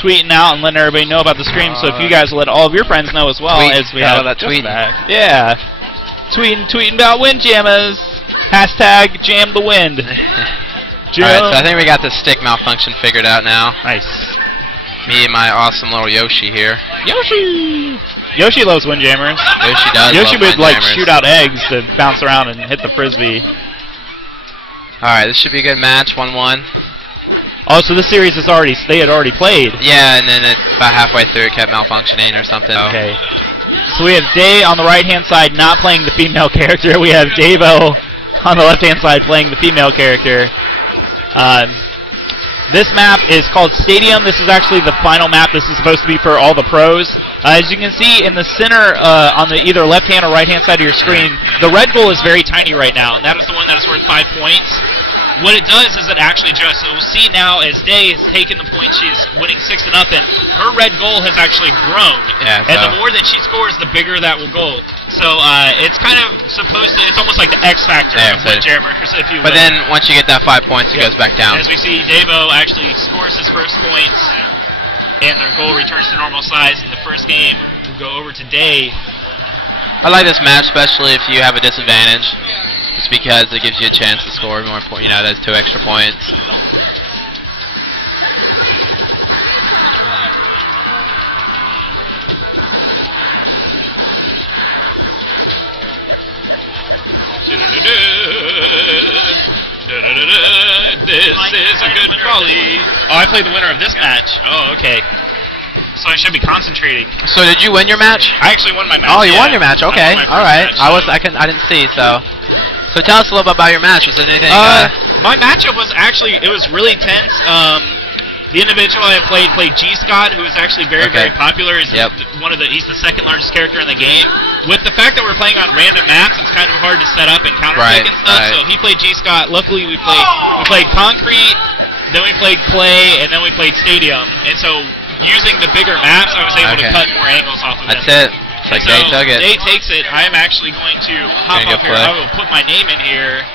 tweeting out and letting everybody know about the stream. So if you guys let all of your friends know as well, as we have that tweet back. Yeah, tweeting about Windjammers. Hashtag jam the wind. Alright, so I think we got the stick malfunction figured out now. Nice. Me and my awesome little Yoshi here. Yoshi loves Windjammers. Yoshi does. Yoshi would like shoot out eggs to bounce around and hit the frisbee. Alright, this should be a good match. 1-1. Oh, so this series is they had already played. Yeah, and then about halfway through it kept malfunctioning or something. Okay. So we have Day on the right-hand side not playing the female character. We have Davo on the left-hand side playing the female character. This map is called Stadium. This is actually the final map. This is supposed to be for all the pros. As you can see in the center on the either left-hand or right-hand side of your screen, the red goal is very tiny right now, and that is the one that is worth 5 points. What it does is it actually adjusts. So we'll see now as Day has taken the point, she's winning 6-0. Her red goal has actually grown. Yeah, and the more that she scores, the bigger that will go. So it's kind of supposed to, it's almost like the X factor of Windjammers, if you will. But then once you get that 5 points, it goes back down. As we see, Davo actually scores his first points, and their goal returns to normal size. In the first game, we'll go over to Day. I like this match, especially if you have a disadvantage. Just because it gives you a chance to score more points, you know, those 2 extra points. This is a good volley. Oh, I played the winner of this match. Oh, okay. So I should be concentrating. So did you win your match? I actually won my match. Oh, you won your match. Okay, all right. I didn't see. So tell us a little bit about your match. Was there anything? My matchup was actually really tense. The individual I played G. Scott, who is actually very popular. He's he's the second largest character in the game. With the fact that we're playing on random maps, it's kind of hard to set up and counterpick and stuff. So he played G. Scott. Luckily, we played concrete, then we played clay, and then we played stadium. And so using the bigger maps, I was able to cut more angles off of them. That's it. It's like Day took it. Day takes it. I am actually going to hop up here. I will put my name in here.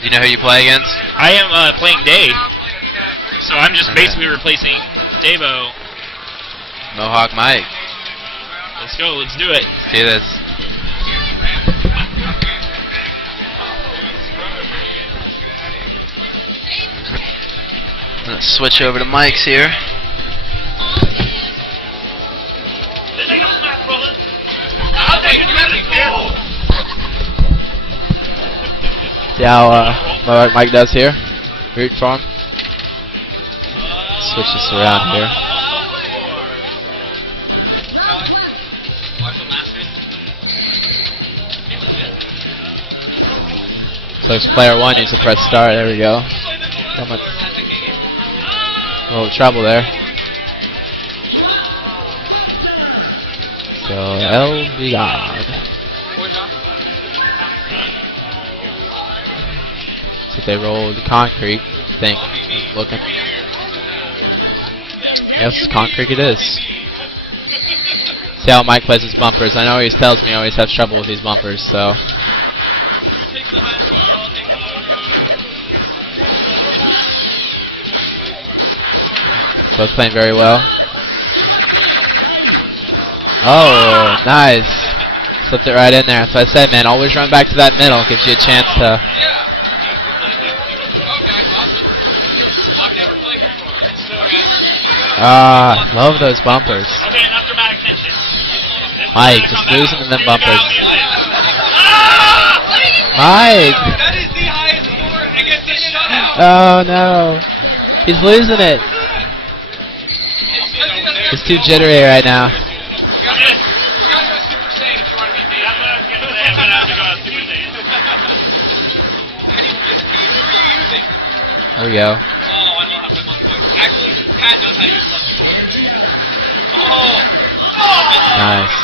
Do you know who you play against? I am playing Day. So I'm just basically replacing Davo. Mohawk Mike. Let's go. Let's do it. Let's do this. Let's switch over to Mike's here. See how Mike does here. Root for him. Switch this around here. So player 1 needs to press start. There we go. A little trouble there. So LB God. So they rolled concrete. I think looking. Yes, concrete it is. See how Mike plays his bumpers. I know he always tells me he always has trouble with these bumpers, so. Both playing very well. Oh, nice. Slipped it right in there. That's what I said, man. Always run back to that middle. Gives you a chance to. Love those bumpers. Okay, enough dramatic tension. Mike just losing in them bumpers. Mike! That is the highest score against a shutout. Oh no. He's losing it. He's too jittery right now. There we go. Nice.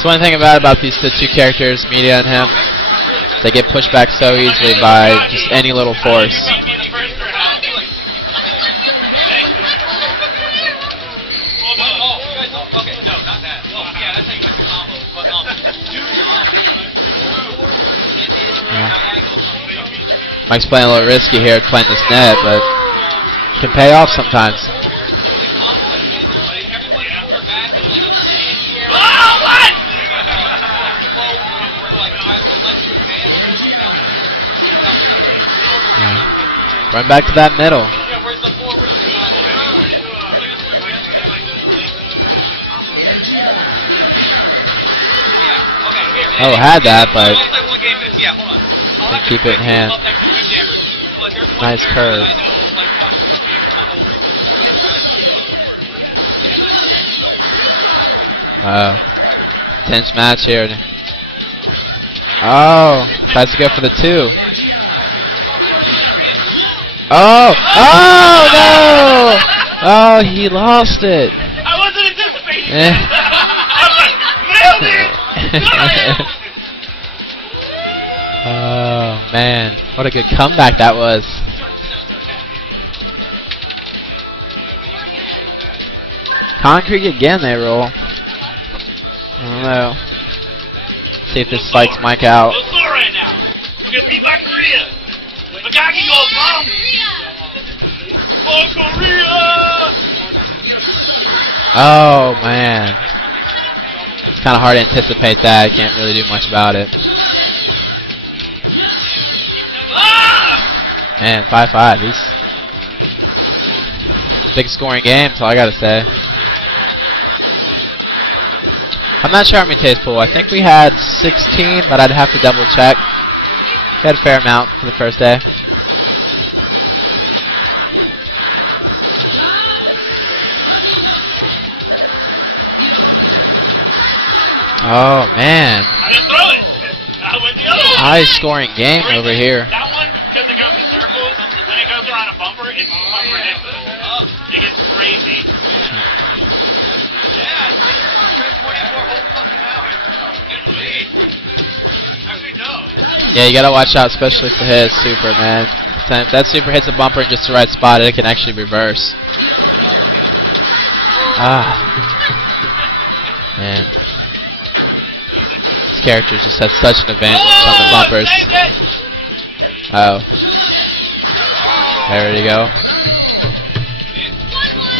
So one thing about these two characters, Media and him, they get pushed back so easily by just any little force. Yeah. Mike's playing a little risky here, playing this net, but Can pay off sometimes. Oh, what? Run back to that middle. Oh, had that, but didn't keep it in hand. Nice curve. Tense match here. Oh, tries to go for the 2. Oh, oh no! Oh, he lost it. I wasn't anticipating that. I was like, nailed it! Oh man, what a good comeback that was. Concrete again, they roll. I don't know. See if this spikes Mike out. Let's go right now. We're gonna beat by Korea. Magagi go bomb. Oh, Korea! Oh man, it's kind of hard to anticipate that. I can't really do much about it. Man, 5-5. He's big scoring game. That's all I gotta say. I'm not sure how many taste pool. I think we had 16, but I'd have to double check. We had a fair amount for the first day. Oh man. I didn't throw it. I went the other way. High scoring game over here. That one, because it goes in circles, when it goes around a bumper, it's unpredictable. It gets crazy. Yeah, you gotta watch out, especially for his super, man. If that super hits a bumper in just the right spot, it can actually reverse. Ah. Man. This character just has such an advantage on the bumpers. Oh. There we go.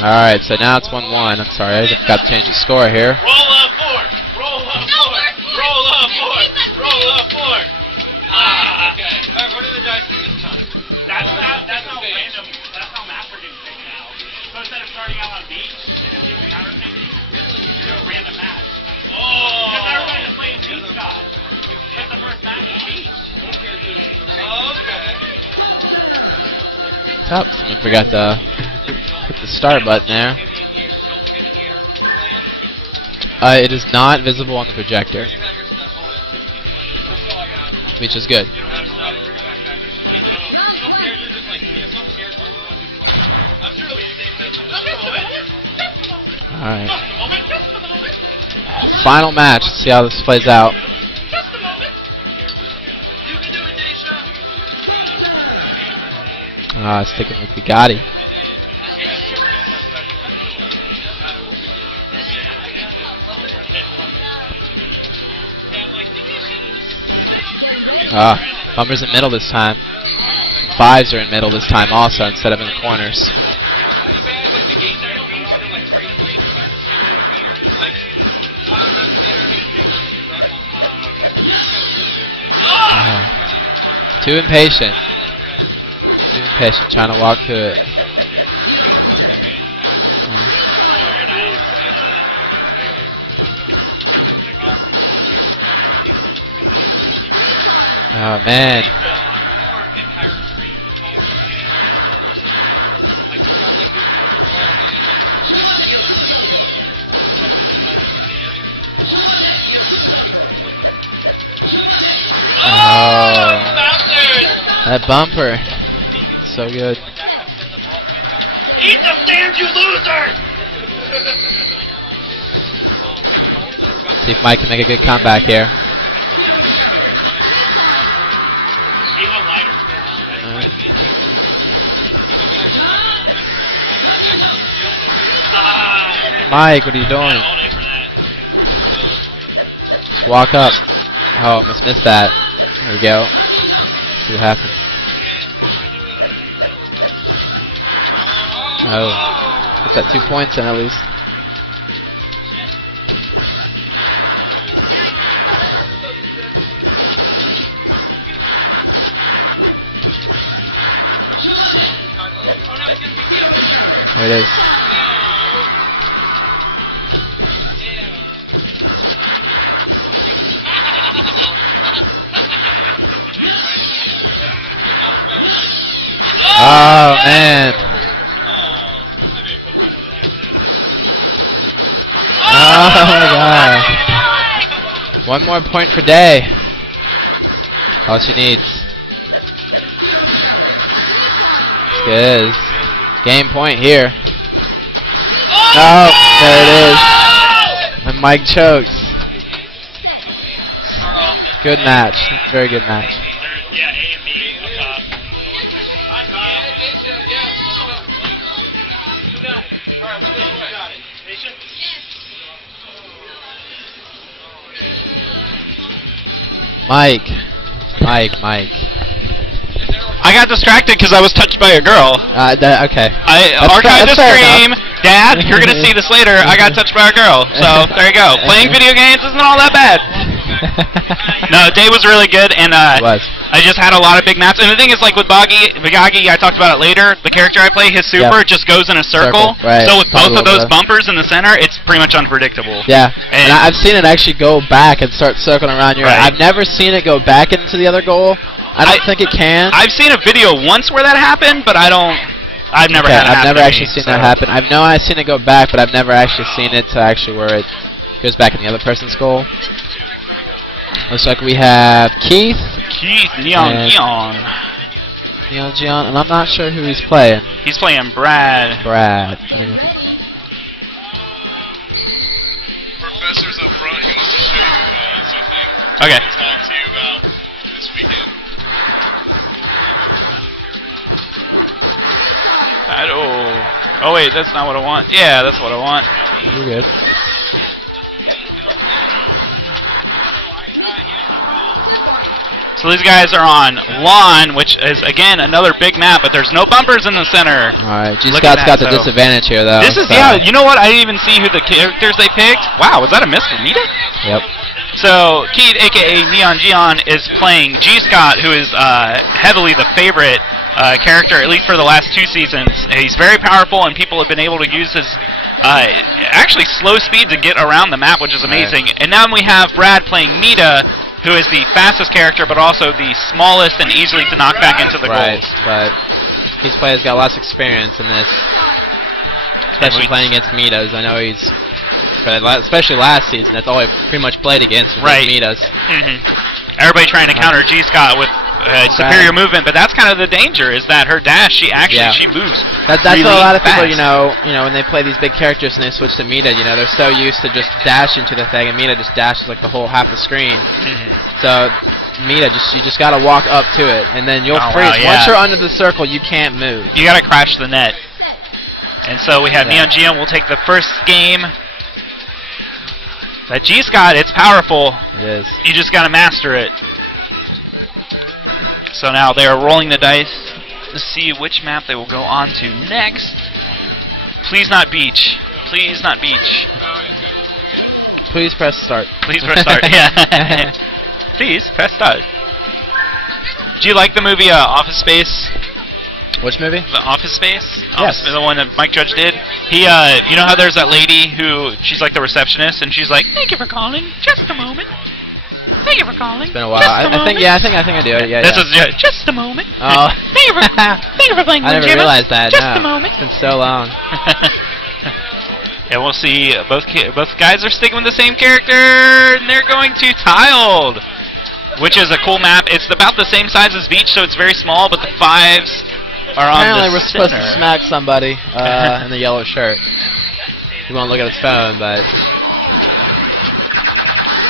Alright, so now it's 1-1. I'm sorry, I forgot to change the score here. Roll up 4. Roll up 4. Roll up 4. Roll up 4. Ah, okay. Alright, what are the dice do this time? That's how random. That's how Master gets taken out. So instead of starting out on beach and then doing counter taking, do a random match. Oh! Because everybody just playing beach guys. Because the first match is beach. Okay. Oh, someone forgot to hit the start button there. It is not visible on the projector, which is good. Alright. Final match. Let's see how this plays out. Sticking with Bugatti. Bumpers in middle this time. 5s are in middle this time also instead of in the corners. Too impatient. Too impatient, trying to walk to it. Oh man. That bumper. So good. Eat the sand, you loser! See if Mike can make a good comeback here. Alright. Mike, what are you doing? Just walk up. Oh, almost missed that. There we go. See what happens. Oh. Put that 2 points in at least. There it is. Oh, man. Oh, my God. One more point for Day. All she needs. Good. Game point here. Oh, there it is. And Mike chokes. Good match. Very good match. Yeah, A and B up top. Mike. I got distracted because I was touched by a girl. Okay. I archived the stream. Dad, you're going to see this later. I got touched by a girl. So, there you go. Playing video games isn't all that bad. No, Day was really good, and I just had a lot of big maps. And the thing is, like with Bagagi, I talked about it later, the character I play, his super just goes in a circle. Right. So with both of those bumpers in the center, it's pretty much unpredictable. Yeah, and I've seen it actually go back and start circling around your... I've never seen it go back into the other goal. I don't think it can. I've seen a video once where that happened, but I've never had it happen. I've never actually seen that happen. I know I've seen it go back, but I've never actually seen it to actually where it goes back in the other person's goal. Looks like we have Keith. Neon Gion. And I'm not sure who he's playing. He's playing Brad. I don't know if Professor's up front. He wants to show you something. Okay. Talk to you about this weekend. Oh wait, that's not what I want. Yeah, that's what I want. You're good. So these guys are on lawn, which is again another big map, but there's no bumpers in the center. Alright, G-Scott's got the disadvantage here though. This is you know what? I didn't even see who the characters they picked. Wow, was that a miss for Mita? Yep. So Keith, aka Neon Gion, is playing G-Scott, who is heavily the favorite character, at least for the last 2 seasons. He's very powerful, and people have been able to use his actually slow speed to get around the map, which is amazing. Right. And now we have Brad playing Mita, who is the fastest character, but also the smallest and easily to knock back into the goals. But he's got lots of experience in this, especially playing against Mitas. I know he's, especially last season, that's all he pretty much played against was Mitas. Everybody trying to counter G-Scott with superior movement, but that's kind of the danger, is that her dash, she moves. That's really what a lot of people, you know, when they play these big characters and they switch to Mita, they're so used to just dashing to the thing, and Mita just dashes like the whole half the screen. So Mita, you just got to walk up to it, and then you'll freeze. Once you're under the circle, you can't move. You got to crash the net. And so we have Neon Gion will take the first game. That G-Scott, it's powerful. It is. You just got to master it. So now they are rolling the dice to see which map they will go on to next. Please not beach. Please not beach. Please press start. Please press start. Yeah. Please press start. Do you like the movie Office Space? Which movie? The Office Space? Yes. The one that Mike Judge did. He, you know how there's that lady who, she's like the receptionist, and she's like, "Thank you for calling. Just a moment. Thank you for calling." It's been a while. I think I do it. Yeah. Just a moment. Oh. Thank you for playing Windjammers. I never realized that. Just a moment. It's been so long. And we'll see. Both guys are sticking with the same character, and they're going to Tiled, which is a cool map. It's about the same size as Beach, so it's very small, but the 5s are on the Apparently we're supposed to smack somebody in the yellow shirt. He won't look at his phone, but...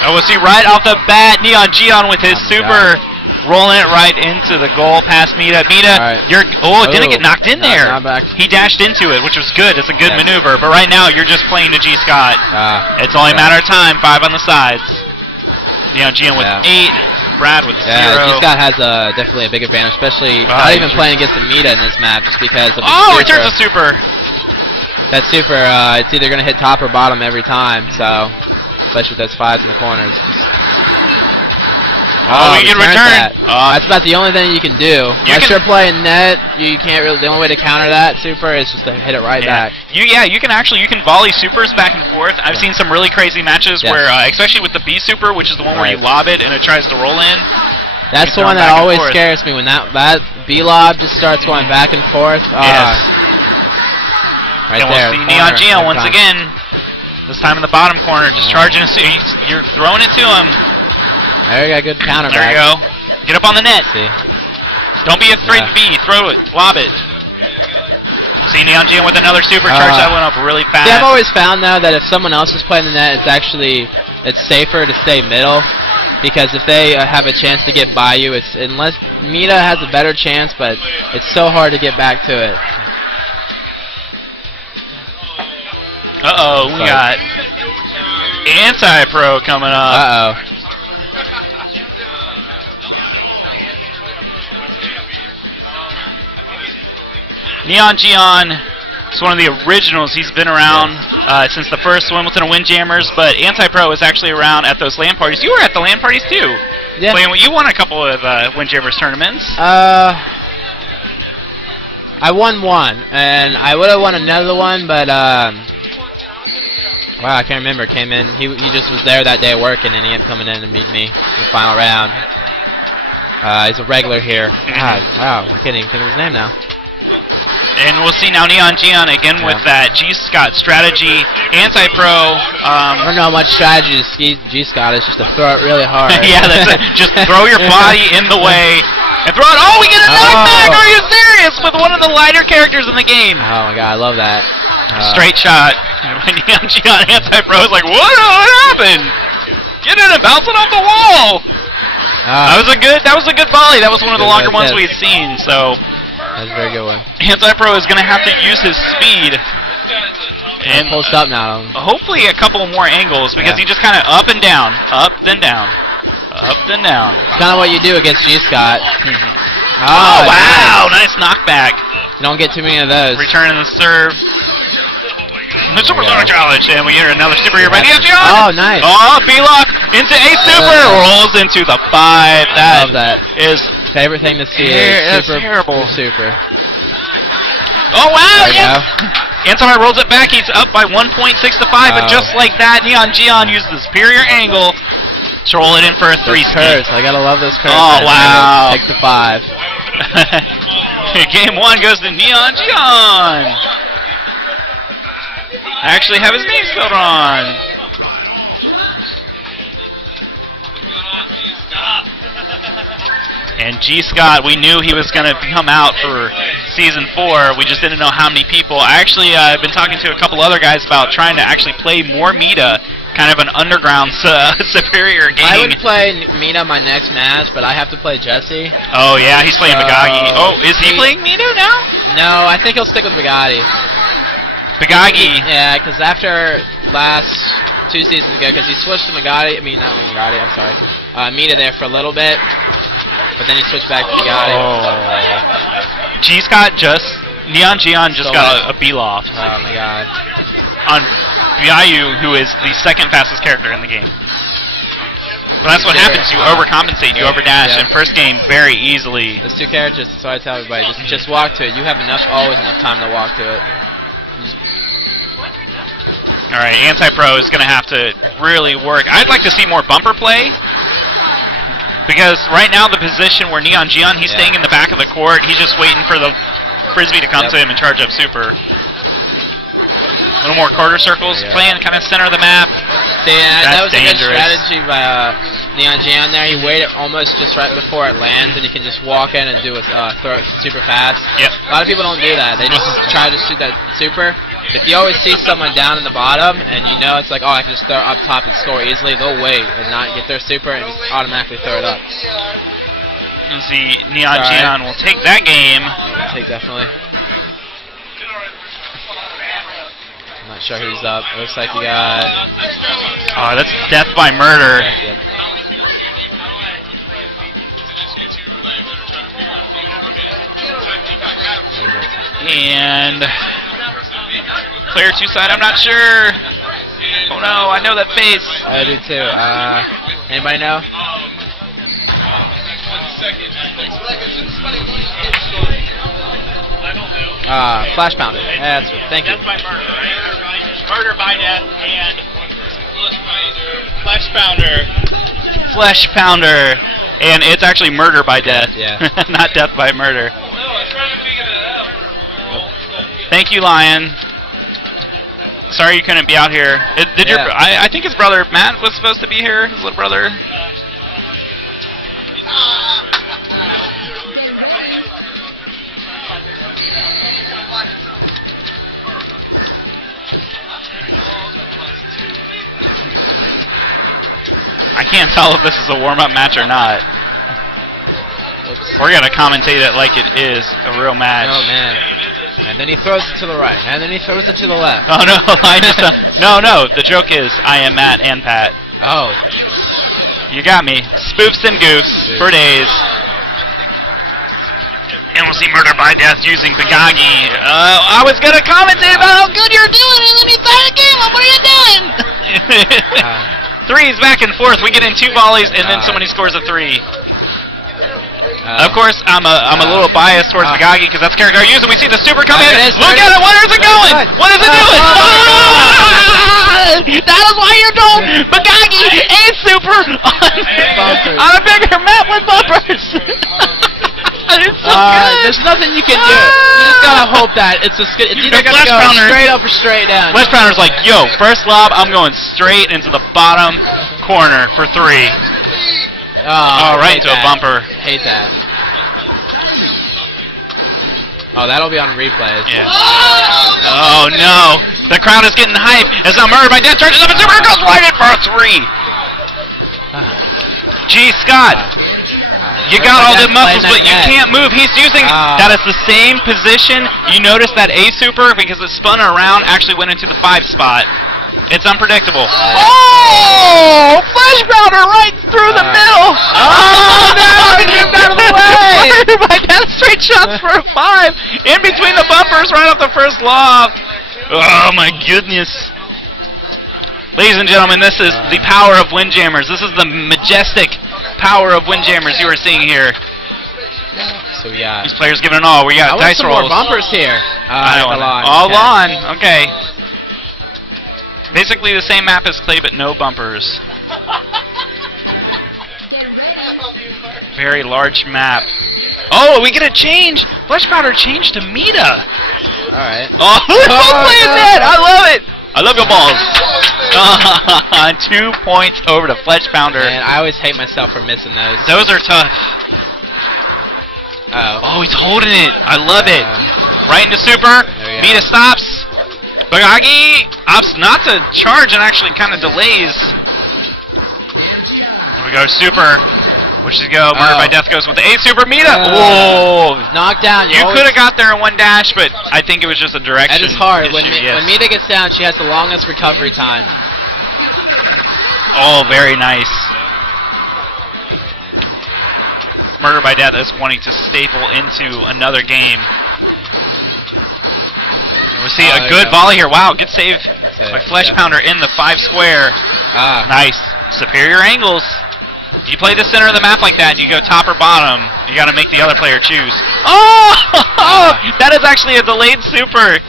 And we'll see right off the bat, Neon Gion with his super rolling it right into the goal past Mita. Mita, it didn't get knocked in there. He dashed into it, which was good. It's a good maneuver. But right now, you're just playing to G-Scott. It's only a matter of time. 5 on the sides. Neon Gion with 8. Brad with 0. G-Scott has definitely a big advantage, especially not even playing against the Mita in this map, just because of the returns a super. that super, it's either going to hit top or bottom every time, so, especially with those 5s in the corners. We can return. That's about the only thing you can do. Unless you're playing net, you can't really. The only way to counter that super is just to hit it right back. You can volley supers back and forth. I've seen some really crazy matches where, especially with the B super, which is the one where you lob it and it tries to roll in. That's the one that always scares me when that B lob just starts going back and forth. Yes. Right and there. We'll see Neon Geo once again. This time in the bottom corner, just charging. You're throwing it to him. There you go, good counter back. There you go. Get up on the net. See. Don't be afraid to be. Throw it. Lob it. See Neon Geo with another super charge that went up really fast. See, I've always found, though, that if someone else is playing the net, it's safer to stay middle. Because if they have a chance to get by you, unless Mita has a better chance, but it's so hard to get back to it. We got Anti-Pro coming up. Neon Geon is one of the originals. He's been around since the first Wimbledon Windjammers, but Anti-Pro is actually around at those LAN parties. You were at the LAN parties too. Yeah. You won a couple of Windjammers tournaments. I won one, and I would have won another one, but wow, I can't remember. Came in, he just was there that day working, and he ended up coming in and beat me in the final round. He's a regular here. God, wow, I can't even think of his name now. And we'll see now Neon Geon again with that G-Scott strategy. Anti-Pro. I don't know much strategy G-Scott is just to throw it really hard. Yeah, that's it. Just throw your body in the way and throw it. Oh, we get a knockback! Are you serious? With one of the lighter characters in the game. Oh my god, I love that. Straight shot. Neon Geon Anti-Pro is like, what happened? Get in and bounce it off the wall. That was a good volley. That was one of the longer ones we had seen. So. That's a very good one. Anti-Pro is going to have to use his speed. And post up now. Hopefully a couple more angles, because he just kind of up and down, up, then down, up, then down. It's kind of what you do against G-Scott. Oh, wow. Nice knockback. You don't get too many of those. Returning the serve. The Supersonic Challenge, and we get another super here by Neon Geon. Oh, nice. Oh, B-Lock into a super, rolls into the 5. I love that. Is favorite thing to see is super, terrible. Super. Oh, wow, yes. Anti-Pro rolls it back. He's up by 1.6 to 5, but just like that, Neon Geon uses the superior angle to roll it in for a 3-skate. I gotta love those curves. Oh, wow. 6 to 5. Game 1 goes to Neon Geon. I actually have his name spelled wrong. And G-Scott, we knew he was going to come out for Season 4. We just didn't know how many people. I actually have been talking to a couple other guys about trying to actually play more Mita, kind of an underground superior game. I would play Mita my next match, but I have to play Jesse. Oh, yeah, he's playing Bagagi. Oh, is he playing Mita now? No, I think he'll stick with Bagagi. Bagagi. Yeah, because after last 2 seasons ago, because he switched to Magatti, I'm sorry, Mita there for a little bit, but then he switched back to Bagatti. Oh. Neon Geon just got a B-loft. Oh my god. On Biayu, who is the second fastest character in the game. But that's what happens, you overcompensate, you overdash, and first game very easily. Those 2 characters, so I tell everybody, just walk to it. You have always enough time to walk to it. Alright, Anti-Pro is going to have to really work. I'd like to see more bumper play. Because right now the position where Neon Geon, he's staying in the back of the court. He's just waiting for the Frisbee to come to him and charge up super. A little more quarter circles, playing kind of center of the map. Yeah, that was a good strategy by Neon Geon there. He waited almost just right before it lands, and he can just walk in and do a throw it super fast. Yep. A lot of people don't do that. They just try to shoot that super. If you always see someone down in the bottom, and you know it's like, oh, I can just throw up top and score easily, they'll wait and not get their super and just automatically throw it up. And see, Neon Geon will take that game. We'll take definitely. I'm not sure who's up. It looks like you got... Oh, that's death by murder. Yep. And Player 2 side, I'm not sure. Oh no, I know that face. I do too. Anybody know? Flash Pounder. That's thank you. Death by murder, right? Murder by death and Flesh Pounder. Flesh Pounder. And it's actually murder by death. Yeah. Not death by murder. No, I was trying to figure that out. Thank you, Lion. Sorry you couldn't be out here. Did your? I think his brother Matt was supposed to be here. His little brother. I can't tell if this is a warm-up match or not. Oops. We're gonna commentate it like it is a real match. Oh man. And then he throws it to the right. And then he throws it to the left. Oh no, I just no. The joke is I am Matt and Pat. Oh. You got me. Spoofs and goofs for days. And we'll see murder by death using Bagagi. I was gonna commentate about how good you're doing, and then you start the game. What are you doing? Threes back and forth. We get in 2 volleys, and then somebody scores a 3. Of course, I'm a little biased towards Bagagi because that's the character I use, and we see the super come in. Look at it! Where is it going? What is it doing? That is why you're going Bagagi a super on a bigger map with bumpers. It's so good. There's nothing you can do. You just gotta hope that it's either gonna go straight up or straight down. Flesh Pounder's like, yo, first lob, I'm going straight into the bottom corner for 3. Oh, right into a bumper. Hate that. Oh, that'll be on replays. Yeah. Oh no, the crowd is getting hype as now murder by death charges up and super goes right in for a 3. Gee, Scott. You got all the muscles, but you can't move. He's using that is the same position. You notice that A super, because it spun around, actually went into the 5 spot. It's unpredictable. Oh! Flesh Pounder right through the middle. Oh no! He moved out of the way. By death, straight shots for a 5 in between the bumpers, right off the first lob. Oh my goodness! Ladies and gentlemen, this is the power of Windjammers. This is the majestic power of Windjammers you are seeing here. So we got these players giving it all. We got dice rolls. More bumpers here. All on. Okay. Basically the same map as Clay, but no bumpers. Very large map. Oh, we get a change. Flesh Powder changed to Mita. All right. Oh, playing that. I love it. I love your balls. 2 points over to Flesh Pounder. Man, I always hate myself for missing those. Those are tough. Oh, he's holding it. I love it. Right into super. Mita stops. Bagagi opts not to charge and actually kind of delays. Here we go, super. Where should go? Murder by death goes with the A super. Mita. Whoa. Knocked down. You could have got there in 1 dash, but I think it was just a direction. That is hard. Issue, When Mita gets down, she has the longest recovery time. Oh, very nice. Murder by death is wanting to staple into another game. We see a good volley here. Wow, good save by Flesh Pounder in the 5 square. Nice. Superior angles. You play the center of the map like that and you go top or bottom, you got to make the other player choose. Oh! That is actually a delayed super.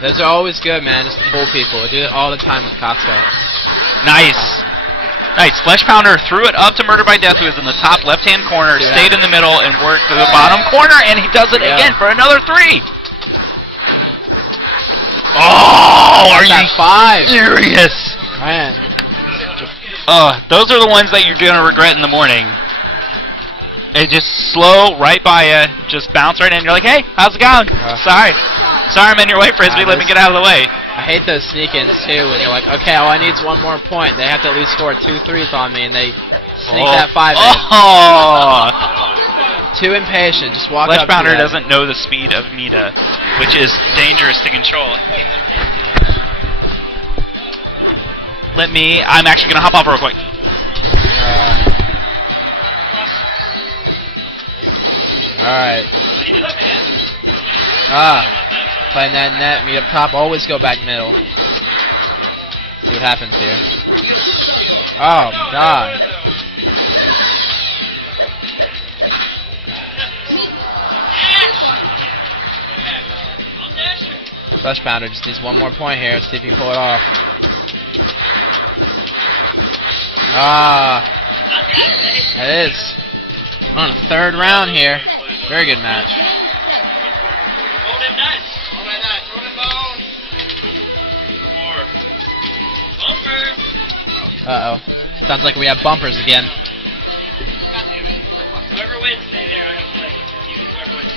Those are always good, man, just to fool people. I do it all the time with Costco. Nice. Nice. Flesh Pounder threw it up to Murder by Death, who is in the top left-hand corner, stayed in the middle, and worked to the bottom corner, and he does it again for another 3. Oh, are you 5? serious? Man. Those are the ones that you're going to regret in the morning. They just slow right by you, just bounce right in. You're like, hey, how's it going? Sorry, I'm in your way, Frisbee. Let me get out of the way. I hate those sneak-ins, too, when you're like, okay, all I need is 1 more point. They have to at least score 2 threes on me, and they sneak that 5 in. Oh! Too impatient. Just walk Flesh up to Pounder them. doesn't know the speed of Mita, which is dangerous to control. I'm actually going to hop off real quick. Alright. Playing that net, meet up top, always go back middle. See what happens here. Oh my god. Flesh Pounder just needs one more point here. See if he can pull it off. Ah, that is on a third round here. Very good match. Uh oh. Sounds like we have bumpers again. Whoever wins, stay there. I don't play. Whoever wins.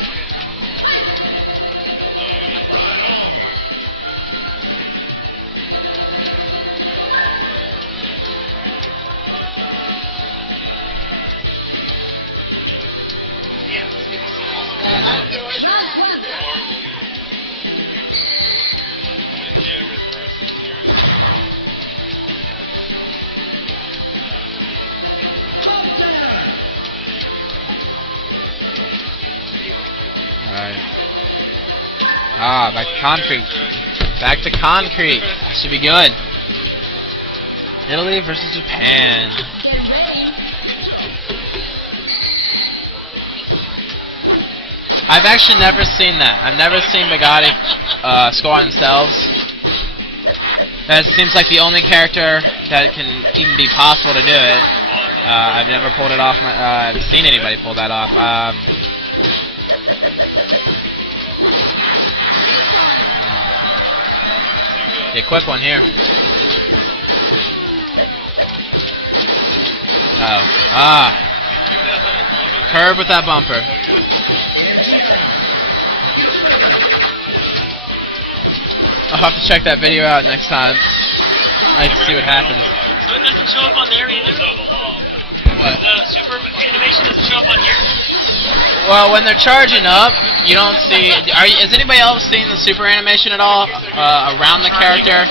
Ah, back to concrete. Back to concrete. That should be good. Italy versus Japan. I've actually never seen that. I've never seen Bugatti score on themselves. That seems like the only character that can even be possible to do it. I've never pulled it off. I've seen anybody pull that off. A quick one here. Oh. Ah. Curve with that bumper. I'll have to check that video out next time. I like to see what happens. So it doesn't show up on there either? What? The super animation doesn't show up on here? Well, when they're charging up, you don't see... Is anybody else seeing the super animation at all around the character?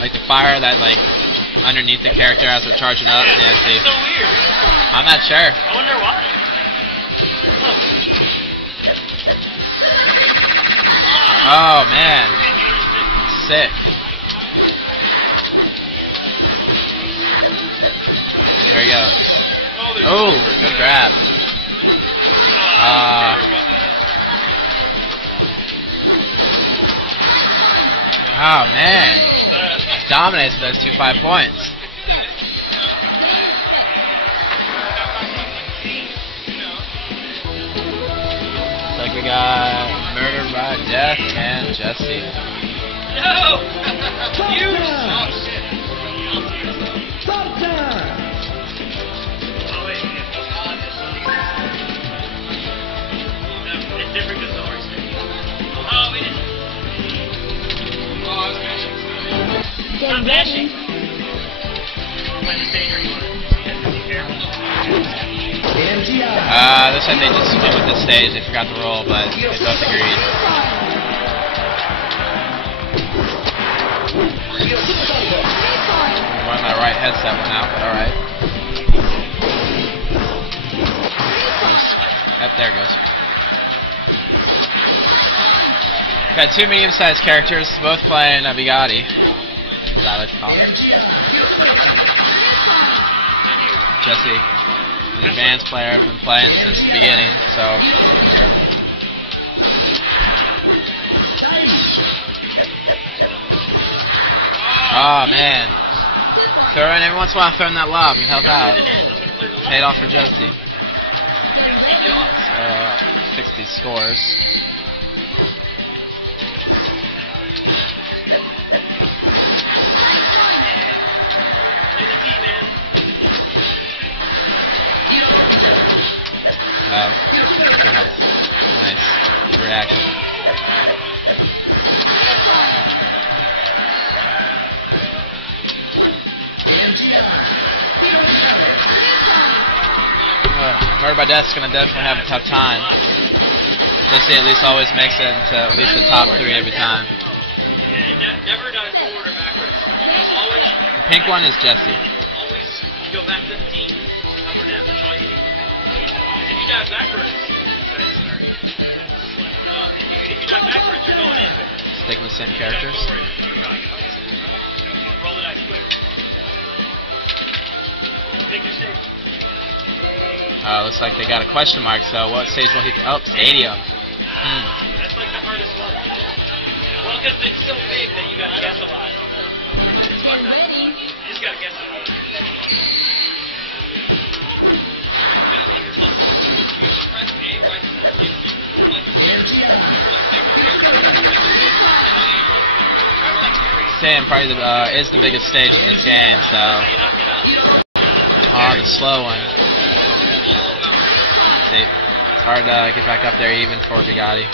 Like the fire that, like, underneath the character as they're charging up? Yeah, see. it's so weird. I'm not sure. I wonder why. Oh, man. Sick. There he goes. Oh, good grab. Oh, man. Dominates with those 2 5 points. Looks like we got Murder by Death and Jesse. No! You! It's different because the horse did. Oh, we didn't. Oh, I was mashing. I'm mashing. Looks like they just split with this stage. They forgot to roll, but they both agreed. One of my right headset went out, but alright. There it goes. Got 2 medium-sized characters, both playing a Bugatti, as I like to call it. Jesse, an advanced player, been playing since the beginning, so. Oh man. Throwing every once in a while, throwing that lob and help out. Paid off for Jesse. Fix these scores. Good help. Nice. Good reaction. Murder by Death's gonna definitely have a tough time. Jesse at least always makes it into at least the top 3 every time. Never done forward or backwards. Always. The pink one is Jesse. Always go back 15, up or down. That's all you need. If you dive backwards, duck backwards, you're going in. Sticking with the same characters. Roll the dice quick. Pick your stage. Looks like they got a question mark, so what stage will he... Oh, Stadium. That's like the hardest one. Well, because it's so big that you got to guess a lot. It's what? You just got to guess a lot. Stadium probably is the biggest stage in this game, so... Oh, the slow one. See, it's hard to get back up there even for Bugatti.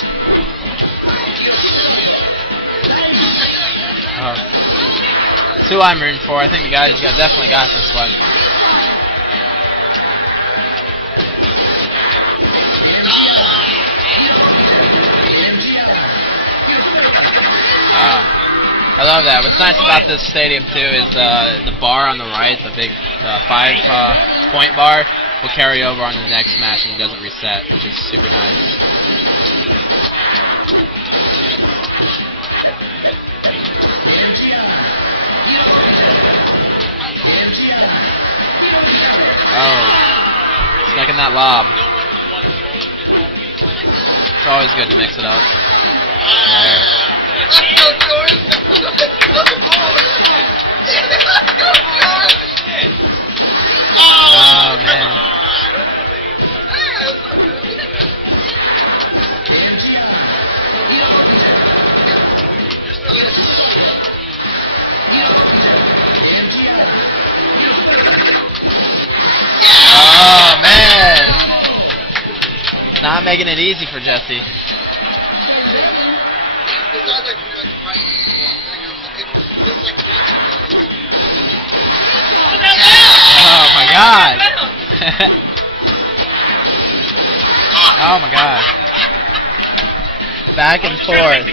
That's who I'm rooting for. I think Bugatti's definitely got this one. I love that. What's nice about this stadium too is the bar on the right, the big 5-point bar, will carry over on the next match and it doesn't reset, which is super nice. Oh, snuck in that lob. It's always good to mix it up. There. Oh man. Oh man. Not making it easy for Jesse. Oh my god. Oh my god. Back and forth.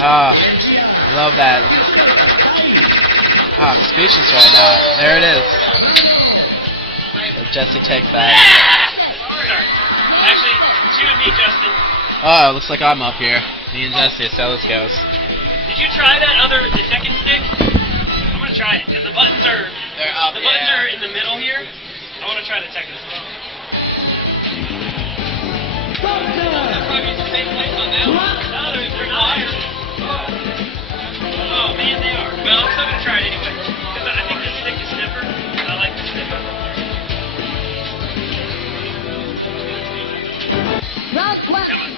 I love that. I'm speechless right now. There it is. So Jesse takes that. Actually, it's you and me, Justin. Oh, it looks like I'm up here. Me and Jesse, so let's go. Did you try that the Tekken stick? I'm gonna try it, because the buttons are... They're up, the buttons are in the middle here. I wanna try the Tekken stick. They're probably the same place on that one. No, they're not. Oh man, they are. Well, I'm still gonna try it anyway. Because I think the stick is stiffer. I like the stick. Come on.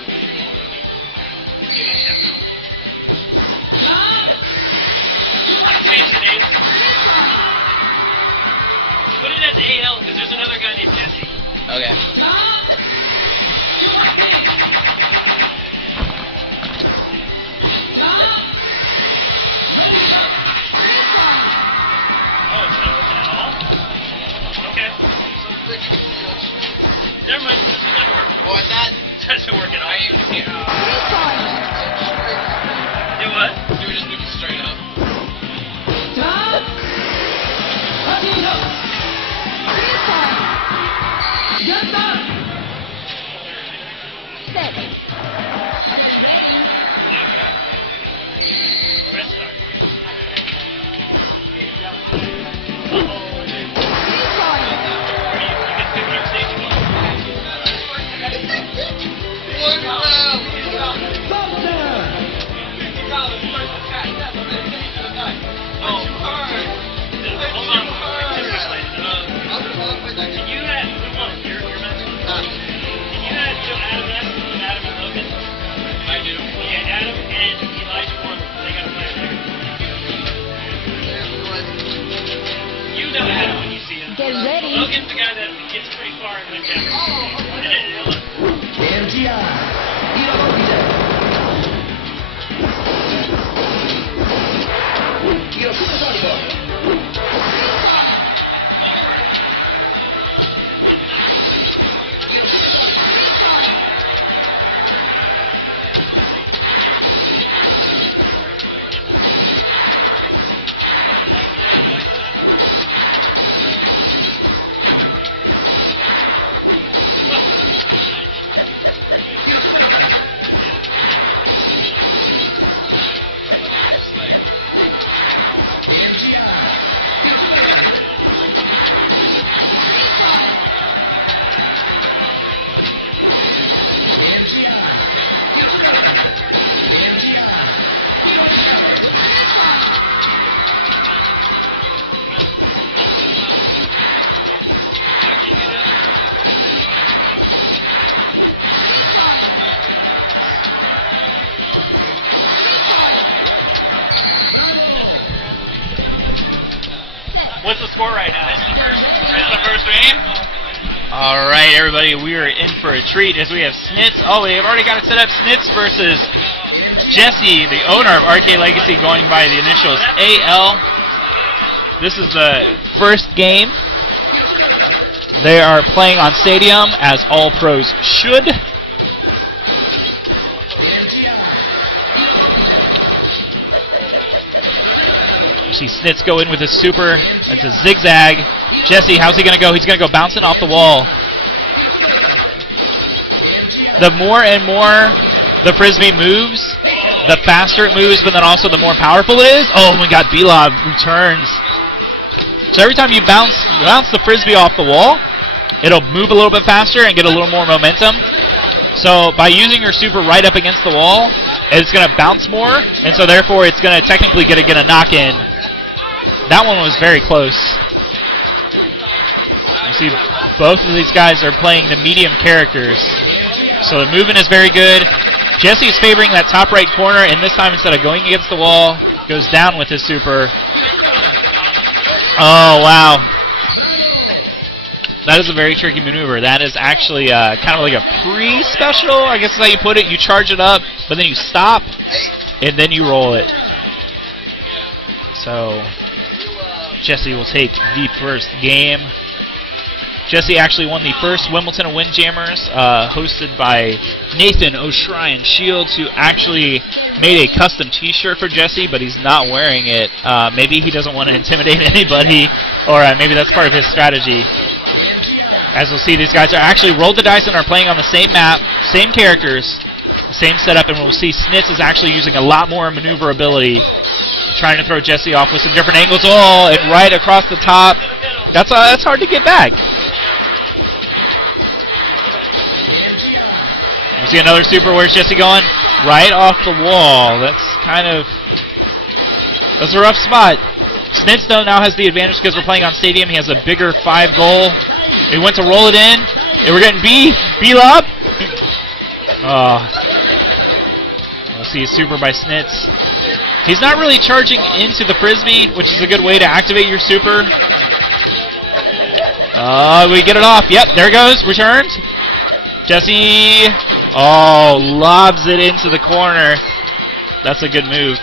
Change the name. Put it as AL because there's another guy named Jesse. Okay. Oh, it's not working at all? Okay. Never mind, this will never work. What's that? It doesn't work at all. Do what? Do we just move it straight up? Press start. Get ready. Logan's the guy that gets pretty far in Windjammers. score right now? It's the first game. All right, everybody, we are in for a treat as we have Snitz. Oh, they've already got it set up. Snitz versus Jesse, the owner of Arcade Legacy, going by the initials AL. This is the first game. They are playing on Stadium, as all pros should. You see Snitz go in with his super. It's a zigzag. Jesse, how's he going to go? He's going to go bouncing off the wall. The more and more the Frisbee moves, the faster it moves, but then also the more powerful it is. Oh, we got B-Lob returns. So every time you bounce the Frisbee off the wall, it'll move a little bit faster and get a little more momentum. So by using your super right up against the wall, it's going to bounce more, and so therefore it's going to technically get a knock-in. That one was very close. You see both of these guys are playing the medium characters. So the movement is very good. Jesse is favoring that top right corner, and this time instead of going against the wall, goes down with his super. Oh, wow. That is a very tricky maneuver. That is actually kind of like a pre-special, I guess is how you put it. You charge it up, but then you stop, and then you roll it. So Jesse will take the first game. Jesse actually won the first Wimbledon of Windjammers, hosted by Nathan O'Shrine Shields, who actually made a custom t-shirt for Jesse, but he's not wearing it. Maybe he doesn't want to intimidate anybody, or maybe that's part of his strategy. As we'll see, these guys are actually rolled the dice and are playing on the same map, same characters, same setup, and we'll see Snitz is actually using a lot more maneuverability, trying to throw Jesse off with some different angles. Oh, and right across the top. That's hard to get back. We see another super. Where's Jesse going? Right off the wall. That's a rough spot. Snitz, though, now has the advantage because we're playing on Stadium. He has a bigger 5 goal. He went to roll it in. And we're getting B-Lob. We'll see a super by Snitz. He's not really charging into the Frisbee, which is a good way to activate your super. We get it off. Yep, there it goes. Returns. Jesse, lobs it into the corner. That's a good move.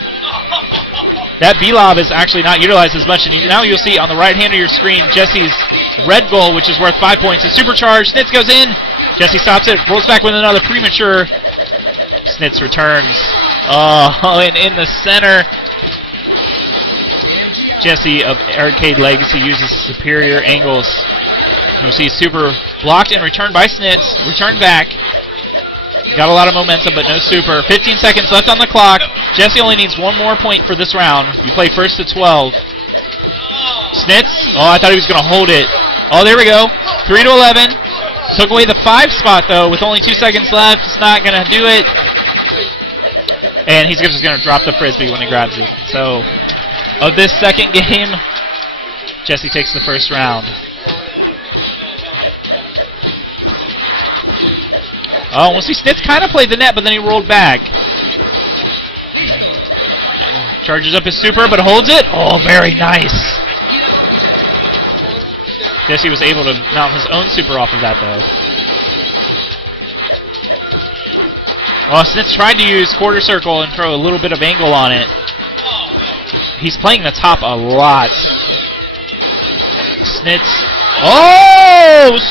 That B-Lob is actually not utilized as much. And now you'll see on the right hand of your screen, Jesse's red goal, which is worth 5 points, is supercharged. Snitz goes in. Jesse stops it, rolls back with another premature. Snitz returns. And in the center, Jesse of Arcade Legacy uses superior angles. You'll see super blocked and returned by Snitz. Return back. Got a lot of momentum, but no super. 15 seconds left on the clock. Jesse only needs 1 more point for this round. You play first to 12. Snitz. I thought he was going to hold it. There we go. 3-11. Took away the 5 spot, though, with only 2 seconds left. It's not going to do it. And he's just going to drop the Frisbee when he grabs it. So, of this second game, Jesse takes the first round. We'll see Snitz kind of played the net, but then he rolled back. Charges up his super, but holds it. Very nice. Jesse was able to mount his own super off of that, though. Snitz tried to use quarter circle and throw a little bit of angle on it. He's playing the top a lot. Snitz.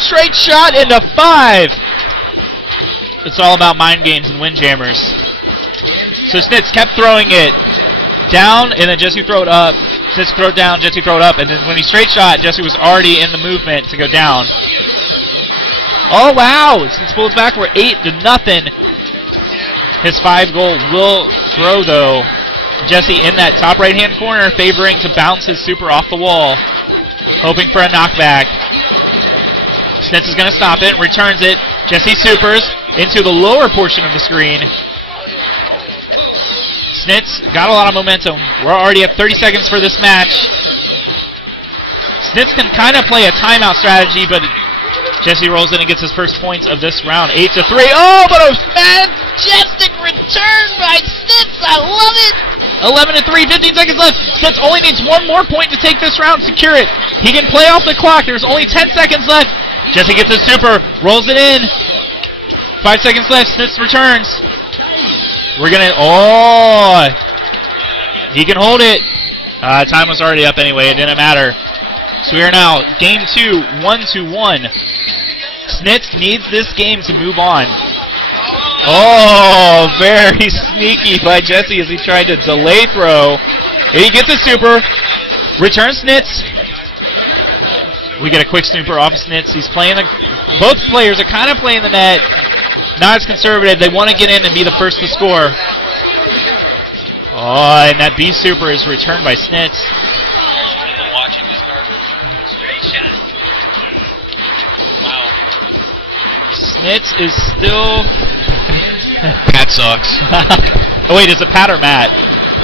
Straight shot into 5. It's all about mind games and Windjammers. So Snitz kept throwing it down, and then Jesse throw it up. Snitz throw it down, Jesse throw it up, and then when he straight shot, Jesse was already in the movement to go down. Wow! Snitz pulls back. We're 8-0. His 5 goal will throw, though. Jesse in that top right-hand corner, favoring to bounce his super off the wall, hoping for a knockback. Snitz is going to stop it, returns it. Jesse supers into the lower portion of the screen. Snitz got a lot of momentum. We're already at 30 seconds for this match. Snitz can kind of play a timeout strategy, but Jesse rolls in and gets his first points of this round. 8-3. But a majestic return by Snitz. I love it. 11-3, 15 seconds left. Snitz only needs one more point to take this round, secure it. He can play off the clock. There's only 10 seconds left. Jesse gets his super, rolls it in. 5 seconds left. Snitz returns. We're going to... Oh! He can hold it. Time was already up anyway. It didn't matter. So we are now game 2, 1-1. Snitz needs this game to move on. Oh, very sneaky by Jesse as he tried to delay throw. He gets a super. Return Snitz. We get a quick snooper off of Snitz. He's playing the... Both players are kind of playing the net. Not as conservative. They want to get in and be the first to score. Oh, and that B super is returned by Snitz. Watching this garbage. Straight shot. Wow. Snitz is still... Pat sucks. Oh, wait, is it Pat or Matt?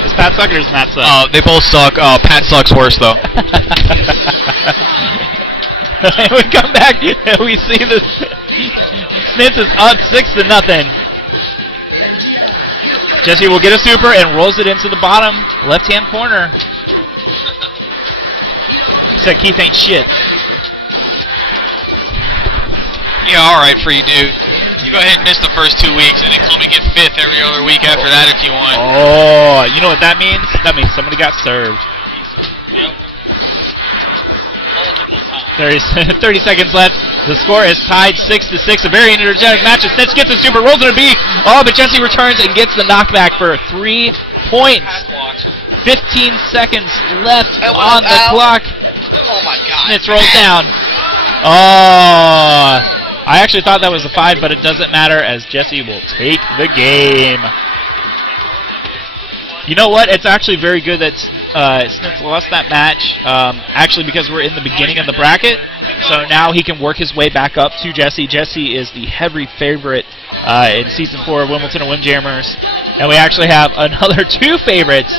Is Pat suck or is Matt suck? They both suck. Pat sucks worse, though. And we come back and we see this. Snitz is up 6-0. Jesse will get a super and rolls it into the bottom left-hand corner. Said Keith ain't shit. Yeah, alright for you, dude. You go ahead and miss the first 2 weeks and then come and get 5th every other week after that if you want. Oh, you know what that means? That means somebody got served. Yep. 30 seconds left. The score is tied 6-6. A very energetic match. Snitz gets a super, rolls it a B. Oh, but Jesse returns and gets the knockback for 3 points. 15 seconds left on the clock. Oh my God. Snitz rolls down. Oh, I actually thought that was a 5, but it doesn't matter as Jesse will take the game. You know what? It's actually very good that Snitz lost that match, actually because we're in the beginning of the bracket. So now he can work his way back up to Jesse. Jesse is the heavy favorite in Season 4 of Wimbledon and Windjammers. And we actually have another 2 favorites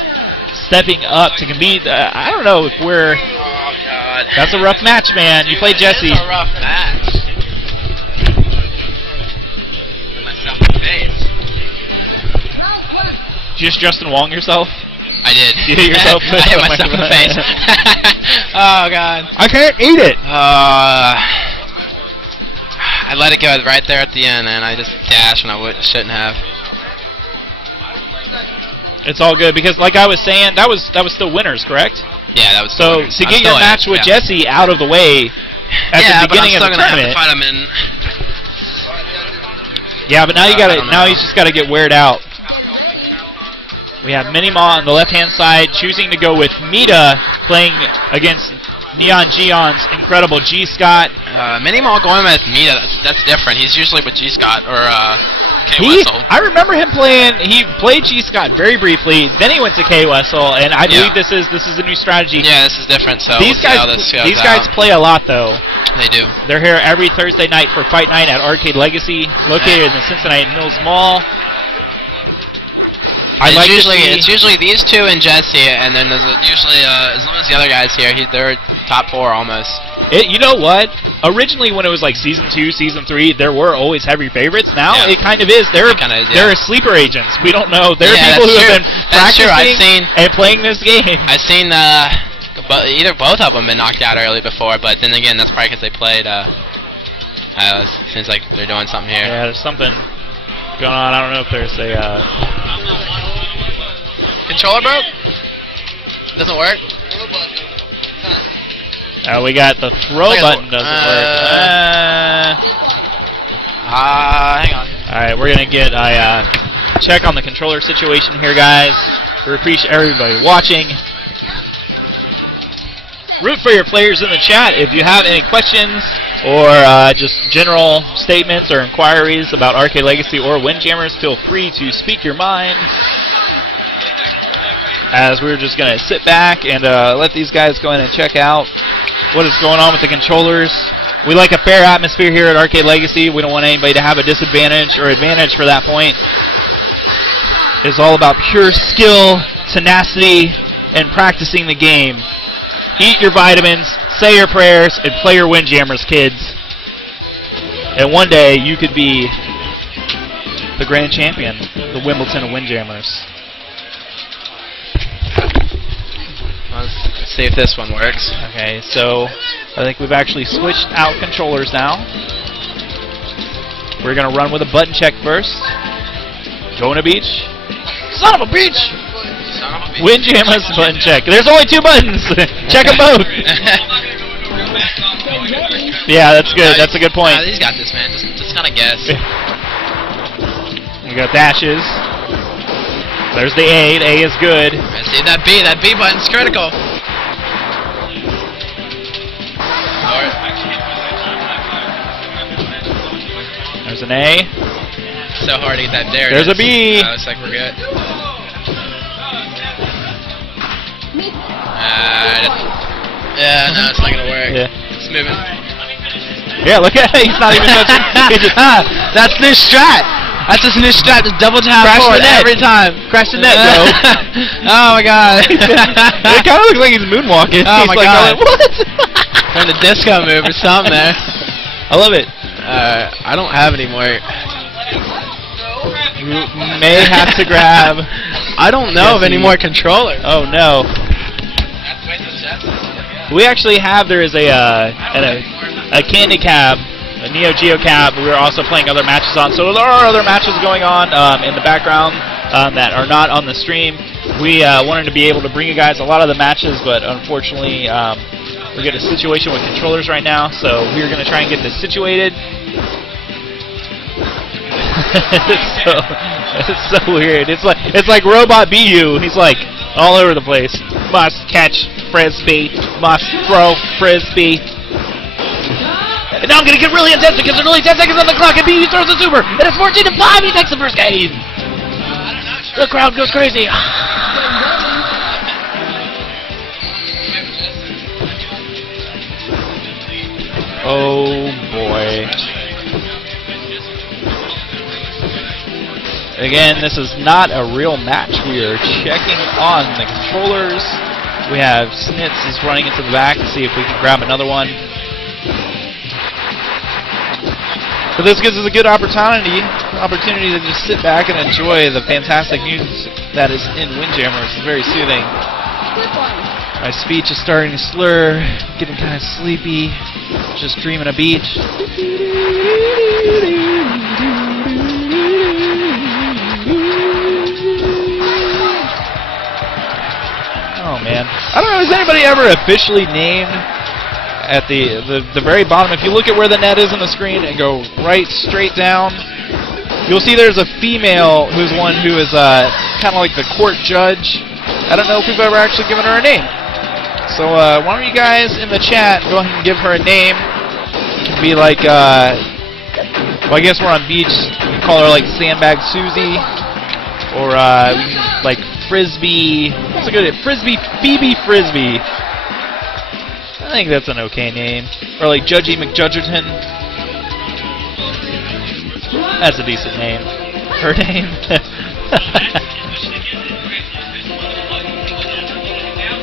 stepping up to compete. I don't know if we're... Oh, God. That's a rough match, man. You played Jesse. It's a rough match. Myself in the face. Did you just Justin Wong yourself? I did. You hit yourself? I hit myself in the face. Oh, God. I can't eat it. I let it go right there at the end, and I just dashed when I shouldn't have. It's all good because, like I was saying, that was still winners, correct? Yeah, that was. So to get your match with Jesse out of the way at the beginning of the tournament. Have to fight him in. Yeah, but now you got to. Now he's just got to get weared out. We have Minima on the left-hand side, choosing to go with Mita, playing against Neon Gion's incredible G Scott. Minima going with Mita. That's different. He's usually with G Scott or K Wessel. I remember him playing. He played G Scott very briefly. Then he went to K Wessel, and I believe this is a new strategy. Yeah, this is different. So these guys play a lot though. They do. They're here every Thursday night for Fight Night at Arcade Legacy, located in the Cincinnati Mills Mall. It's usually these two and Jesse, and then there's usually as long as the other guys here, they're top 4 almost. You know what? Originally, when it was like Season 2, Season 3, there were always heavy favorites. Now it kind of is. They're sleeper agents. We don't know. There are people who have been practicing and playing this game. I've seen both of them been knocked out early before, but then again, that's probably because they played. Seems like they're doing something here. Yeah, there's something going on. I don't know if there's a controller broke. Doesn't work. We got the throw button doesn't work. Hang on. Alright, we're going to get a check on the controller situation here, guys. We appreciate everybody watching. Root for your players in the chat. If you have any questions or just general statements or inquiries about Arcade Legacy or Windjammers, feel free to speak your mind. As we're just going to sit back and let these guys go in and check out what is going on with the controllers. We like a fair atmosphere here at Arcade Legacy. We don't want anybody to have a disadvantage or advantage for that point. It's all about pure skill, tenacity, and practicing the game. Eat your vitamins, say your prayers, and play your Windjammers, kids. And one day you could be the grand champion, the Wimbledon of Windjammers. See if this one works. Okay, so I think we've actually switched out controllers now. We're going to run with a button check first. Going to beach. Son of a beach! Windjammers button check. There's only 2 buttons. Check them both. Yeah, that's good. That's a good point. He's got this, man. Just kind of guess. We got dashes. There's the A. The A is good. See that B. That B button's critical. There's an A. So hard to get that there. There's a B. Looks like we're good. Yeah, no, it's not gonna work. Yeah. It's moving. Yeah, look at it. He's not even touching. That's new strat. That's his new strat. Just double tap forward every time. Crash the net, bro. Oh my god. It kind of looks like he's moonwalking. Oh he's my like, god. What? Doing the disco move or something there. I love it. I don't have any more. You may have to grab. I don't know of any more controllers. Oh no. We actually have. There is a Candy Cab, a Neo Geo Cab. We're also playing other matches on. So there are other matches going on in the background that are not on the stream. We wanted to be able to bring you guys a lot of the matches, but unfortunately we get a situation with controllers right now. So we're going to try and get this situated. It's so weird. It's like Robot BU. He's like all over the place. Must catch frisbee. Must throw frisbee. And now I'm gonna get really intense because there's only 10 seconds on the clock. And BU throws a super. And it's 14-5. He takes the first game. The crowd goes crazy. Oh boy. Again, this is not a real match. We are checking on the controllers. We have Snitz is running into the back to see if we can grab another one. But this gives us a good opportunity to just sit back and enjoy the fantastic music that is in Windjammers. It's very soothing. My speech is starting to slur, getting kind of sleepy, just dreaming of beach. Oh man, I don't know. Has anybody ever officially named at the very bottom? If you look at where the net is on the screen and go right straight down, you'll see there's a female who's one who is kind of like the court judge. I don't know if we've ever actually given her a name. So why don't you guys in the chat go ahead and give her a name? It can be like, well, I guess we're on beach. We can call her like Sandbag Susie, or like Frisbee. What's a good name? Frisbee, Phoebe Frisbee. I think that's an okay name. Or like Judgy McJudgerton. That's a decent name. Her name.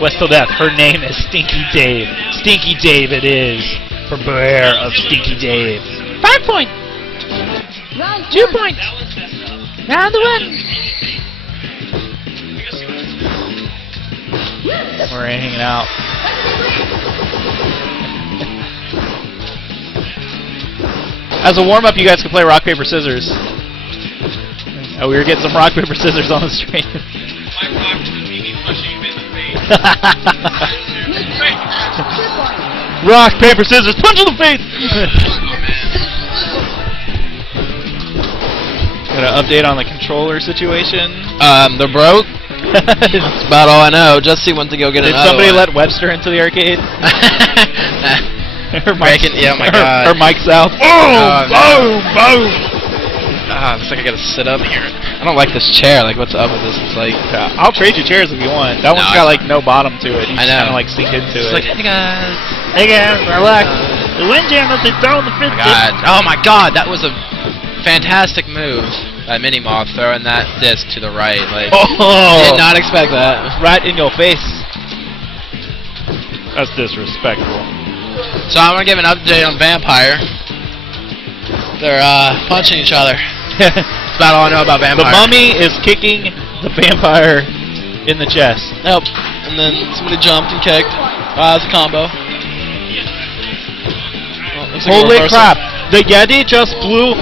West till death. Her name is Stinky Dave. Stinky Dave it is. For Beware of Stinky Dave. 5 points. 2 points. Round one. We're hanging out. As a warm-up, you guys can play rock, paper, scissors. Oh, we were getting some rock, paper, scissors on the stream. Rock, paper, scissors, punch in the face! Got an update on the controller situation. They're broke. That's about all I know. Justy went to go get another Did somebody one. let Webster into the arcade? Her yeah, oh my god. Her mic's out. Boom! Boom! Boom! Looks like I gotta sit up here. I don't like this chair. Like, what's up with this? It's like... I'll trade you chairs if you want. That one's got, like, no bottom to it. You I just know. kind of, like, sink into It's it. like, hey guys. Hey guys, relax. The Windjammers, they throwing the fifth. Oh my god, that was a fantastic move. Mini Moth throwing that disc to the right. Like, did not expect that. Right in your face. That's disrespectful. So I'm gonna give an update on Vampire. They're punching each other. That's about all I know about Vampire. The mummy is kicking the vampire in the chest. Nope. and then somebody jumped and kicked. It's a combo. Holy crap! The Yeti just blew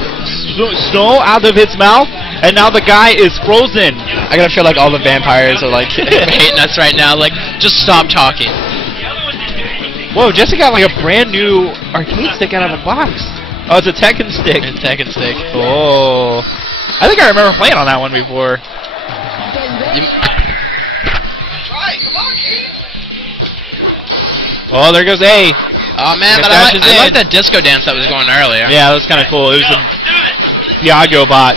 snow out of its mouth, and now the guy is frozen. I gotta feel like all the vampires are like hating us right now. Like, just stop talking. Whoa, Jesse got like a brand new arcade stick out of a box. Oh, it's a Tekken stick. It's a Tekken stick. Oh. I think I remember playing on that one before. Oh, there goes A. Oh, man, but I like that disco dance that was going earlier. Yeah, that was kind of cool. It was the Diago bot.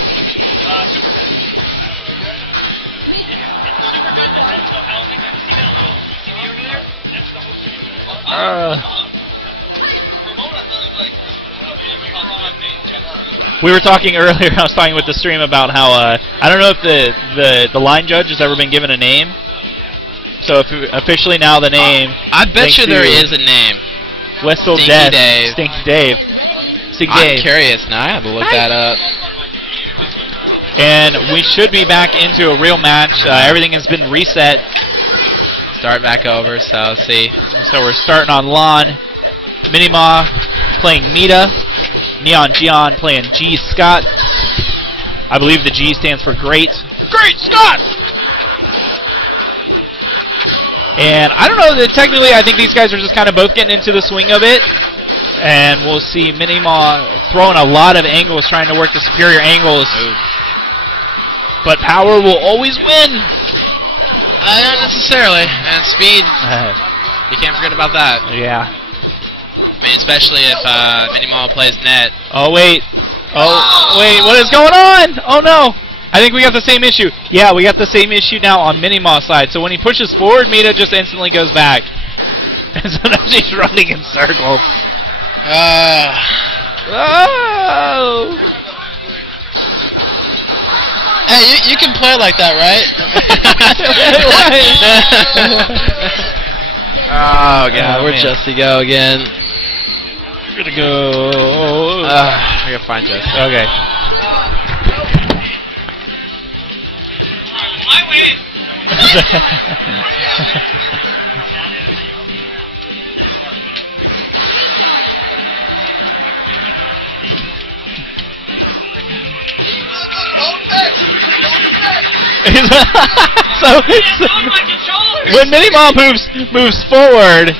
We were talking earlier, I was talking with the stream about how, I don't know if the line judge has ever been given a name. So if officially now the name... I bet you there is a name. Whistle Stinky Death. Dave. Stinky Dave. Stinky I'm Dave. curious now. I have to look that up. And we should be back into a real match. Everything has been reset. Start back over, so let's see. So we're starting on lawn. Minima playing Mita. Neon Gion playing G Scott. I believe the G stands for Great. Great Scott! And I don't know, that technically I think these guys are just kind of both getting into the swing of it. And we'll see Minima throwing a lot of angles, trying to work the superior angles. Ooh. But power will always win. Not necessarily. And speed. You can't forget about that. Yeah. I mean, especially if Minima plays net. Oh, wait. Oh, wait. What is going on? Oh, no. I think we got the same issue. Yeah, we got the same issue now on Minima's side. So when he pushes forward, Mita just instantly goes back. And so now she's running in circles. Oh! Hey, you can play like that, right? Oh, God. Where'd Jesse go again? We're gonna go... I gotta find Jesse. Okay. I win! So when Minima moves forward,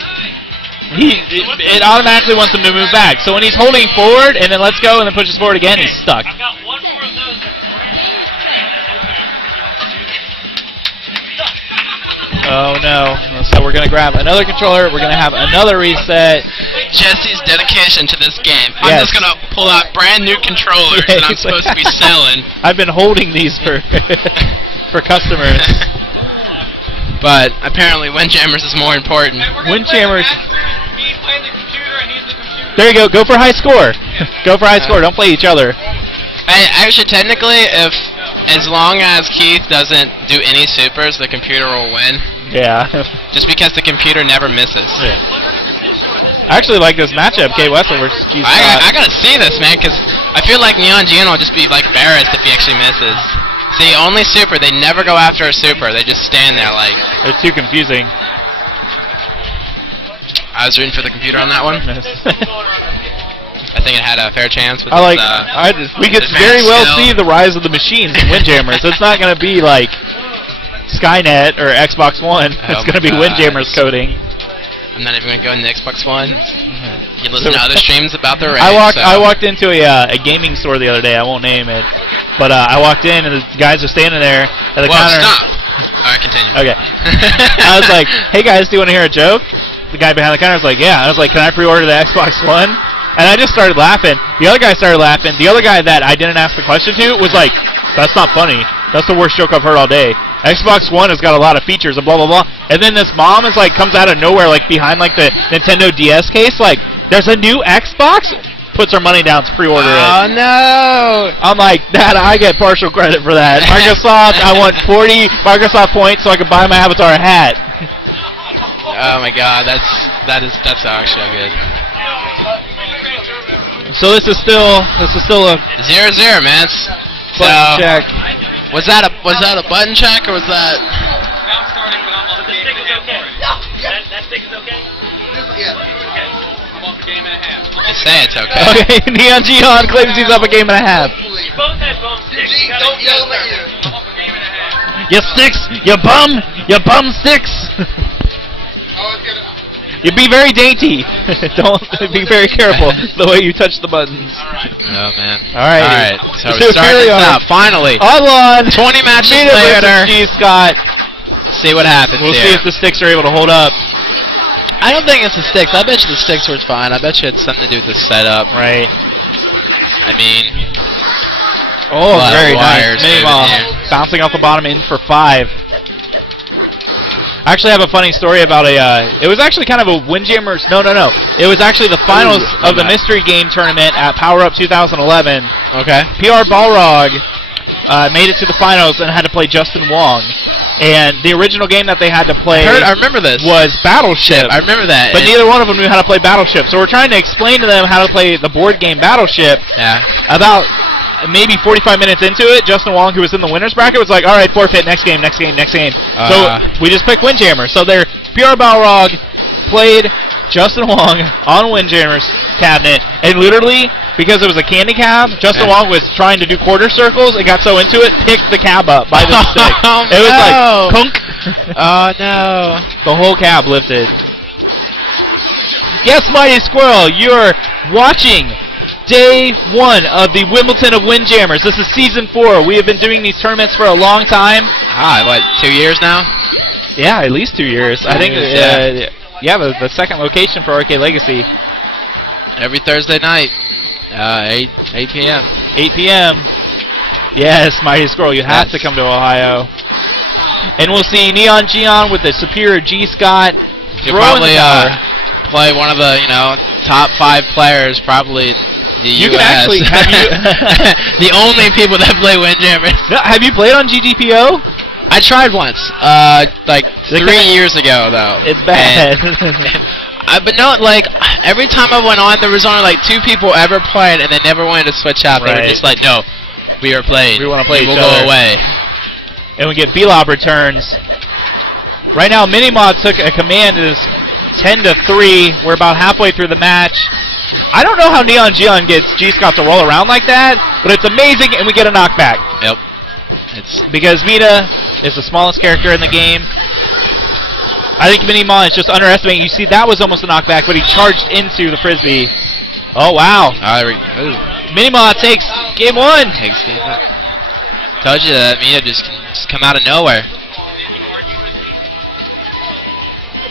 it automatically wants him to move back. So when he's holding forward and then lets go and then pushes forward again, he's stuck. I've got one more of those. Oh no. So we're going to grab another controller. We're going to have another reset. Jesse's dedication to this game. I'm just going to pull out brand new controllers that I'm supposed to be selling. I've been holding these for for customers. But apparently Windjammers is more important. Windjammers. Me playing the computer and he's the computer. There you go. Go for high score. Go for high score. Don't play each other. Actually, technically, as long as Keith doesn't do any supers, the computer will win. Yeah. Just because the computer never misses. Yeah. I actually like this matchup, Kate Wessel versus G Scott. I gotta see this, man, because I feel like Neon Gino will just be like embarrassed if he actually misses. See, only super. They never go after a super. They just stand there like... They're too confusing. I was rooting for the computer on that one. I think it had a fair chance with we could very well see the rise of the machines in Windjammers. It's not going to be like Skynet or Xbox One. It's going to be Windjammers coding. I'm not even going to go into Xbox One. You listen to other streams about their race. I walked into a gaming store the other day. I won't name it. But I walked in and the guys are standing there at the counter. Stop! Alright, continue. Okay. I was like, hey guys, do you want to hear a joke? The guy behind the counter was like, yeah. I was like, can I pre-order the Xbox One? And I just started laughing. The other guy started laughing. The other guy that I didn't ask the question to was like, that's not funny. That's the worst joke I've heard all day. Xbox One has got a lot of features and blah, blah, blah. And then this mom is like, comes out of nowhere, like behind like the Nintendo DS case, like, there's a new Xbox? Puts her money down to pre-order it. Oh, no! I'm like, Dad, I get partial credit for that. Microsoft, I want 40 Microsoft points so I can buy my Avatar hat. Oh my God, that's actually good. So this is still a 0-0, man. button check. Was that a button check or was that? I'm off a game and a half. They say it's okay. Okay, Neon Gion claims he's up a game and a half. You both had bum sticks. Don't yell at you. I'm off a game and a half. You sticks, you bum sticks. You be very dainty. Don't be very careful the way you touch the buttons. Oh man. All right. All right. So we're starting this out. Finally. On 20 matches Mina later. versus G. Scott. See what happens. We'll here. see if the sticks are able to hold up. I don't think it's the sticks. I bet you the sticks were fine. I bet you it's something to do with the setup. Right. I mean. Oh, very nice. nice. Bouncing off the bottom in for 5. I actually have a funny story about it was actually kind of a Windjammers. No. It was actually the finals of the Mystery Game Tournament at Power Up 2011. Okay. PR Balrog made it to the finals and had to play Justin Wong. And the original game that they had to play I remember this. Was Battleship. I remember that. But neither one of them knew how to play Battleship. So we're trying to explain to them how to play the board game Battleship. Yeah. About maybe 45 minutes into it, Justin Wong, who was in the winner's bracket, was like, all right, forfeit, next game. So we just picked Windjammers. So their PR Balrog played Justin Wong on Windjammers cabinet, and literally, because it was a candy cab, Justin Wong was trying to do quarter circles and got so into it, picked the cab up by the stick. It was like, punk. Oh, no. The whole cab lifted. Yes, Mighty Squirrel, you're watching Day 1 of the Wimbledon of Windjammers. This is Season 4. We have been doing these tournaments for a long time. What, 2 years now? Yeah, at least 2 years. I think, the second location for Arcade Legacy. Every Thursday night, 8 p.m. 8 p.m. Yes, Mighty Squirrel, you have to come to Ohio. And we'll see Neon Gion with the superior G. Scott. You'll probably play one of the, top 5 players, probably. You can actually have you the only people that play Windjammers. No, have you played on GGPO? I tried once, like 3 years ago though. It's bad. But no, like every time I went on, there was only like 2 people ever playing, and they never wanted to switch out. They were just like, no, we are playing. We want to play. We'll go away. And we get B-Lob returns. Right now, Minimod took a command. It is 10-3. We're about halfway through the match. I don't know how Neon Gion gets G-Scott to roll around like that, but it's amazing, and we get a knockback. Yep. Because Mina is the smallest character in the game. I think Minimod is just underestimating. You see, that was almost a knockback, but he charged into the Frisbee. Oh, wow. Minimod takes game 1. Takes game 1. Told you that Mina just can come out of nowhere.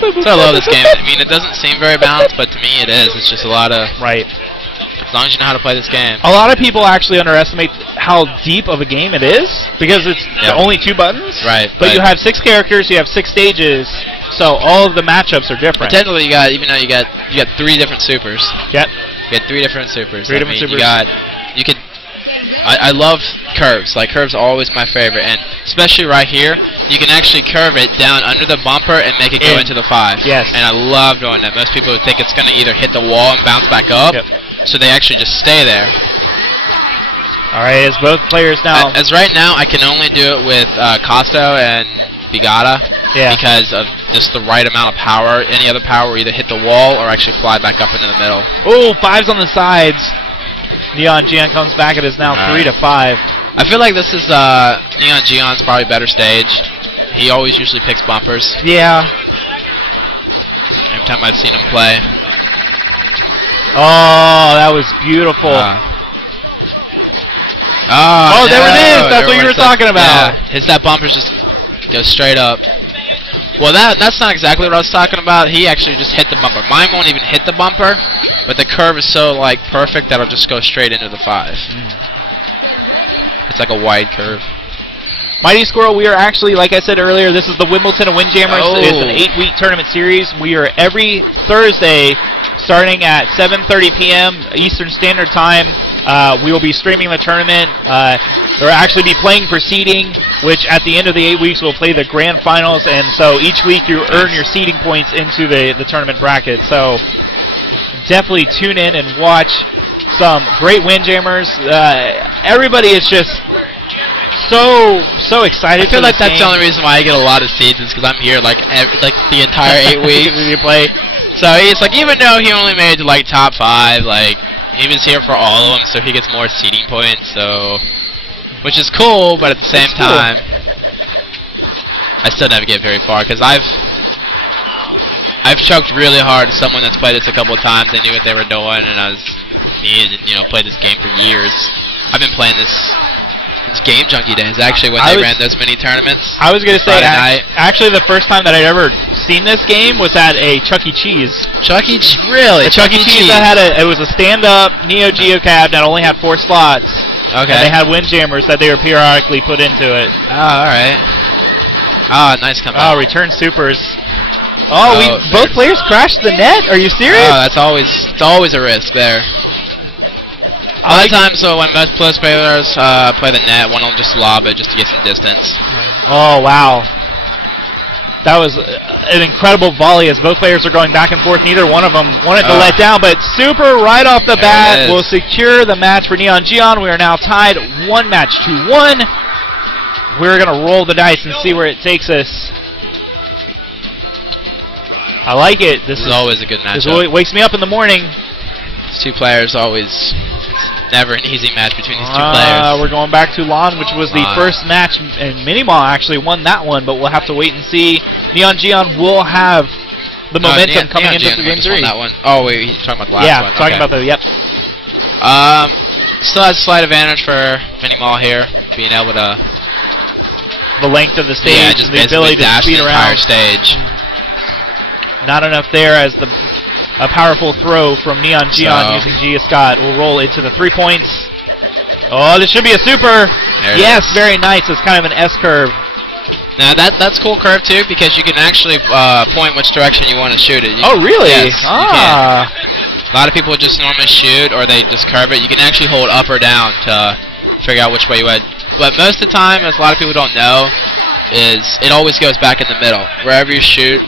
I love this game. I mean, it doesn't seem very balanced, but to me it is. It's just a lot of... Right. As long as you know how to play this game. A lot of people actually underestimate how deep of a game it is, because it's only 2 buttons. Right. But you have 6 characters, you have 6 stages, so all of the matchups are different. But technically, you got 3 different supers. Yep. You got 3 different supers. 3 different supers. I love curves. Like, curves are always my favorite, and especially right here, you can actually curve it down under the bumper and make it go into the 5. Yes. And I love doing that. Most people would think it's going to either hit the wall and bounce back up, so they actually just stay there. All right, as both players now... As right now, I can only do it with Costo and Bigata because of just the right amount of power. Any other power will either hit the wall or actually fly back up into the middle. Oh, 5s on the sides. Neon Gion comes back. It is now 3-5. I feel like this is Neon Gion's probably better stage. He always usually picks bumpers. Yeah. Every time I've seen him play. Oh, that was beautiful. There it is. That's what you were talking about. That bumpers just go straight up. Well, that's not exactly what I was talking about. He actually just hit the bumper. Mine won't even hit the bumper, but the curve is so perfect that it'll just go straight into the 5. It's like a wide curve. Mighty Squirrel, we are actually, like I said earlier, this is the Wimbledon of Windjammers. It's an 8-week tournament series. We are every Thursday starting at 7:30 p.m. Eastern Standard Time. We will be streaming the tournament. There will actually be playing for seeding, which at the end of the 8 weeks we'll play the grand finals, and so each week you earn your seeding points into the tournament bracket. So definitely tune in and watch some great Windjammers. Everybody is just so excited. I feel like that's the only reason why I get a lot of seeds is because I'm here like the entire 8 weeks. You play. So he's like, even though he only made like top 5, like he was here for all of them, so he gets more seeding points. So, which is cool, but at the same time, I still never get very far because I've choked really hard to someone that's played this a couple of times. They knew what they were doing, and I was played this game for years. I've been playing this Game Junkie days, actually, when they ran those mini tournaments. I was going to say, actually, the first time that I'd ever seen this game was at a Chuck E. Cheese. Chuck E. Cheese? Really? A Chuck E. Cheese that had it was a stand-up Neo Geo cab that only had 4 slots. Okay. And they had Windjammers that they were periodically put into it. Oh, alright. Oh, nice comeback. Oh, return supers. Both players crashed the net? Are you serious? Oh, it's always a risk there. A lot of times, so when most plus players play the net, one will just lob it just to get some distance. Oh, wow. That was an incredible volley as both players are going back and forth. Neither one of them wanted to let down, but super right off the bat will secure the match for Neon Geon. We are now tied 1 match to 1. We're going to roll the dice and see where it takes us. I like it. This is always a good matchup. This wakes me up in the morning. These 2 players always... It's never an easy match between these 2 players. We're going back to Lon, which was the first match, and Minima actually won that one, but we'll have to wait and see. Neon Geon will have the momentum coming into the game 3. That one. Oh, wait, he's talking about the last one. Yeah, talking about the, yep. Still has a slight advantage for Minima here, being able to... The length of the stage, just and the ability to speed the around. entire stage. Not enough there as a powerful throw from Neon Geon using Gia Scott will roll into the 3 points. Oh, this should be a super. Yes, very nice. It's kind of an S curve. Now that's cool curve too because you can actually point which direction you want to shoot it. Oh, really? Yes, you can. A lot of people just normally shoot or they just curve it. You can actually hold up or down to figure out which way you would. But most of the time, as a lot of people don't know, is it always goes back in the middle. Wherever you shoot,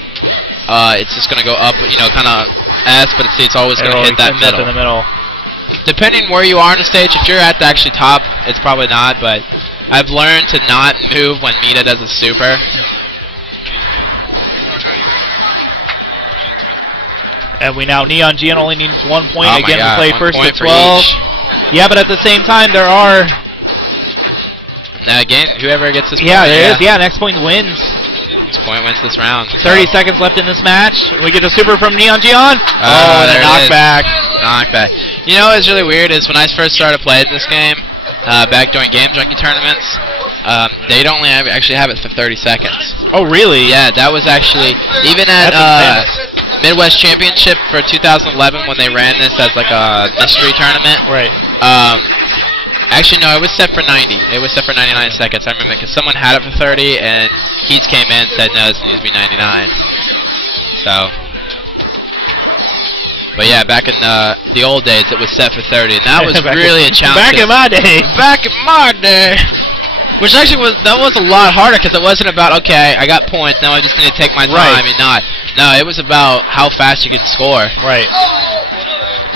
it's just going to go up, kind of S, but it's always going to hit that middle. In the middle. Depending where you are on the stage, if you're at the actually top, it's probably not, but I've learned to not move when Mita does a super. And Neon Geon only needs 1 point. Again, we play first to 12. Yeah, but at the same time, there are... Now again, whoever gets this point. Yeah, there is. Yeah, next point wins. This point wins this round. 30 seconds left in this match. We get a super from Neon Geon. Oh, and a knockback. Knockback. You know what's really weird is when I first started playing this game, back during Game Junkie tournaments, they'd only actually have it for 30 seconds. Oh, really? Yeah, that was actually, even at Midwest Championship for 2011 when they ran this as like a mystery tournament. Right. Actually, no, it was set for 90. It was set for 99 seconds. I remember because someone had it for 30, and Keats came in and said, no, this needs to be 99. So, but yeah, back in the old days, it was set for 30, and that was really a challenge. Back in my day. Back in my day. Which actually was a lot harder because it wasn't about, okay, I got points, now I just need to take my time and not. No, it was about how fast you could score. Right.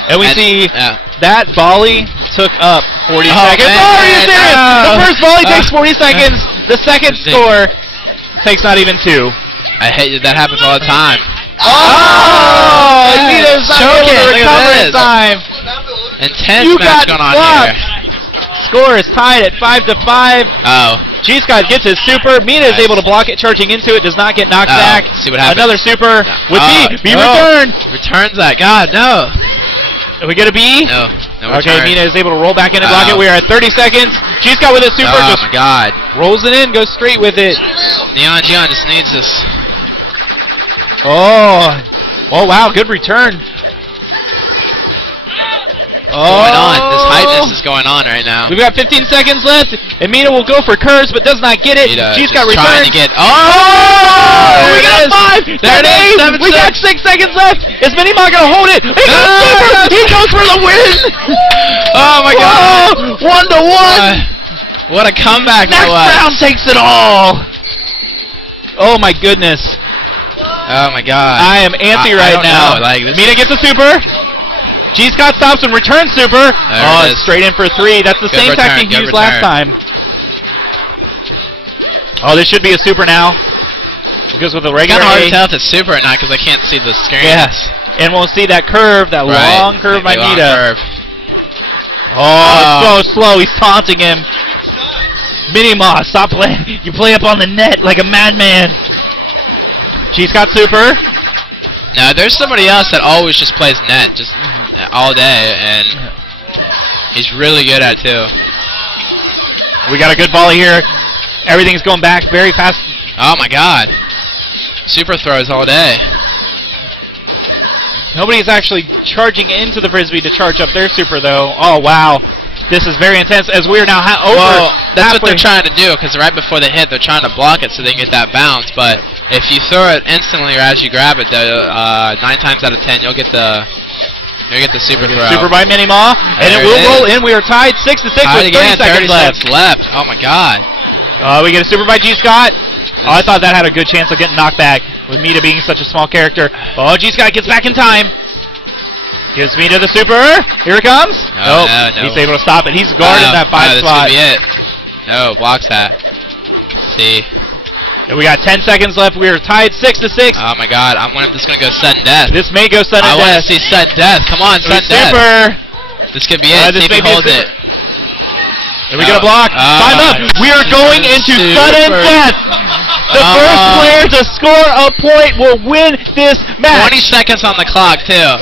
And we see that volley took up 40 seconds. Man, are you serious? The first volley takes 40 seconds. The second score takes not even 2. I hate that happens all the time. Nita's not able to recover in time. Intense match going on here. Score is tied at 5-5. Oh. G-Scott gets his super. Mina is able to block it, charging into it, does not get knocked back. See what happens. Another super with B. B returned. Returns that. God, no. Did we get a B? No. Okay, Mina is able to roll back in and block it. We are at 30 seconds. G-Scott with a super. Oh, my God. Rolls it in, goes straight with it. Neon Geon just needs this. Oh, wow, good return. Going on. This hypeness is going on right now. We've got 15 seconds left. And Mina will go for curves, but does not get it. G-Scott returns. We got 5. There it is. We got 6 seconds left. Is Minima going to hold it? He goes super. He goes for the win. Oh, my God. 1-1. What a comeback that was. Next round takes it all. Oh, my goodness. Oh, my God. I am antsy right now. Mina gets a super. G-Scott stops and returns super. It's straight in for 3. That's the same tactic he used last time. Oh, this should be a super now. It goes with a regular It's kind of hard to tell if it's super or not because I can't see the screen. Yes. And we'll see that curve, that long curve by Mita. Oh, it's so slow. He's taunting him. Minima, stop playing. You play up on the net like a madman. G-Scott super. No, there's somebody else that always just plays net, just all day, and he's really good at it too. We got a good volley here. Everything's going back very fast. Oh my God. Super throws all day. Nobody's actually charging into the Frisbee to charge up their super, though. Oh, wow. This is very intense as we are now over. Well, that's what they're trying to do, because right before they hit, they're trying to block it so they can get that bounce. But if you throw it instantly or as you grab it, 9 times out of 10, you'll get the super throw. Super by Minima, and it will roll in. We are tied 6-6 with 30 seconds left. Oh my God. We get a super by G-Scott. Oh, I thought that had a good chance of getting knocked back with Mita being such a small character. Oh, G-Scott gets back in time. Gives Mita the super. Here it comes. No. He's able to stop it. He's guarded that 5 spot. This could be it. No, blocks that. See. And we got 10 seconds left. We are tied 6-6. Oh my God. I'm just going to go sudden death. This may go sudden death. I want to see sudden death. Come on, sudden death. Super. This could be it. See if he holds it. Are we going to block? Time up. We are going into sudden death. The first player to score a point will win this match. 20 seconds on the clock, too.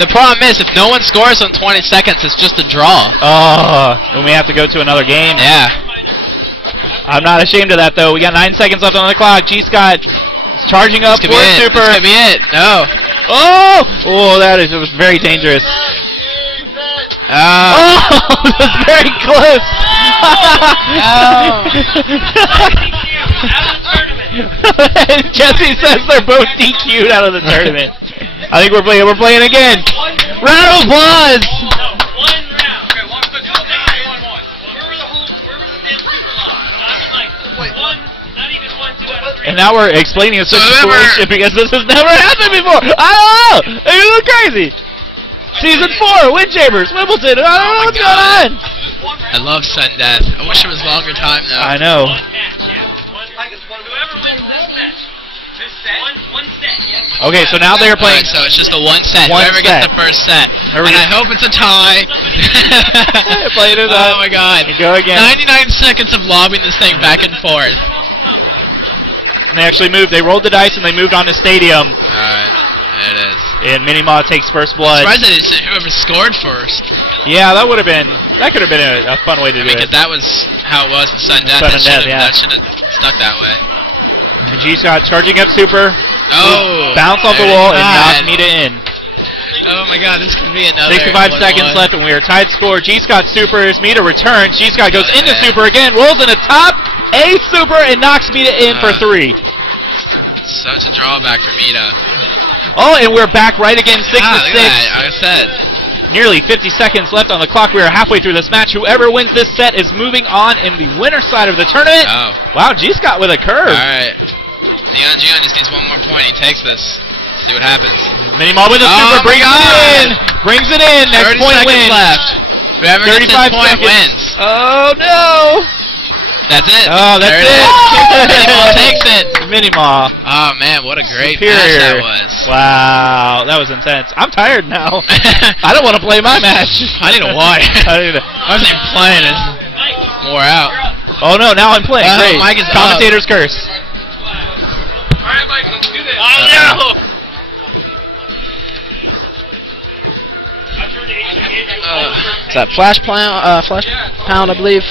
The problem is, if no one scores in 20 seconds, it's just a draw. Then we have to go to another game. Yeah. I'm not ashamed of that, though. We got 9 seconds left on the clock. G-Scott is charging up for super. This could be it. No. Oh, it was very dangerous. It was very close. Jesse says they're both DQ'd out of the tournament. I think we're playing again. Round of applause. One round. Okay, one. Where were the damn super lines? I mean, not even 1, 2 out of 3. And now we're explaining a situation because this has never happened before. I don't know. It's a little crazy. Season 4, Windjammers, Wimbledon. I don't know what's going on. I love sudden death. I wish it was longer time though. I know. Whoever wins this match. One set. Yeah. Okay, so now they're playing. So it's just a one set. Whoever gets the first set. And I hope it's a tie. Played it up. Oh my God. And go again. 99 seconds of lobbing this thing back and forth. And they actually moved. They rolled the dice and they moved on to stadium. Alright. There it is. And Minima takes first blood. I'm surprised they didn't say whoever scored first. Yeah, that could have been a fun way to do it. Because that was how it was with sudden death. That should have stuck that way. And G-Scott charging up super. Bounce off the wall and knock Mita in. Oh my God, this could be another 65 seconds left and we are tied score. G-Scott supers, Mita returns. G-Scott goes into super again, rolls in the top, a super, and knocks Mita in for 3. Such a drawback for Mita. Oh, and we're back right again, 6-6. Look at that, like I said. Nearly 50 seconds left on the clock. We are halfway through this match. Whoever wins this set is moving on in the winner's side of the tournament. Wow, G-Scott with a curve. Alright. Neon Gion just needs one more point. He takes this. Let's see what happens. Minima with a super, brings it in. Brings it in. Next 30 point seconds wins. left. Whoever gets this point wins. Oh, no. That's it. Oh, that's it. Minima takes it. Minima. Oh, man, what a great match that was. Wow, that was intense. I'm tired now. I don't want to play my match. I need a water. I wasn't even playing it. More out. Oh, no, now I'm playing. Great. Mike is Commentator's curse. All right, Mike, let's do this. Oh, no. Is that Flash Pound, I believe?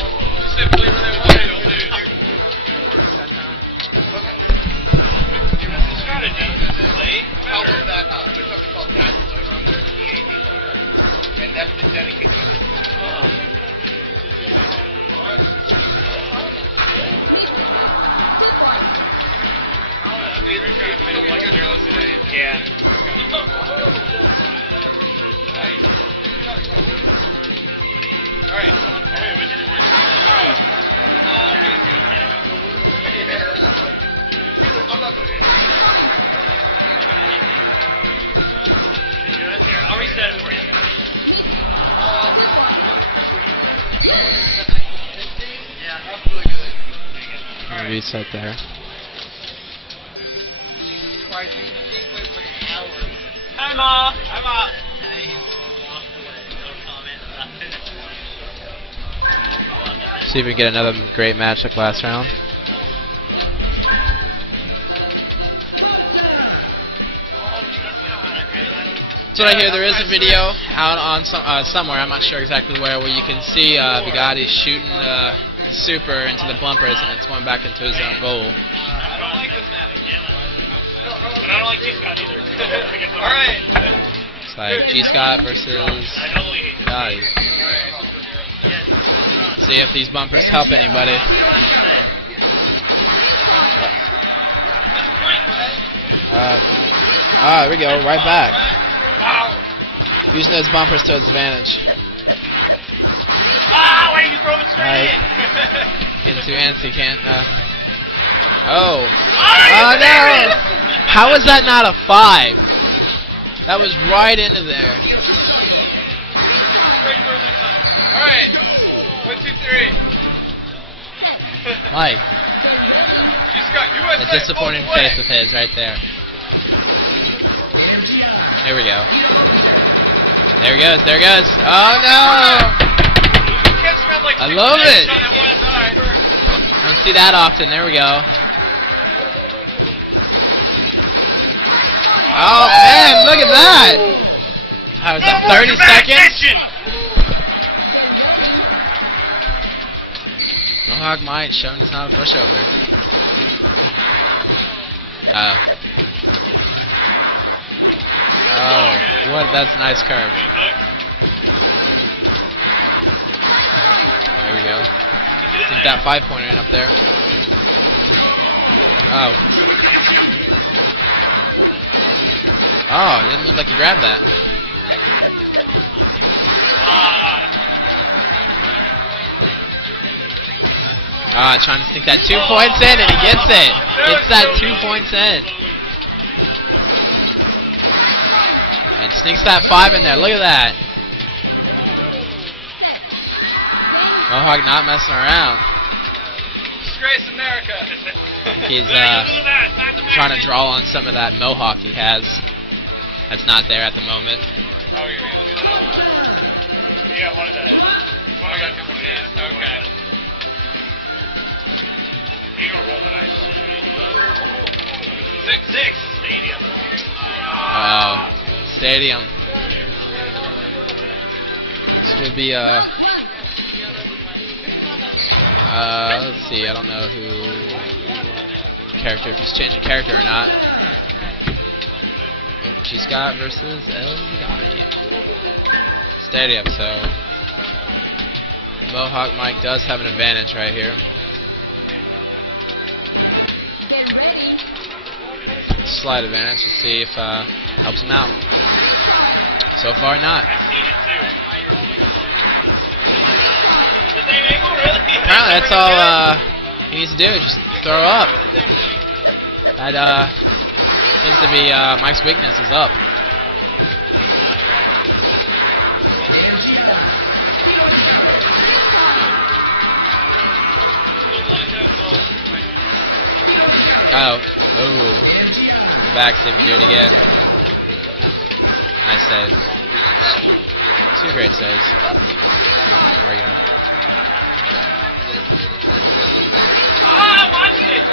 I'll reset it for you. Reset there. I'm off. I'm off. See if we can get another great match like last round. So I hear there is a video out on somewhere, I'm not sure exactly where you can see Bugatti shooting the super into the bumpers and it's going back into his own goal. I don't like this match. But I don't like G-Scott either. Alright. It's like G-Scott versus Bugatti. See if these bumpers help anybody. There we go, right back. Using those bumpers to its advantage. Why are you throwing straight in? Getting too antsy, can't. Oh no! How is that not a 5? That was right into there. Alright. 1, 2, 3. Mike. A A disappointing face of his right there. There we go. There he goes, there he goes. Oh no! I love it! I don't see that often. There we go. Oh man, look at that! That was 30 seconds. Mohawk Mike showing he's not a pushover. Oh, what? That's a nice curve. There we go. I think that 5-pointer in up there. Oh. Oh, didn't look like he grabbed that. Trying to sneak that 2 points in, and he gets it. Gets that 2 points in. And sneaks that 5 in there. Look at that. Mohawk not messing around. Disgrace America. I think he's trying to draw on some of that Mohawk he has. That's not there at the moment. Oh, you're going to do that. You got one of that. Well, I got 2 of these. Okay. You're going to roll the dice. 6-6. Stadium. Oh. Stadium. This would be let's see, I don't know if he's changing character or not. G-Scott versus El Bugatti. Stadium, so Mohawk Mike does have an advantage right here. Slight advantage, let's see if helps him out. So far, not. Apparently, that's all he needs to do, just throw up. That seems to be Mike's weakness is up. Took it back, see if we can do it again. Nice save. 2 great saves. There we go. Watch it!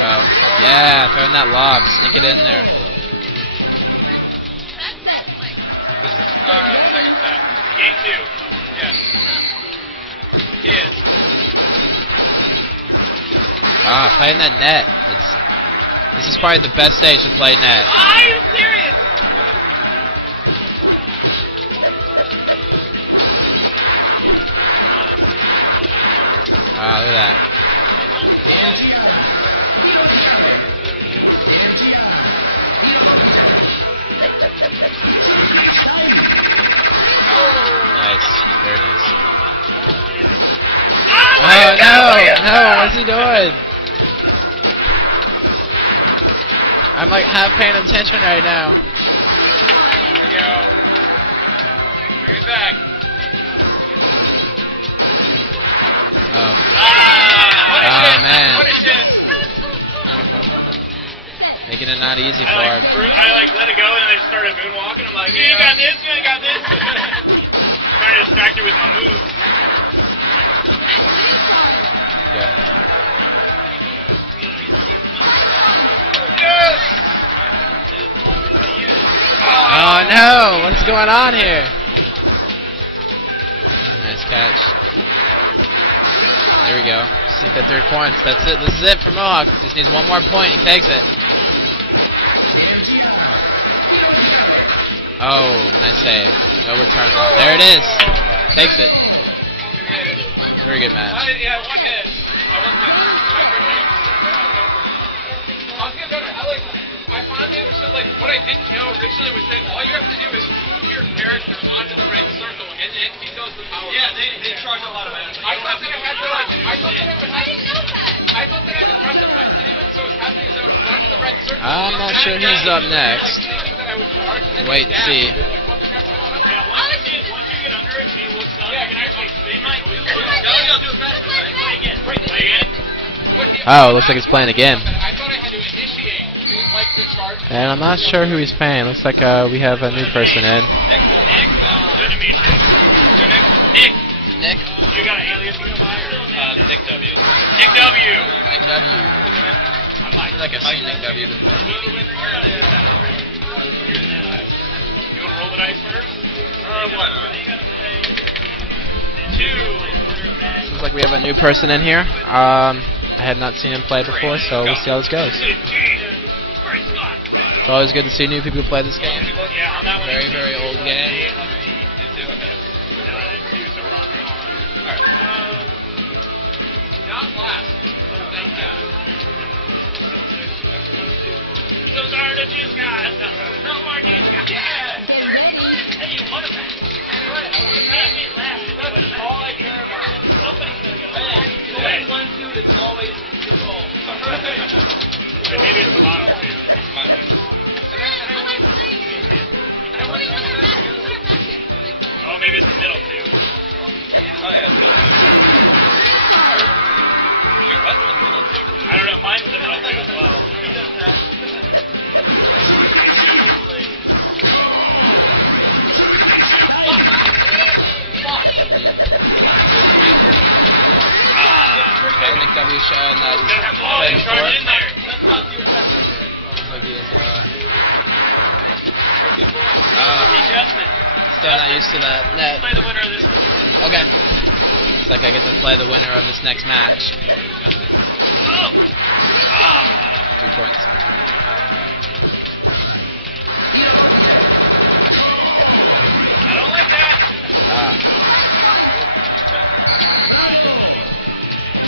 Oh, yeah, throwing that lob, sneak it in there. This is second set. Game 2. Yes. He is. Playing that net. This is probably the best stage to play net. Are you serious? Look at that. Nice. Very nice. Oh, no, what's he doing? I'm like half paying attention right now. There we go. Bring it back. Oh. Oh, man. Punish it. making it not easy for him. I let it go and I just started moonwalking. I'm like, you ain't got this, you ain't got this. Trying to distract you with my moves. Yeah. Yes! Oh no! What's going on here? Nice catch. There we go. Sneak that 3 points. That's it. This is it for Mohawk. Just needs one more point. He takes it. Oh, nice save. No return though. There it is. Takes it. Very good match. Yeah, one hit. I finally understood, what I didn't know originally was that all you have to do is move your character onto the red circle, and he goes with power. Yeah, they charge a lot of energy. I thought that I had to, I thought that I had to press a button, so what's happening is I would run to the red circle. I'm not sure who's up next. Wait and see. Once you get under it and he looks up, you can actually spin. Play again. Oh, looks like he's playing again. I thought I had to initiate, the charge. And I'm not sure who he's playing. Looks like we have a new person in. Nick, good to meet you. Nick. You got an alias you go by? Nick W. Nick W. Nick W. I feel like I've seen Nick W before. You want to roll the dice first? Why not? 2. Seems like we have a new person in here. I have not seen him play before, so we'll see how this goes. It's always good to see new people play this game. Very, very old game. Not last. So sorry to you guys. No more games, guys. Hey, you won it back. That's all I care about. Somebody's going to get a goal. 1-2 is always the goal. Maybe it's the bottom two. Oh, maybe it's the middle two. Oh, yeah. Wait, what's the middle two? I don't know. Mine's the middle two as well. Okay, Nick W showing that he's played before. Looks like he is, still not used to that net. Play the winner of this one. Okay. Looks like I get to play the winner of this next match. 2 points. I don't like that.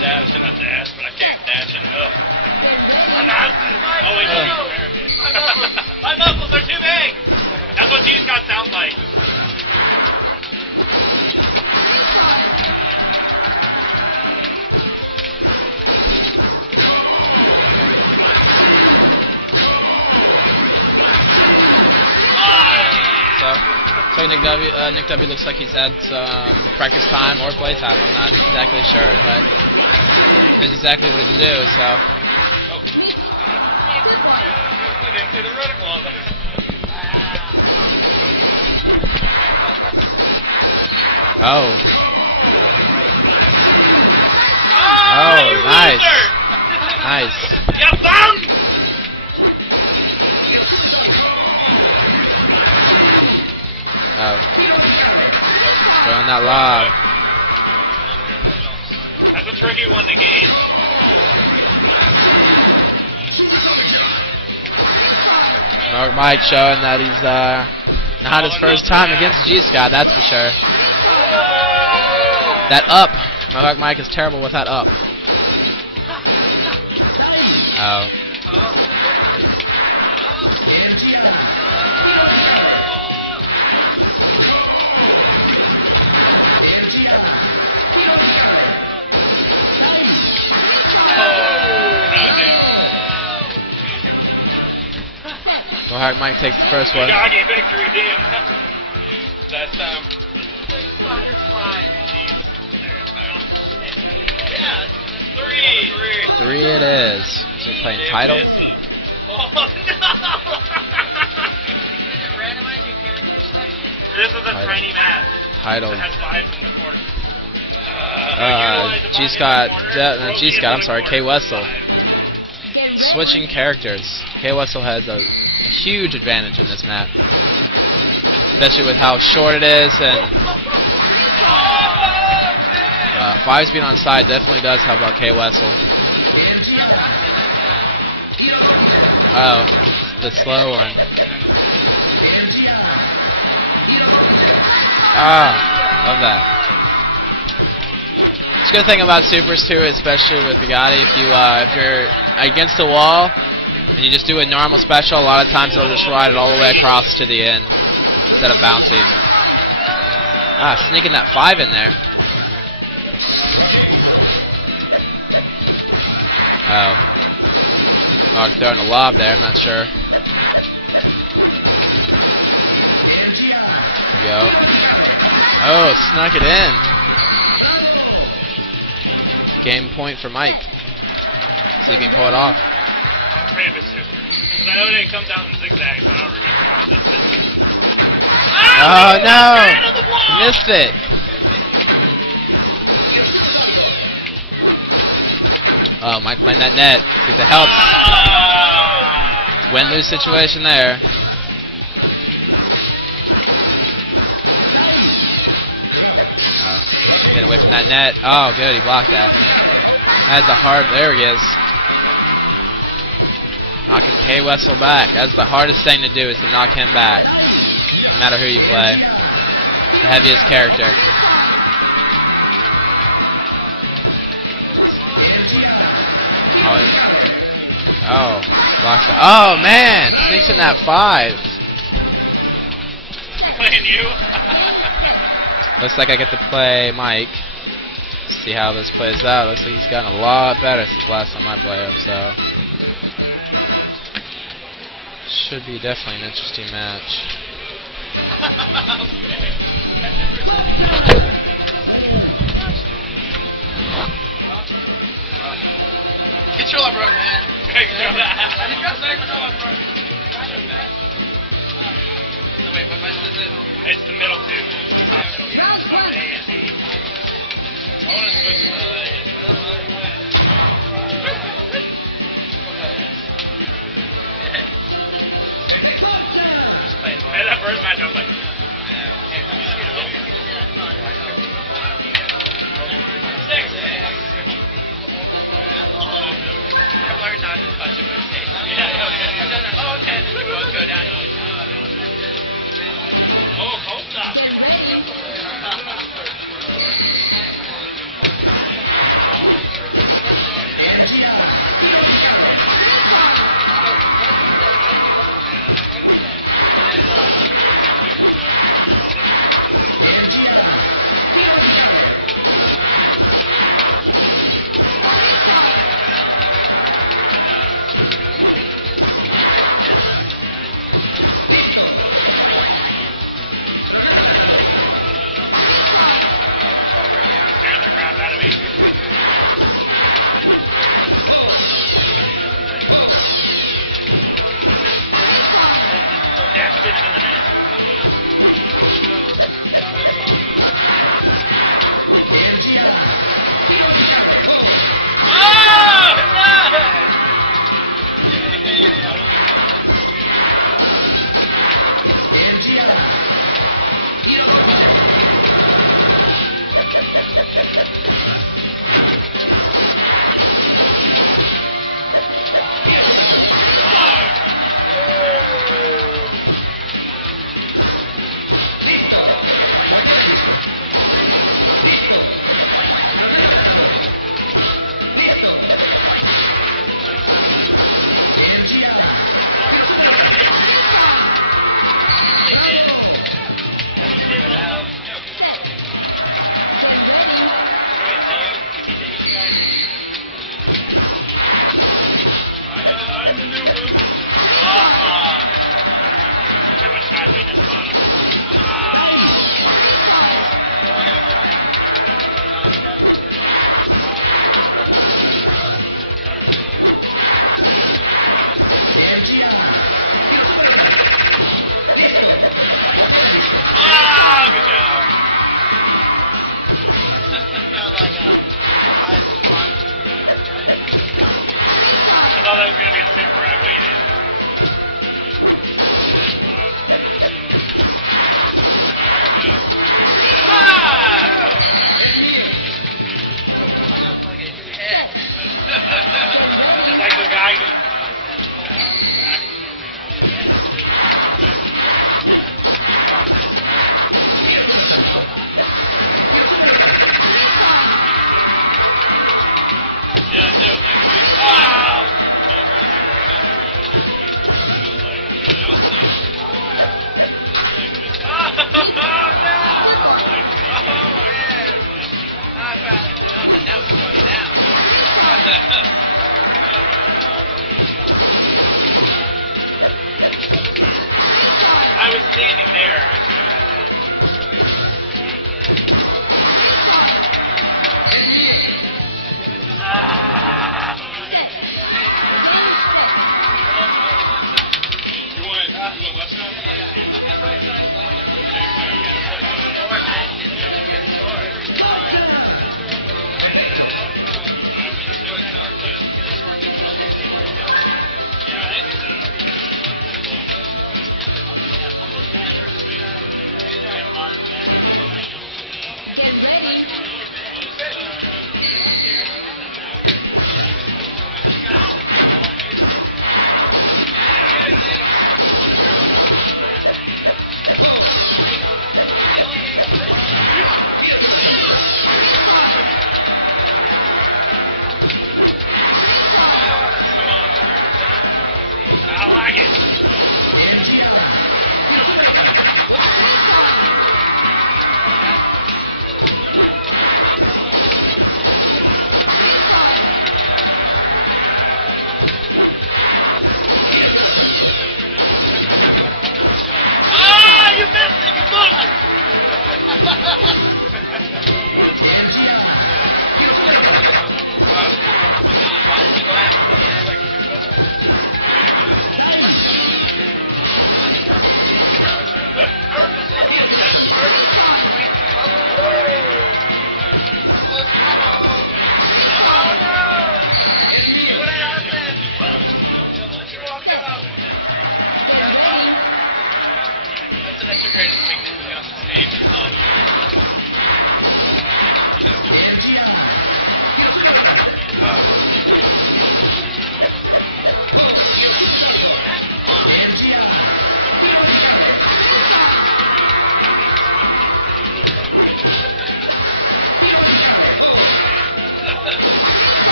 Dash and I dash, but I can't dash enough. Oh, wait, my muscles are too big. That's what G-Scott sounds like. So Nick W looks like he's had some practice time or play time. I'm not exactly sure, but knows exactly what to do. So. Oh. Oh, nice. Nice. You bum! Oh. Throwing that lob. That's a tricky one to gauge. Mike showing that he's not his first time against G-Scott, that's for sure. That up. Mohawk Mike is terrible with that up. Oh. Mohawk Mike takes the first one. Doggy victory, damn. That's Yeah, 3. 3 it is. So you're playing title. no! This is a tiny map. Titled. It has 5s in the corner. G-Scott, I'm sorry, K. Wessel. Switching characters. K. Wessel has a huge advantage in this map. Especially with how short it is, and 5's being on side definitely does help out K. Wessel. Oh, the slow one. Love that. It's a good thing about supers too, especially with Bugatti. If you're against the wall and you just do a normal special, a lot of times it'll just ride it all the way across to the end instead of bouncing. Sneaking that 5 in there. Oh. Mark throwing a lob there, I'm not sure. There we go. Oh, snuck it in. Game point for Mike. See if he can pull it off. I'm afraid of it super. Because I know that it comes out in zigzags, but I don't remember how it does it. Oh, no! He missed it. Oh, Mike playing that net. See if it helps. Win-lose situation there. Get away from that net. Oh, good. He blocked that. That's a hard. There he is. Knocking K. Wessel back. That's the hardest thing to do, is to knock him back. No matter who you play. The heaviest character. Oh. Blocks it. Oh, man. Sneaks in that 5. I'm playing you. Looks like I get to play Mike. See how this plays out. Looks like he's gotten a lot better since last time I played him, so should be definitely an interesting match. Controller broke, man. Wait, what match is it? It's the middle two. The top middle two. So A and B. I want to switch to Hey, that first match I was like... Six. I've learned not to touch it with tape. Yeah, okay. Oh, okay. Then we both go down. Oh, cold stop.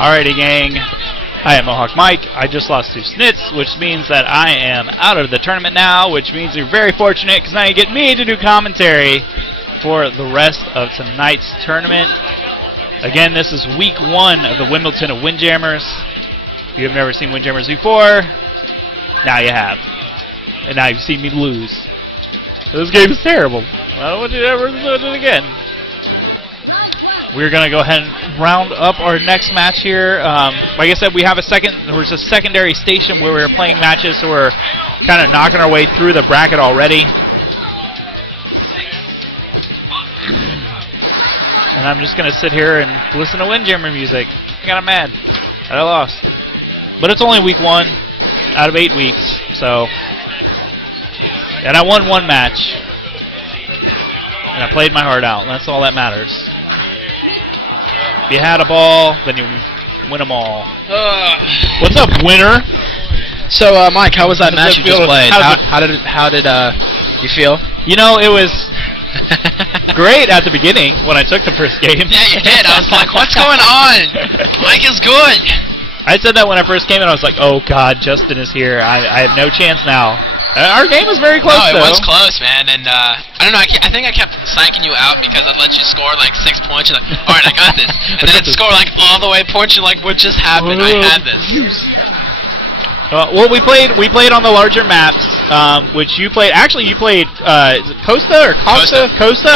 Alrighty, gang. I am Mohawk Mike. I just lost to Snitz, which means that I am out of the tournament now, which means you're very fortunate because now you get me to do commentary for the rest of tonight's tournament. Again, this is week 1 of the Wimbledon of Windjammers. If you have never seen Windjammers before, now you have. And now you've seen me lose. This game is terrible. I don't want you to ever do it again. We're going to go ahead and round up our next match here. Like I said, we have there's a secondary station where we're playing matches, so we're kind of knocking our way through the bracket already. And I'm just going to sit here and listen to Windjammer music. I got mad that I lost. But it's only week 1 out of 8 weeks, so. And I won 1 match. And I played my heart out, and that's all that matters. If you had a ball, then you win them all. What's up, winner? So, Mike, how was that match you just played? How did you feel? You know, it was great at the beginning when I took the first game. Yeah, you did. I was like, what's going on? Mike is good. I said that when I first came in. I was like, oh, God, Justin is here. I have no chance now. Our game was very close, though. No, it was close, man. And I don't know. I think I kept psyching you out because I'd let you score like 6 points. You're like, all right, I got this. And then I'd score like all the way points. You're like, what just happened? I had this. Well, we played on the larger maps, which you played. Actually, you played is it Costa or Costa? Costa,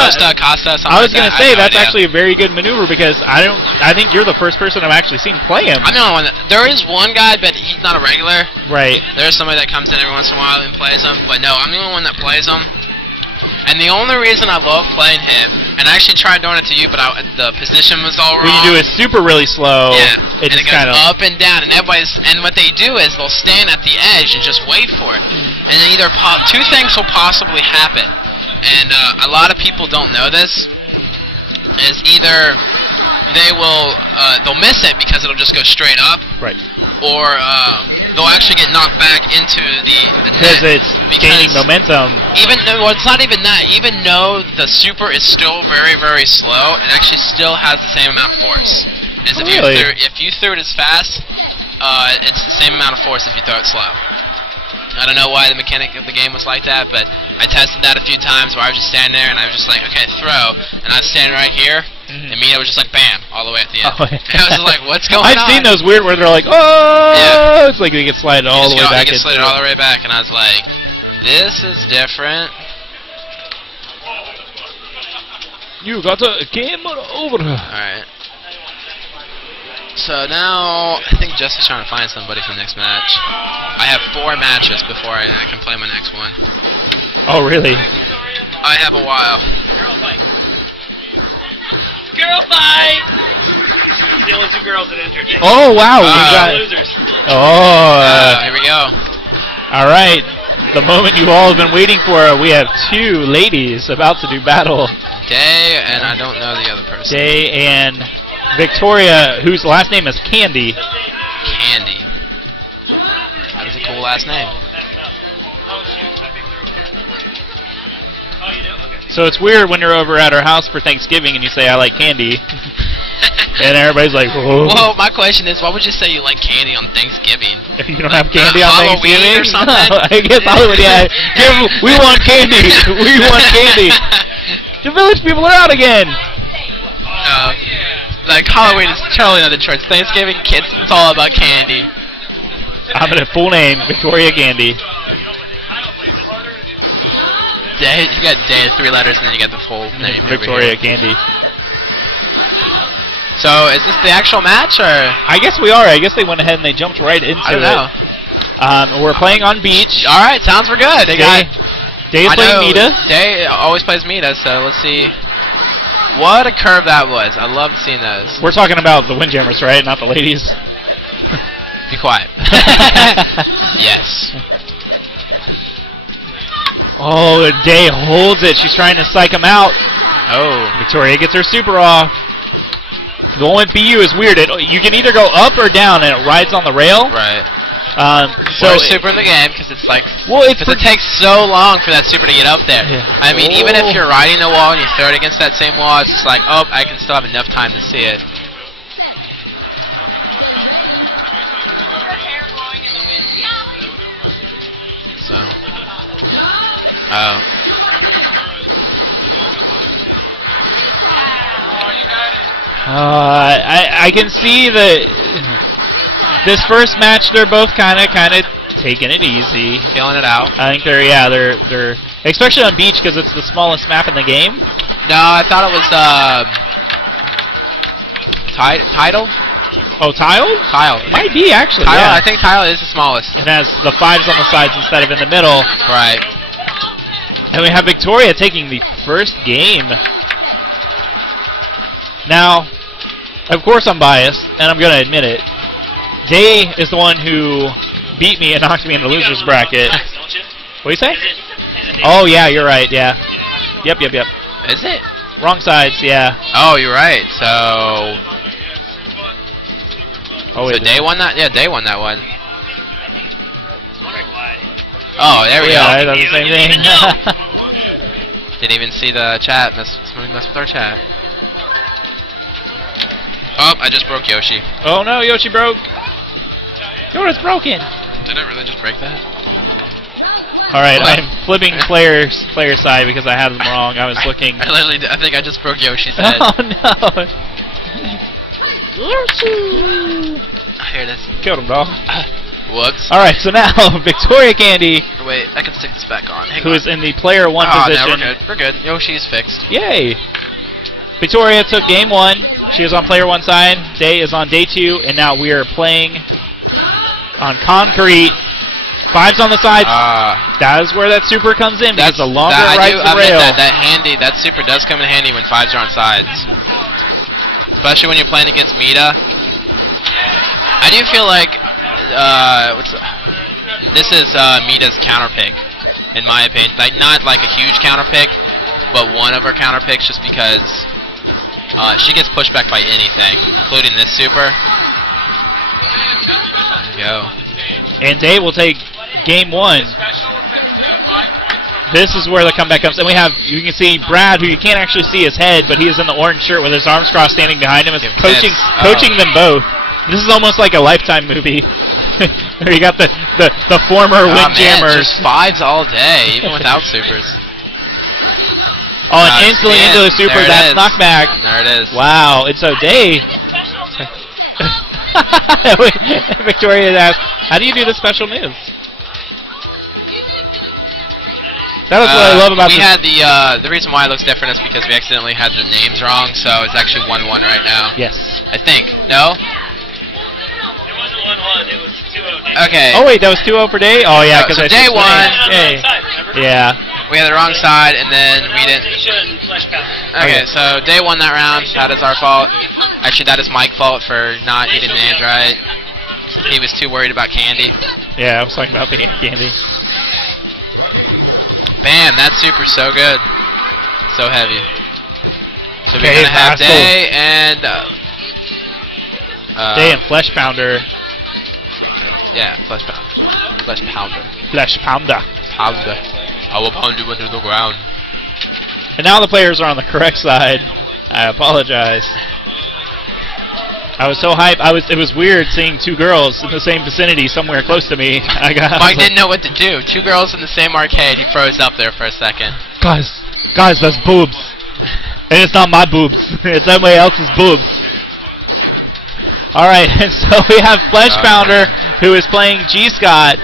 I was going to say that's actually a very good maneuver because I think you're the first person I've actually seen play him. I'm the only one. There is one guy, but he's not a regular. Right. There's somebody that comes in every once in a while and plays him, but no, I'm the only one that plays him. And the only reason I love playing him, and I actually tried doing it to you, but the position was all wrong. When you do it super really slow, it just goes up and down, and what they do is they'll stand at the edge and just wait for it. And then either 2 things will possibly happen, and a lot of people don't know this, is either they'll miss it because it'll just go straight up, right, or they'll actually get knocked back into the net. It's gaining momentum. It's not even that. Even though the super is still very, very slow, it actually still has the same amount of force. As if you threw it as fast, it's the same amount of force if you throw it slow. I don't know why the mechanic of the game was like that, but I tested that a few times where I was just standing there and I was just like, okay, throw. And I was standing right here, and Mina was just like, bam, all the way at the end. And I was like, what's going on? I've seen those weird where they're like, oh! Yeah. It's like they get slided all the way back. They get slided all the way back, and I was like, this is different. You got a game over. Alright. So now, I think Jess is trying to find somebody for the next match. I have 4 matches before I can play my next one. Oh, really? I have a while. Girl fight. Girl fight! The only 2 girls that entered. Oh, wow. We got losers. Here we go. All right. The moment you all have been waiting for. We have 2 ladies about to do battle. Day, and I don't know the other person. Day and Victoria, whose last name is Candy. Candy. That is a cool last name. So it's weird when you're over at our house for Thanksgiving and you say, I like candy. And everybody's like, whoa. Well, my question is, why would you say you like candy on Thanksgiving? If you don't have candy on Halloween Thanksgiving? Or something? I guess Halloween, yeah. We want candy. We want candy. The village people are out again. Like, Halloween is totally not the choice. Thanksgiving, kids, it's all about candy. I'm in a full name, Victoria Candy. Day, you got Day, 3 letters, and then you got the full name. Victoria Candy. So, is this the actual match, or? I guess we are. I guess they went ahead and they jumped right into I don't know. We're playing on beach. All right, sounds we're good. Day is playing Mita. Day always plays Mita, so let's see. What a curve that was. I love seeing those. We're talking about the Windjammers, right? Not the ladies. Be quiet. Yes. Oh, Day holds it. She's trying to psych him out. Oh. Victoria gets her super off. Going with BU is weird. You can either go up or down, and it rides on the rail. Right. So super in the game because it's like it takes so long for that super to get up there. Yeah. I mean, even if you're riding the wall and you throw it against that same wall, it's just like, oh, I can still have enough time to see it. Oh. I can see that this first match they're both kind of taking it easy, Feeling it out. I think they're especially on beach because it's the smallest map in the game. No, I thought it was Tidal. Oh, Tile? Tile. Might be actually. Tile. Yeah. I think Tile is the smallest. It has the 5s on the sides instead of in the middle. Right. And we have Victoria taking the first game. Now, of course I'm biased, and I'm going to admit it. Day is the one who beat me and knocked me in the loser's bracket. What do you say? Is it Oh, yeah, you're right, yeah. Yep. Is it? Wrong sides, yeah. Oh, you're right. So. Oh, So Day won that? Yeah, Day won that one. wondering why. Oh, there we Yeah, go. that's the same thing. Didn't even see the chat. Somebody messed with our chat. Oh, I just broke Yoshi. Oh, no, Yoshi broke. Yoda's broken. Did I really just break that? All right, What? I'm flipping player side because I had them wrong. I was looking. I think I just broke Yoshi's head. Oh, no. Yoshi! Here it is. Killed him, dog. Whoops. All right, so now Victoria Candy, Wait, I can stick this back on. Hang who on. is in the player 1 Oh, position. no, we're good. We're good. Yoshi's fixed. Yay! Victoria took game 1. She is on player 1 side. Day is on day 2, and now we are playing on concrete. 5s on the sides. That is where that super comes in because the longer it rides the rail. That super does come in handy when 5s are on sides. Especially when you're playing against Mita. I do feel like this is Mita's counter pick, in my opinion. Like, not like a huge counter pick, but one of her counter picks just because she gets pushed back by anything, including this super. There you go. And Day will take game 1. This is where the comeback comes. And we have, you can see Brad, who you can't actually see his head, but he is in the orange shirt with his arms crossed standing behind him, is coaching them both. This is almost like a Lifetime movie. There you got the former Windjammers. Just 5s all day, even without supers. Oh, and instantly into the super, that's knockback. There it is. Wow, and so Day... Victoria asked, how do you do the special moves? That is what I love about we this. had the reason why it looks different is because we accidentally had the names wrong, so it's actually 1-1 right now. Yes. I think. No? It wasn't 1-1, it was 2-0. Okay. Oh wait, that was 2-0 for Day? Oh yeah, because so I Day switched won. names. Remember? Yeah. We had the wrong side, and then we didn't. Okay, so Day won that round. That is our fault. Actually, that is Mike's fault for not getting the names right. He was too worried about candy. Yeah, I was talking about the candy. Bam, that super's so good. So heavy. So we're Okay, going to have Day and... Day and Flesh Pounder. Yeah, Flesh Pounder. Flesh Pounder. Flesh Pounder. Pounder. I will pound you into the ground. And now the players are on the correct side. I apologize. I was so hyped. It was weird seeing 2 girls in the same vicinity somewhere close to me. Mike didn't know what to do. 2 girls in the same arcade. He froze up there for a second. Guys, that's boobs. And it's not my boobs. It's somebody else's boobs. All right, and so we have Flesh Pounder, who is playing G. Scott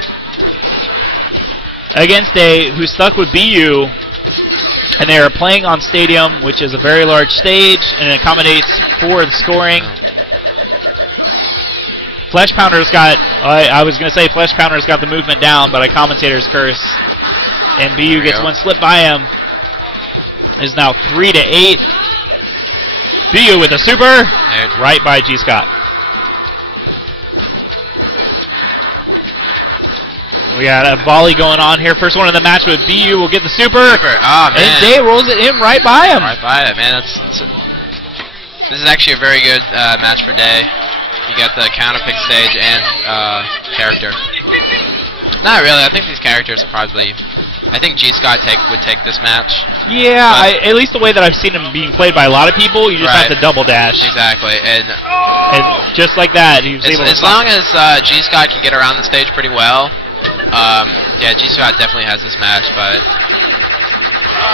against Day, who's stuck with BU. And they are playing on Stadium, which is a very large stage, and it accommodates for the scoring. Flesh Pounder's got, I was going to say Flesh Pounder's got the movement down, but a commentator's curse. And BU gets one slip by him. Is now 3-8. BU with a super, right by G. Scott. We got a volley going on here. First one in the match with BU will get the super. Oh, man. And Day rolls it in right by him. Right by it, man. This is actually a very good match for Day. You got the counter pick stage and character. Not really. I think these characters are probably... I think G. Scott would take this match. Yeah, at least the way that I've seen him being played by a lot of people, you just have to double dash. Exactly. And just like that, he was able to... As long as G. Scott can get around the stage pretty well, yeah, G. Scott definitely has this match, but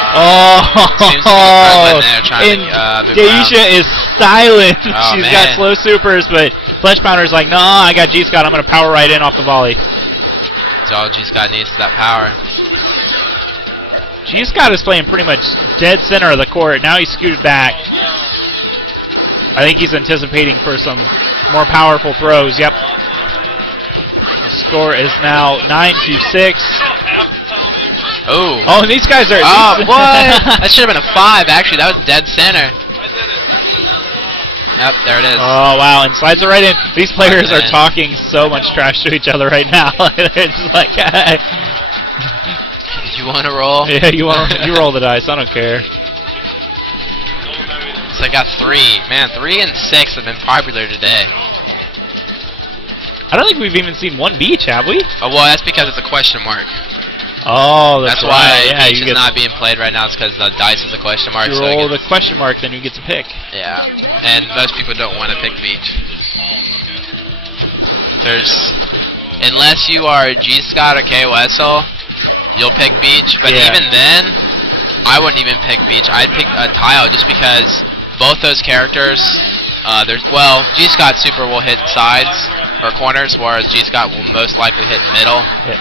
Seems to be there trying to move Deisha around. is silent. Oh, She's man. got slow supers, but Flesh Pounder's like, no, I got G-Scott. I'm going to power right in off the volley. That's all G-Scott needs is that power. G-Scott is playing pretty much dead center of the court. Now he's scooted back. I think he's anticipating for some more powerful throws. Yep. The score is now 9-6. Oh. Oh, and these guys are... Oh, what? That should have been a 5, actually. That was dead center. Yep, there it is. Oh, wow, and slides it right in. These players are talking so much trash to each other right now. It's like... You want to roll? Yeah, you roll the dice. I don't care. So I got 3. Man, 3 and 6 have been popular today. I don't think we've even seen one beach, have we? Oh, well, that's because it's a question mark. Oh, that's why right. beach is not being played right now. It's because the dice is a question mark. You roll the question mark, then you get to pick. Yeah, and most people don't want to pick beach. Unless you are G-Scott or K-Wessel, you'll pick beach. But even then, I wouldn't even pick beach. I'd pick a tile just because both those characters, G-Scott super will hit sides or corners, whereas G-Scott will most likely hit middle. Yeah.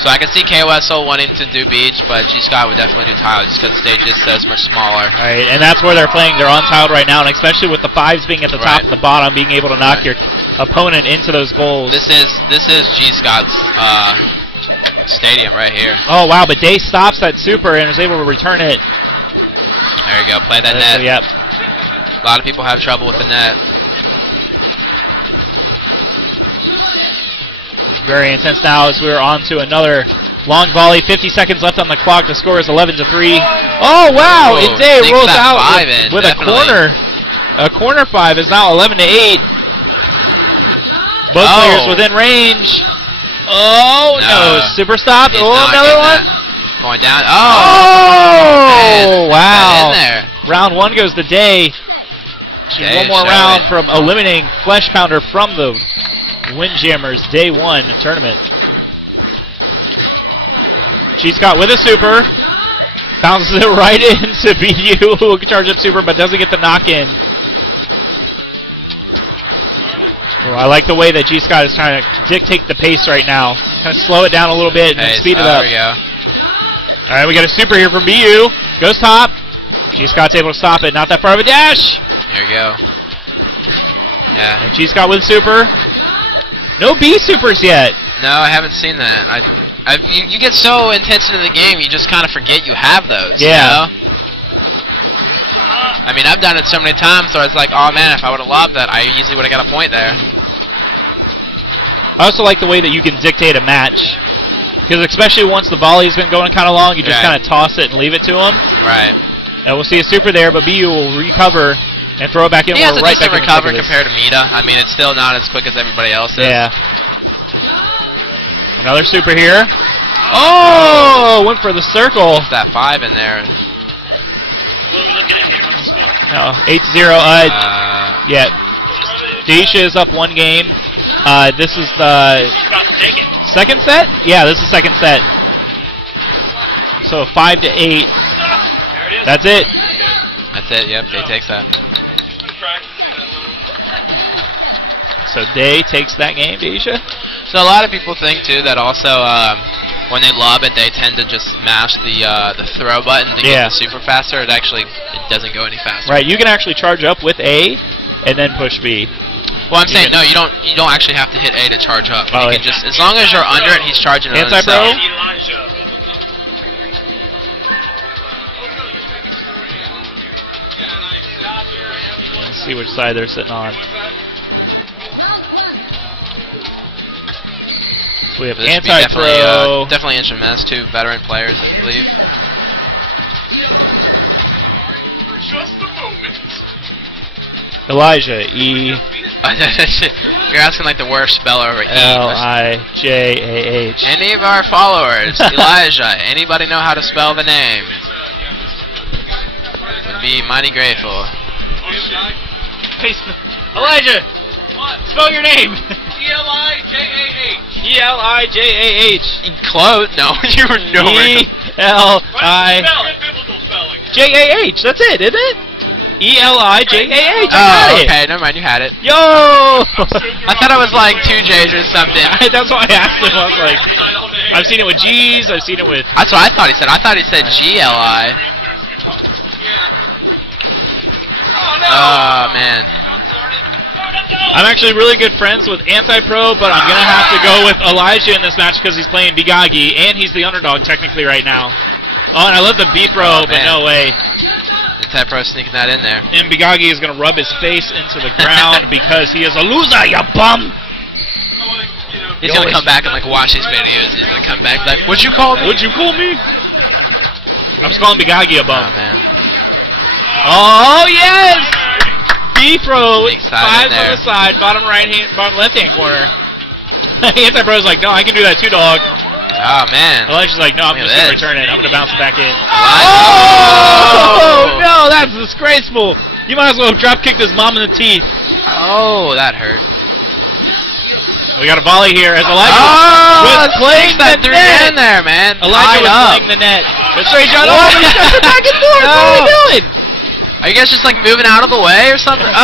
So I can see K-Wessel wanting to do beach, but G-Scott would definitely do tile just because the stage is so much smaller. Right, and that's where they're playing. They're on tiled right now, and especially with the 5s being at the top and the bottom, being able to knock your opponent into those goals. This is G-Scott's stadium right here. Oh, wow, but Day stops that super and is able to return it. There you go, play that net. Yep. A lot of people have trouble with the net. Very intense now as we're on to another long volley. 50 seconds left on the clock. The score is 11-3. Oh, wow! And Day rolls out with a corner. A corner 5 is now 11-8. Both players within range. Oh, no. Super stop. Oh, another one. Going down. Oh, wow. In there. Round 1 goes to Day. One more round from eliminating Flesh Pounder from the Windjammers Day 1 tournament. G-Scott with a super. Bounces it right into BU, who can charge up super but doesn't get the knock in. Oh, I like the way that G-Scott is trying to dictate the pace right now. Kind of slow it down a little bit and then speed it up. There we go. Alright, we got a super here from BU. Goes top. G-Scott's able to stop it. Not that far of a dash. There you go. Yeah. And G-Scott with super. No B supers yet. No, I haven't seen that. You get so intense into the game, you just kind of forget you have those. Yeah. You know? I mean, I've done it so many times, so it's like, oh man, if I would have lobbed that, I easily would have got a point there. I also like the way that you can dictate a match. Because especially once the volley's been going kind of long, you just kind of toss it and leave it to them. Right. And we'll see a super there, but BU will recover and throw it back in. He has a right decent back recover compared to Mita. I mean, it's still not as quick as everybody else is. Yeah. Another super here. Oh, went for the circle. What's that 5 in there? What are we looking at here? What's the score? Oh, 8-0. Yeah. Deisha is up 1 game. This is the She's about to take it. second set? Yeah, this is second set. So 5-8. There it is. That's it. That's it, yep, Day takes that. So Day takes that game, Deisha. So a lot of people think, too, that also when they lob it, they tend to just mash the throw button to get the super faster. It doesn't go any faster. Right, you can actually charge up with A and then push B. Well, I'm saying, no, you don't actually have to hit A to charge up. Oh, you can just, as long as you're under it, he's charging it on himself. Elijah. Let's see which side they're sitting on. So we have anti-throw. Definitely HMS, 2 veteran players, I believe. Just a moment. Elijah, E. You're asking like the worst speller over E. Elijah. Any of our followers, Elijah, anybody know how to spell the name? Would be mighty grateful. Elijah, spell your name. E-L-I-J-A-H. E-L-I-J-A-H. Close? No, you were nowhere. E-L-I. J-A-H. That's it, isn't it? E-L-I-J-A-H. Oh, okay. Never mind. You had it. Yo! I thought it was like 2 J's or something. That's why I asked him. I was like, I've seen it with G's. I've seen it with... That's what I thought he said. I thought he said G-L-I. Oh, man. I'm actually really good friends with Anti-Pro, but I'm going to have to go with Elijah in this match because he's playing Bigagi, and he's the underdog technically right now. Oh, and I love the B-throw, but no way. Anti-Pro sneaking that in there. And Bigagi is going to rub his face into the ground because he is a loser, you bum! He's going to come back and like watch these videos. He's going to come back like, what'd you call me? What'd you call me? I was calling Bigagi a bum. Oh, man. Oh, yes! B-throw, 5s on the side, bottom left-hand corner. Anti-Pro's like, no, I can do that too, dog. Oh, man. Elijah's like, no, I'm just going to return it. I'm going to bounce it back in. Oh, no, that's disgraceful. You might as well have drop-kicked his mom in the teeth. Oh, that hurt. We got a volley here as Elijah was playing the net. In there, man. Elijah was playing the net. But straight shot. Oh, but he's got the back and forth. What are we doing? Are you guys just like moving out of the way or something? Oh!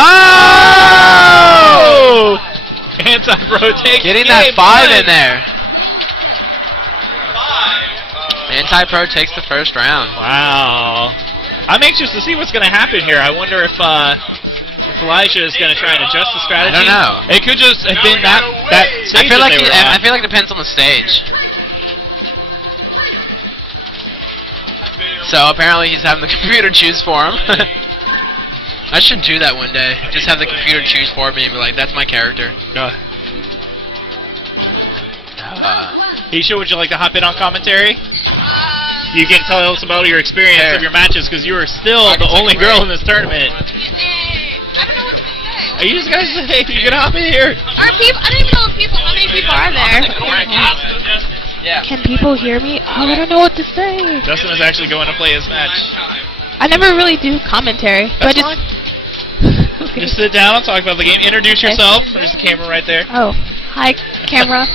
Anti-Pro takes getting that 5 in there. Anti-Pro takes the first round. Wow. I'm anxious to see what's going to happen here. I wonder if Elijah is going to try and adjust the strategy. I don't know. It could just have been that stage. I feel like it depends on the stage. So apparently he's having the computer choose for him. I should do that one day. Just have the computer choose for me and be like, that's my character. Isha, would you like to hop in on commentary? You can tell us about your experience of your matches because you are still the only girl in this tournament. I don't know what to say. Are you just guys you can hop in here? Are people? I don't even know how many people are there. Yeah. Can people hear me? Oh, I don't know what to say. Justin is actually going to play his match. I never really do commentary. That's but fine. Just sit down and talk about the game. Introduce yourself. There's the camera right there. Oh, hi, camera.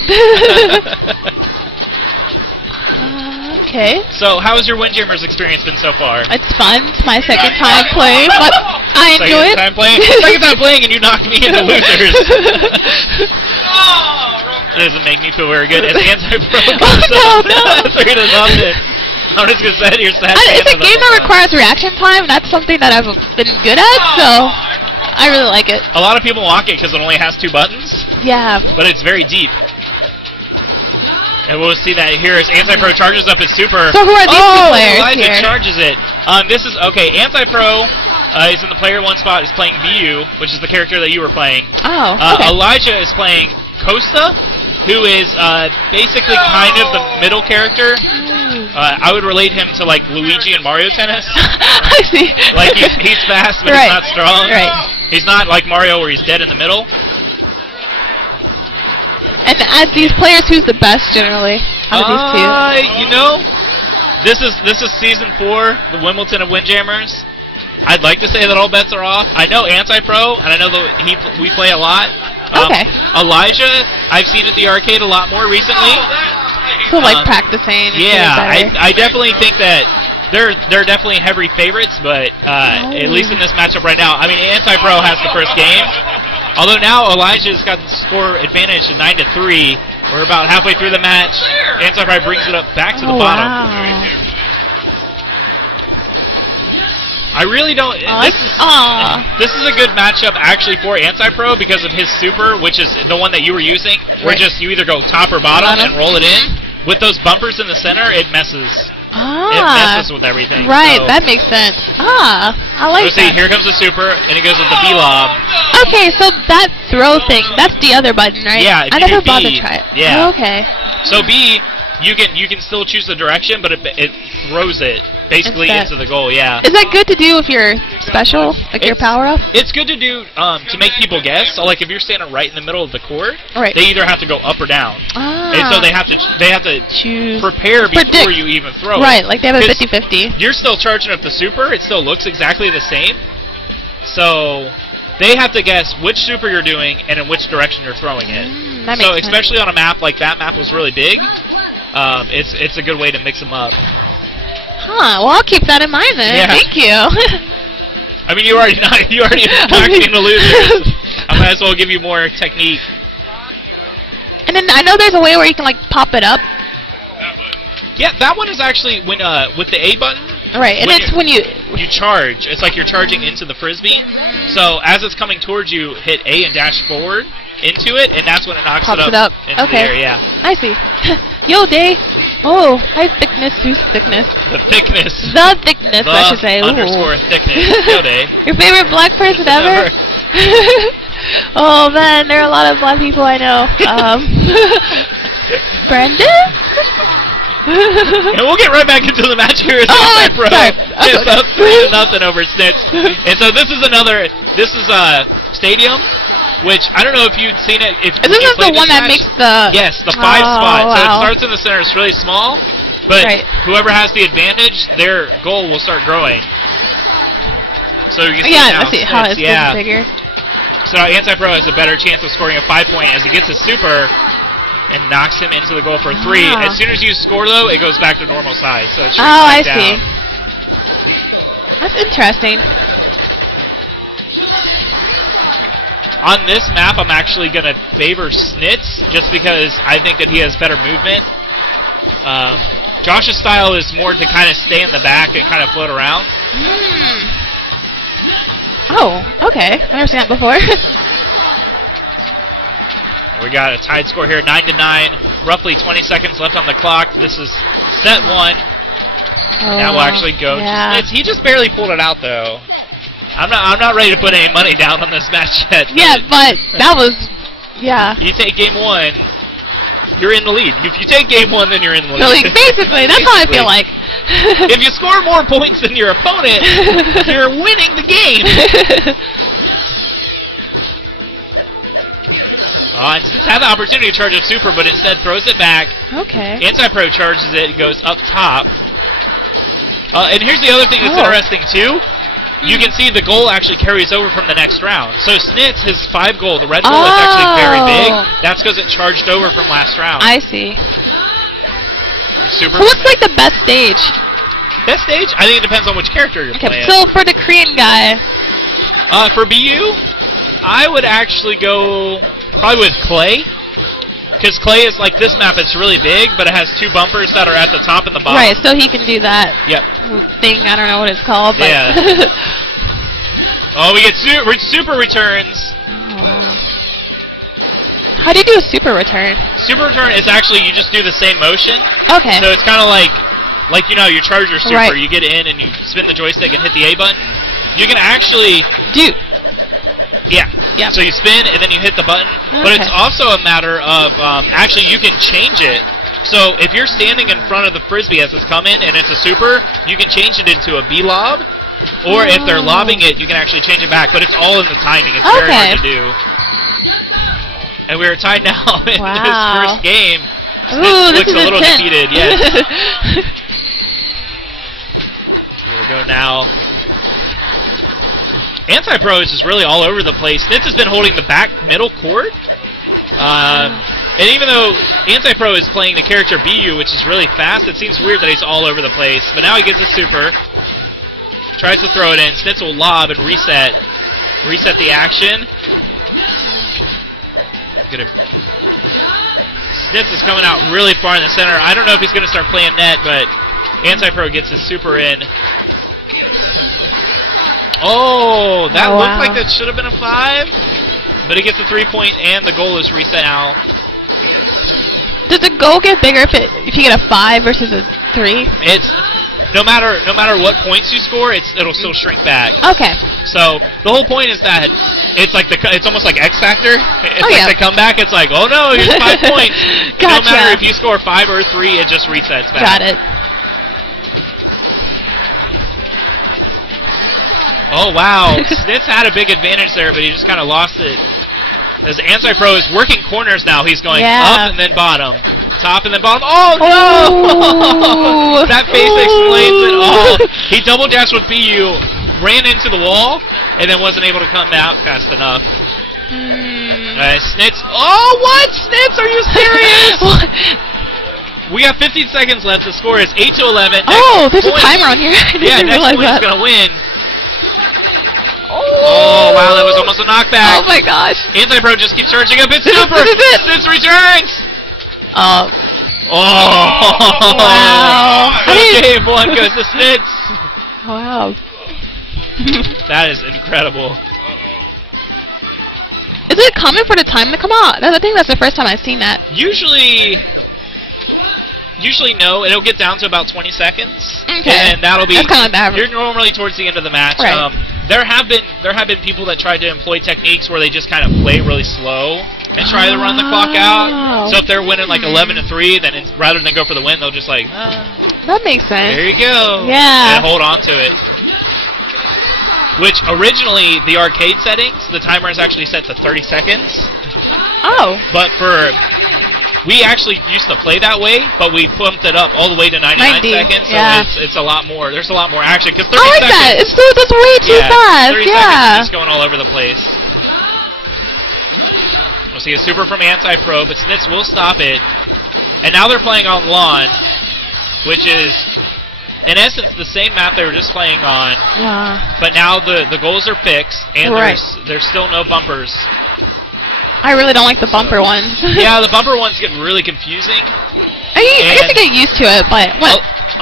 Okay. So, how has your Windjammers experience been so far? It's fun. It's my second time playing, but I enjoy it. Second time playing, and you knocked me into losers. That doesn't make me feel very good. As Anti-Pro comes up 3-0. I'm just gonna sit here sad. It's a game that requires reaction time. That's something that I've been good at, so I really like it. A lot of people mock it because it only has 2 buttons. Yeah. But it's very deep. And we'll see that here as Anti-Pro charges up his super. So who are these 2 players Elijah here? charges it. This is, okay, Anti-Pro is in the player 1 spot, is playing BU, which is the character that you were playing. Oh, okay. Elijah is playing Costa, who is basically kind of the middle character. I would relate him to like Luigi in Mario Tennis. I see. Like he's fast, but he's not strong. Right. He's not like Mario where he's dead in the middle. And as these players, who's the best generally out of these 2? You know, this is season 4, the Wimbledon of Windjammers. I'd like to say that all bets are off. I know Anti-Pro, and I know that we play a lot. Okay. Elijah, I've seen at the arcade a lot more recently. So like practicing. Yeah, I definitely think that they're definitely heavy favorites, but at least in this matchup right now, I mean, Anti-Pro has the first game. Although now Elijah's got the score advantage to 9-3. We're about halfway through the match. Anti-Pro brings it up back to the bottom. Wow. I really don't. This is a good matchup actually for Anti-Pro because of his super, which is the one that you were using. Where just you either go top or bottom and roll it in. With those bumpers in the center, it messes. It messes with everything. Right, so. that makes sense. I like that. See, here comes the super, and it goes with the B lob. Okay, so that throw thing, that's the other button, right? Yeah, I never bothered to try it. Yeah. Oh, okay. So B, you can still choose the direction, but it throws it basically into the goal. Yeah. Is that good to do if you're special, like your power up? It's good to do to make people guess. So like if you're standing right in the middle of the court, they either have to go up or down, and so they have to choose, prepare before you even throw. Right, like they have a 50-50. You're still charging up the super. It still looks exactly the same. So they have to guess which super you're doing and in which direction you're throwing it. That makes sense. Especially on a map like that map was really big. It's a good way to mix them up. Huh. Well, I'll keep that in mind then. Yeah. Thank you. I mean, you already knocked me in the losers. I might as well give you more technique. And then I know there's a way where you can like pop it up. Yeah, that one is actually when with the A button. Right, and it's when you charge. It's like you're charging into the frisbee. So as it's coming towards you, hit A and dash forward into it, and that's when it knocks pops it up into okay. the air. Yeah. I see. Yo, Day. Oh, high thickness. Who's thickness? The thickness. The thickness, I should say. Underscore thickness. Yo, Day. Your favorite black person ever? Oh man, there are a lot of black people I know. Brendan? And we'll get right back into the match here. Oh, Pro. sorry. It's up 3-0 over Snitz. And so this is Stadium, which I don't know if you'd seen it. If Is this the one that makes the... Yes, the 5 spot. So it starts in the center. It's really small, but whoever has the advantage, their goal will start growing. So you can see now, I see how it's getting bigger. So Anti-Pro has a better chance of scoring a 5-point as he gets his super and knocks him into the goal for 3. As soon as you score, though, it goes back to normal size. So it I down. see. That's interesting. On this map, I'm actually going to favor Snitz just because I think that he has better movement. Josh's style is more to kind of stay in the back and kind of float around. Oh, okay. I've never seen that before. We got a tied score here, 9-9. Roughly 20 seconds left on the clock. This is set 1. Now we'll actually go to Snitz. He just barely pulled it out, though. I'm not ready to put any money down on this match yet. Yeah, but that was You take game 1, you're in the lead. If you take game 1, then you're in the lead. Basically, that's how I feel like. If you score more points than your opponent, you're winning the game. And Snitz had the opportunity to charge a super, but instead throws it back. Okay. Anti-Pro charges it and goes up top. And here's the other thing that's interesting, too. You can see the goal actually carries over from the next round. So Snitz, his 5 goal, the red goal is actually very big. That's because it charged over from last round. I see. Super. So what's like the best stage? Best stage? I think it depends on which character you're playing. So for the Korean guy. For BU, I would actually go probably with Clay. Because Clay is like this map, it's really big, but it has 2 bumpers that are at the top and the bottom. Right, so he can do that thing, I don't know what it's called. But yeah. We get super returns. Oh, wow. How do you do a super return? Super return is actually, you just do the same motion. Okay. So it's kind of like you know, you charge your super, you get in and you spin the joystick and hit the A button. You can actually... Yeah. So you spin and then you hit the button. But it's also a matter of, actually you can change it. So if you're standing in front of the frisbee as it's coming and it's a super, you can change it into a B lob. Or if they're lobbing it, you can actually change it back. But it's all in the timing. It's very hard to do. And we're tied now in this first game. Ooh, Snitz looks a little defeated. Yes. Here we go now. Anti-Pro is just really all over the place. Snitz has been holding the back middle court. And even though Anti-Pro is playing the character BU, which is really fast, it seems weird that he's all over the place. But now he gets a super. Tries to throw it in. Snitz will lob and reset the action. Snitz is coming out really far in the center. I don't know if he's going to start playing net, but Anti-Pro gets his super in. Oh, that looked like that should have been a 5. But he gets a 3-point, and the goal is reset now. Does the goal get bigger if you get a 5 versus a 3? It's no matter what points you score, it'll still shrink back. Okay. So the whole point is that it's almost like X Factor. It's like the comeback. It's like, oh no, here's 5 points. No matter if you score 5 or 3, it just resets back. Got it. Oh wow, Snitz had a big advantage there, but he just kind of lost it. As Anti-Pro is working corners now, he's going up and then bottom. Top and then bottom. Oh no! That face explains it all. He double dashed with BU, ran into the wall, and then wasn't able to come out fast enough. Snitz. Oh, what? Snitz, are you serious? We got 15 seconds left. The score is 8-11. Oh, there's a timer on here. I didn't next realize one's that. going to win. Oh, wow, that was almost a knockback. Oh my gosh. Anti-Pro just keeps charging up. It's super. This is it. Snitz returns. Oh. Wow. Game 1 goes to Snitz. Wow. That is incredible. Is it common for the time to come out? I think that's the first time I've seen that. Usually no. It'll get down to about 20 seconds. Okay. And that'll be. That's kind of like the average. You're normally towards the end of the match. Right. There have been people that tried to employ techniques where they just kind of play really slow and try to run the clock out. So if they're winning like 11-3, then rather than go for the win, they'll just like. That makes sense. There you go. Yeah. And hold on to it. Which originally the arcade settings, the timer is actually set to 30 seconds. Oh. But we actually used to play that way, but we pumped it up all the way to 99 seconds, so it's a lot more. There's a lot more action because 30 I like seconds. that. That's way too fast. 30 seconds just going all over the place. We'll see a super from Anti-Pro, but Snitz will stop it. And now they're playing on lawn, which is in essence the same map they were just playing on. Yeah. But now the goals are fixed, and there's still no bumpers. I really don't like the bumper ones. Yeah, the bumper ones get really confusing. I guess you get used to it, but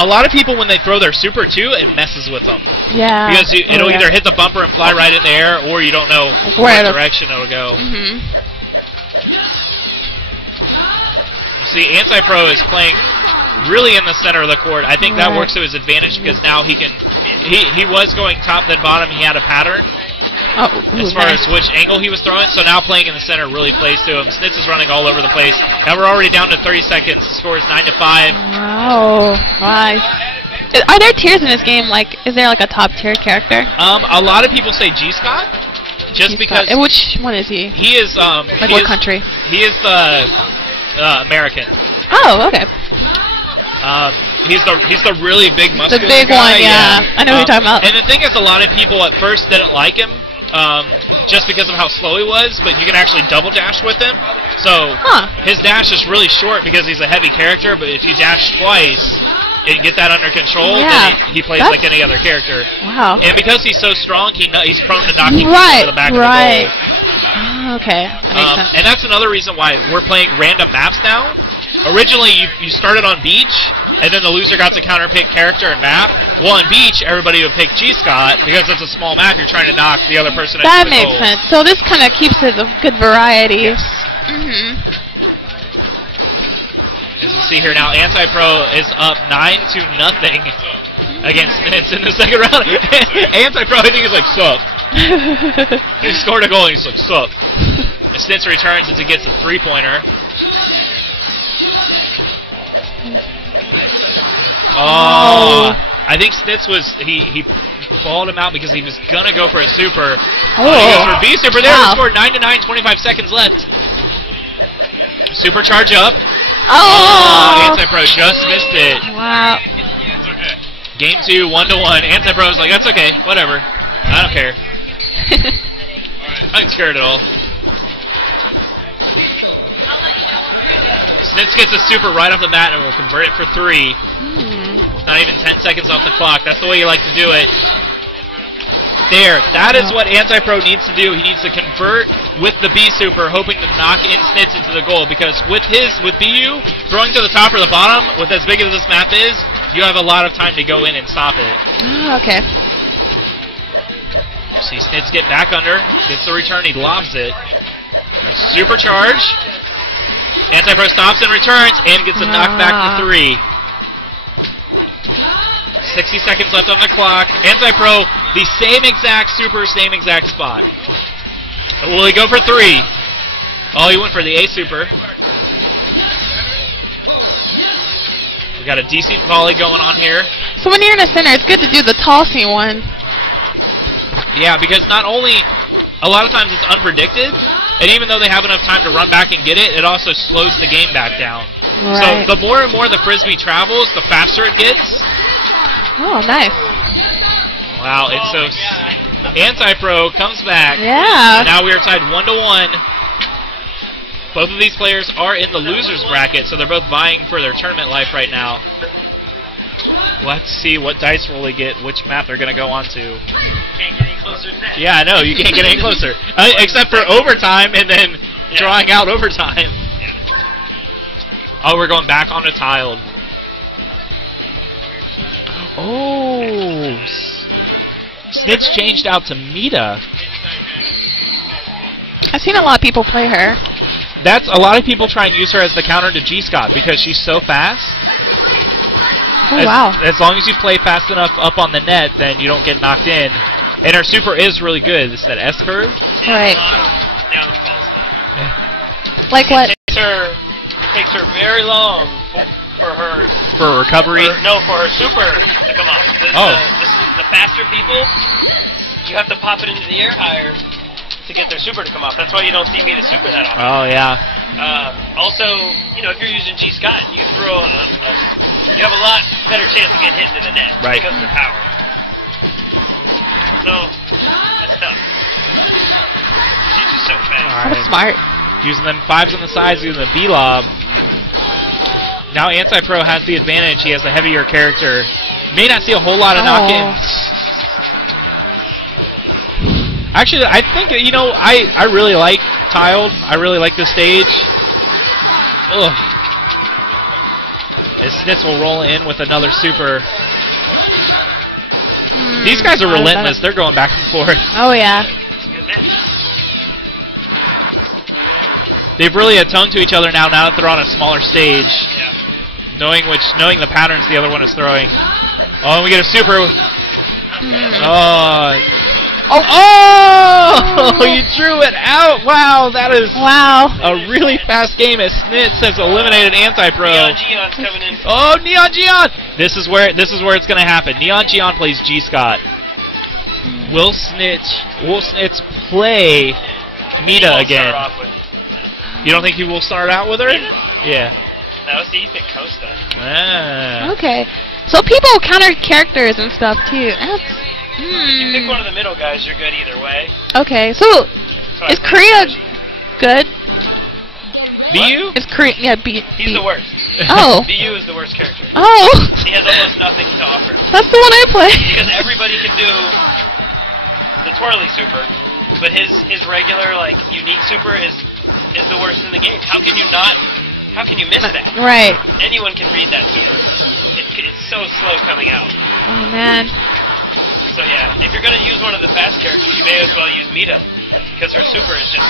a lot of people, when they throw their super too, it messes with them. Yeah. Because it'll either hit the bumper and fly right in the air, or you don't know what direction it'll go. Mm-hmm. You see, Anti-Pro is playing really in the center of the court. I think that works to his advantage because now he can. He was going top then bottom. He had a pattern. As far as which angle he was throwing, so now playing in the center really plays to him. Snitz is running all over the place. Now we're already down to 30 seconds. The score is 9-5. Wow, nice. Are there tiers in this game? Like, is there like a top tier character? A lot of people say G Scott, just because. And which one is he? He is like what country? He is American. Oh, okay. He's the really big muscular the big guy. one, yeah. I know what you're talking about. And the thing is, a lot of people at first didn't like him. Just because of how slow he was, but you can actually double dash with him. So his dash is really short because he's a heavy character, but if you dash twice and get that under control, then he plays like any other character. Wow. And because he's so strong, he's prone to knocking people to the back of the goal. Okay, that makes sense. And that's another reason why we're playing random maps now. Originally, you started on Beach, and then the loser got to counterpick character and map. Well, on Beach, everybody would pick G Scott because it's a small map. You're trying to knock the other person into the goal. That makes sense. So this kind of keeps it a good variety. Yes. As you see here now, Anti-Pro is up 9-0 against Snitz in the second round. Anti-Pro, I think, is like, sup. He scored a goal, and he's like, sup. And Snitz returns as he gets a three-pointer. Oh, I think Snitz he balled him out because he was going to go for a super. He goes for B super there. Wow. Scored 9-9, 25 seconds left. Super charge up. Anti-Pro just missed it. Wow. Game 2, 1-1. Anti-Pro's like, that's okay, whatever. I don't care. I ain't scared at all. Snitz gets a super right off the bat and will convert it for 3. With not even 10 seconds off the clock. That's the way you like to do it. There. That is what Anti-Pro needs to do. He needs to convert with the B super, hoping to knock in Snitz into the goal. Because with BU, throwing to the top or the bottom, with as big as this map is, you have a lot of time to go in and stop it. Okay. See Snitz get back under, gets the return, he lobs it. Super charge. Anti-Pro stops and returns and gets a knockback for 3. 60 seconds left on the clock. Anti-Pro, the same exact super, same exact spot. Will he go for 3? Oh, he went for the A super. We got a decent volley going on here. So when you're in the center, it's good to do the tossing one. Yeah, because not only, a lot of times it's unpredicted, and even though they have enough time to run back and get it, it also slows the game back down. Right. So the more and more the Frisbee travels, the faster it gets. Oh, nice. Wow, and so Anti-Pro comes back. Yeah. And now we are tied 1-1. Both of these players are in the losers bracket, so they're both vying for their tournament life right now. Let's see what dice roll they get, which map they're going to go on to. Can't get any closer than that. Yeah, I know, you can't get any closer. Except for overtime and then drawing out overtime. Oh, we're going back onto tiled. Oh, Snitch changed out to Mita. I've seen a lot of people play her. That's a lot of people try and use her as the counter to G. Scott because she's so fast. Oh, wow. As long as you play fast enough up on the net, then you don't get knocked in. And her super is really good. It's that S curve. Right. Downfalls, though. Like what? It takes her very long for her... For recovery? For her super to come off. The faster people, you have to pop it into the air higher to get their super to come off. That's why you don't see me to super that often. Oh, yeah. Also, if you're using G. Scott, you throw you have a lot better chance to get hit into the net because of the power. So, that's tough. She's just so fast. That's smart. Using them 5s on the sides, using the B-lob. Now Anti-Pro has the advantage. He has a heavier character. May not see a whole lot of knock-ins. Actually, I think, I really like tiled. I really like this stage. Ugh. As Snitz will roll in with another super. These guys are relentless. They're going back and forth. Oh, yeah. It's a good match. They've really atoned to each other now that they're on a smaller stage. Yeah. Knowing the patterns the other one is throwing. Oh, and we get a super. Oh, you drew it out. Wow, that is a really fast game as Snitz has eliminated Anti-Pro. Neon Geon's coming in. Oh, Neon Geon! This is where it's going to happen. Neon Geon plays G. Scott. Will Snitz play Mita again? You don't think he will start out with her? Yeah. No, see, he picked Costa. Okay. So people counter characters and stuff, too. That's... If you pick one of the middle guys, you're good either way. Okay, so is Korea good? BU? Is Korea... Yeah, He's the worst. Oh. BU is the worst character. Oh. He has almost nothing to offer. That's the one I play. Because everybody can do the twirly super, but his regular, unique super is the worst in the game. How can you miss that? Right. Anyone can read that super. It's so slow coming out. Oh, man. So yeah, if you're going to use one of the fast characters, you may as well use Mita, because her super is just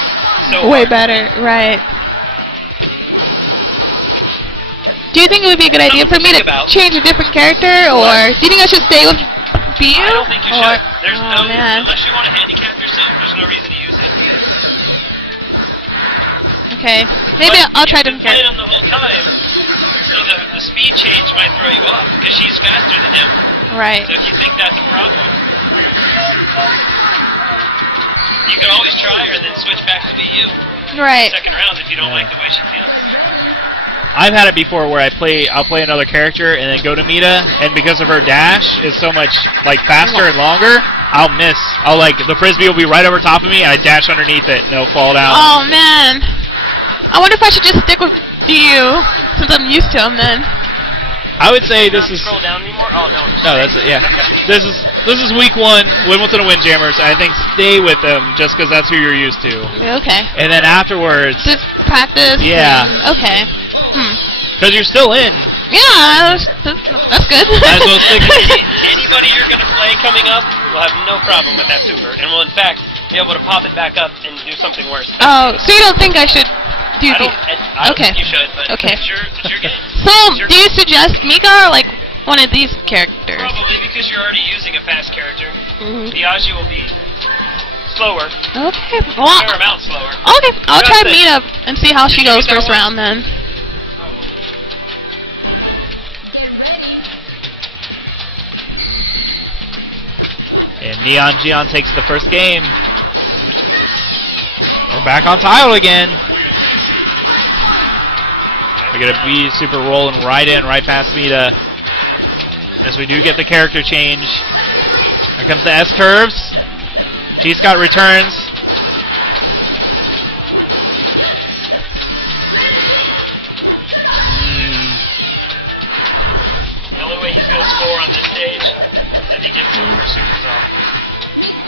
so way hard. better, right. Do you think it would be a good idea for me to change a different character, or do you think I should stay with BU? I don't think you should. There's man. Unless you want to handicap yourself, there's no reason to use him. Okay, maybe I'll try different character. character. Him the whole time, so the speed change might throw you off, because she's faster than him. Right. So if you think that's a problem, you can always try her and then switch back to BU. Right. Second round if you don't like the way she feels. I've had it before where I'll play another character and then go to Mita, and because of her dash is so much faster and longer, I'll miss. The frisbee will be right over top of me, and I dash underneath it, and it'll fall down. Oh man, I wonder if I should just stick with BU since I'm used to him then. I would say this is. Scroll down anymore? Oh no. No, that's it. Yeah, this is week 1, Wimbledon Windjammers. I think stay with them just because that's who you're used to. Okay. And then afterwards. Just practice. Yeah. Okay. Because you're still in. Yeah, that's good. Might as well stick. Anybody you're gonna play coming up will have no problem with that super, and will in fact be able to pop it back up and do something worse. Oh, so you don't think I should do the... I don't think you should, but okay. it's your game. So, do you suggest Mika or one of these characters? Probably because you're already using a fast character. Biaggi will be slower. Okay. Well, a fair amount slower. Okay, I'll try Mita and see how she goes first round then. And Neon Geon takes the first game. We're back on tile again. We get a B super rolling right in, right past Mita. As we do get the character change. Here comes the S curves. G. Scott returns.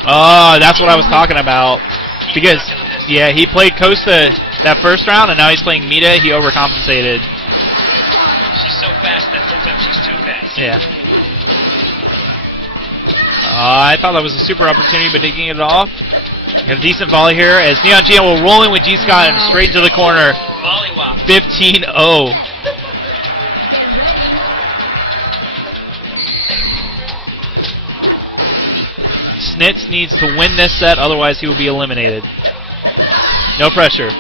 Oh, that's what I was talking about. Because, yeah, he played Costa that first round, and now he's playing Mita. He overcompensated. She's so fast that sometimes she's too fast. Yeah. I thought that was a super opportunity, but digging it off. Got a decent volley here as Neon Geo will roll in with G Scott and straight into the corner. 15-0. Snitz needs to win this set, otherwise he will be eliminated. No pressure.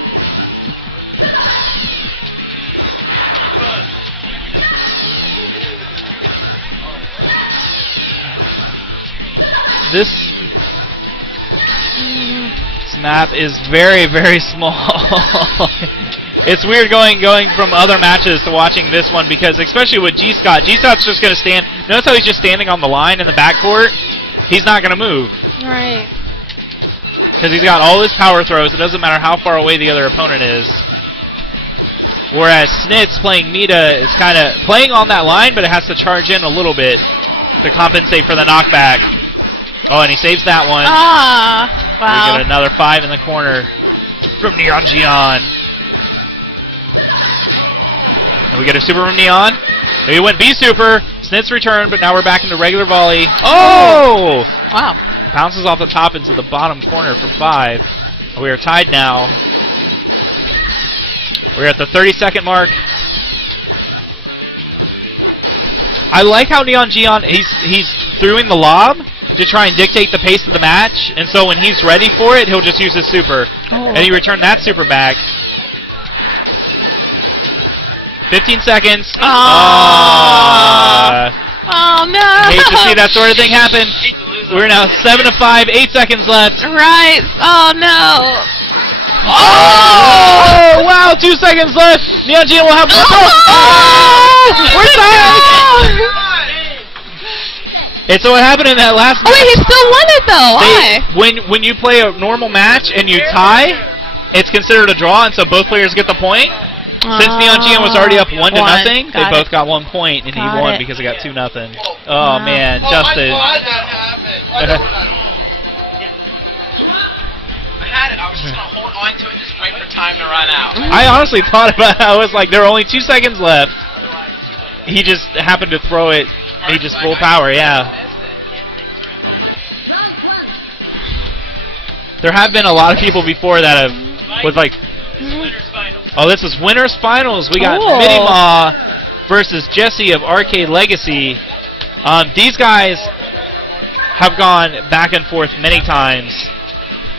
This map is very, very small. It's weird going from other matches to watching this one because, especially with G Scott, G Scott's just going to stand. Notice how he's just standing on the line in the backcourt. He's not going to move. Right. Because he's got all his power throws. It doesn't matter how far away the other opponent is. Whereas Snitz playing Mita is kind of playing on that line, but it has to charge in a little bit to compensate for the knockback. Oh, and he saves that one. Ah, wow. We get another 5 in the corner from Neon Gion. And we get a super from Neon. He went B-super. Snitz returned, but now we're back into regular volley. Oh! Wow. Bounces off the top into the bottom corner for 5. We are tied now. We're at the 30-second mark. I like how Neon Gion, he's throwing the lob to try and dictate the pace of the match, and so when he's ready for it, he'll just use his super. Oh. And he returned that super back. 15 seconds. Oh, no. Hate to see that sort of thing happen. We're now 7-5, 8 seconds left. Right. Oh, no. Oh! Wow, 2 seconds left. Neon Geo will have one. We're tied. And so what happened in that last match? Oh, wait, he still won it, though. Why? When you play a normal match and you tie, it's considered a draw, and so both players get the point. Since Neon Geo was already up 1-0, they both got 1 point, and he won because he got 2-0. Oh, man, Justin. I had it. I was just going to hold on to it and just wait for time to run out. I honestly thought about it. I was like, there are only 2 seconds left. He just happened to throw it. He just full power, yeah. There have been a lot of people before that have, with like, oh, this is Winners Finals. We got Minima versus Jesse of Arcade Legacy. These guys have gone back and forth many times.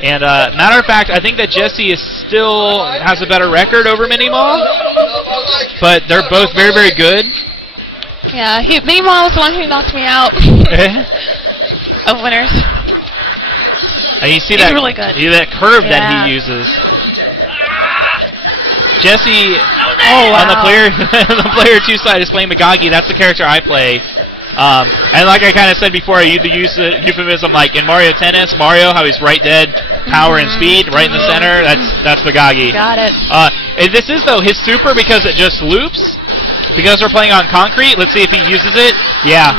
And matter of fact, I think that Jesse still has a better record over Minima. But they're both very, very good. Yeah, Minima was the one who knocked me out of Winners. And you see He's really good. that curve that he uses. Jesse on the player 2 side is playing Magagi. That's the character I play. And like I kind of said before, I use the euphemism like in Mario Tennis, Mario, how he's right dead, power and speed, right in the center. That's Magagi. Got it. And this is though his super because it just loops. Because we're playing on concrete, let's see if he uses it. Yeah.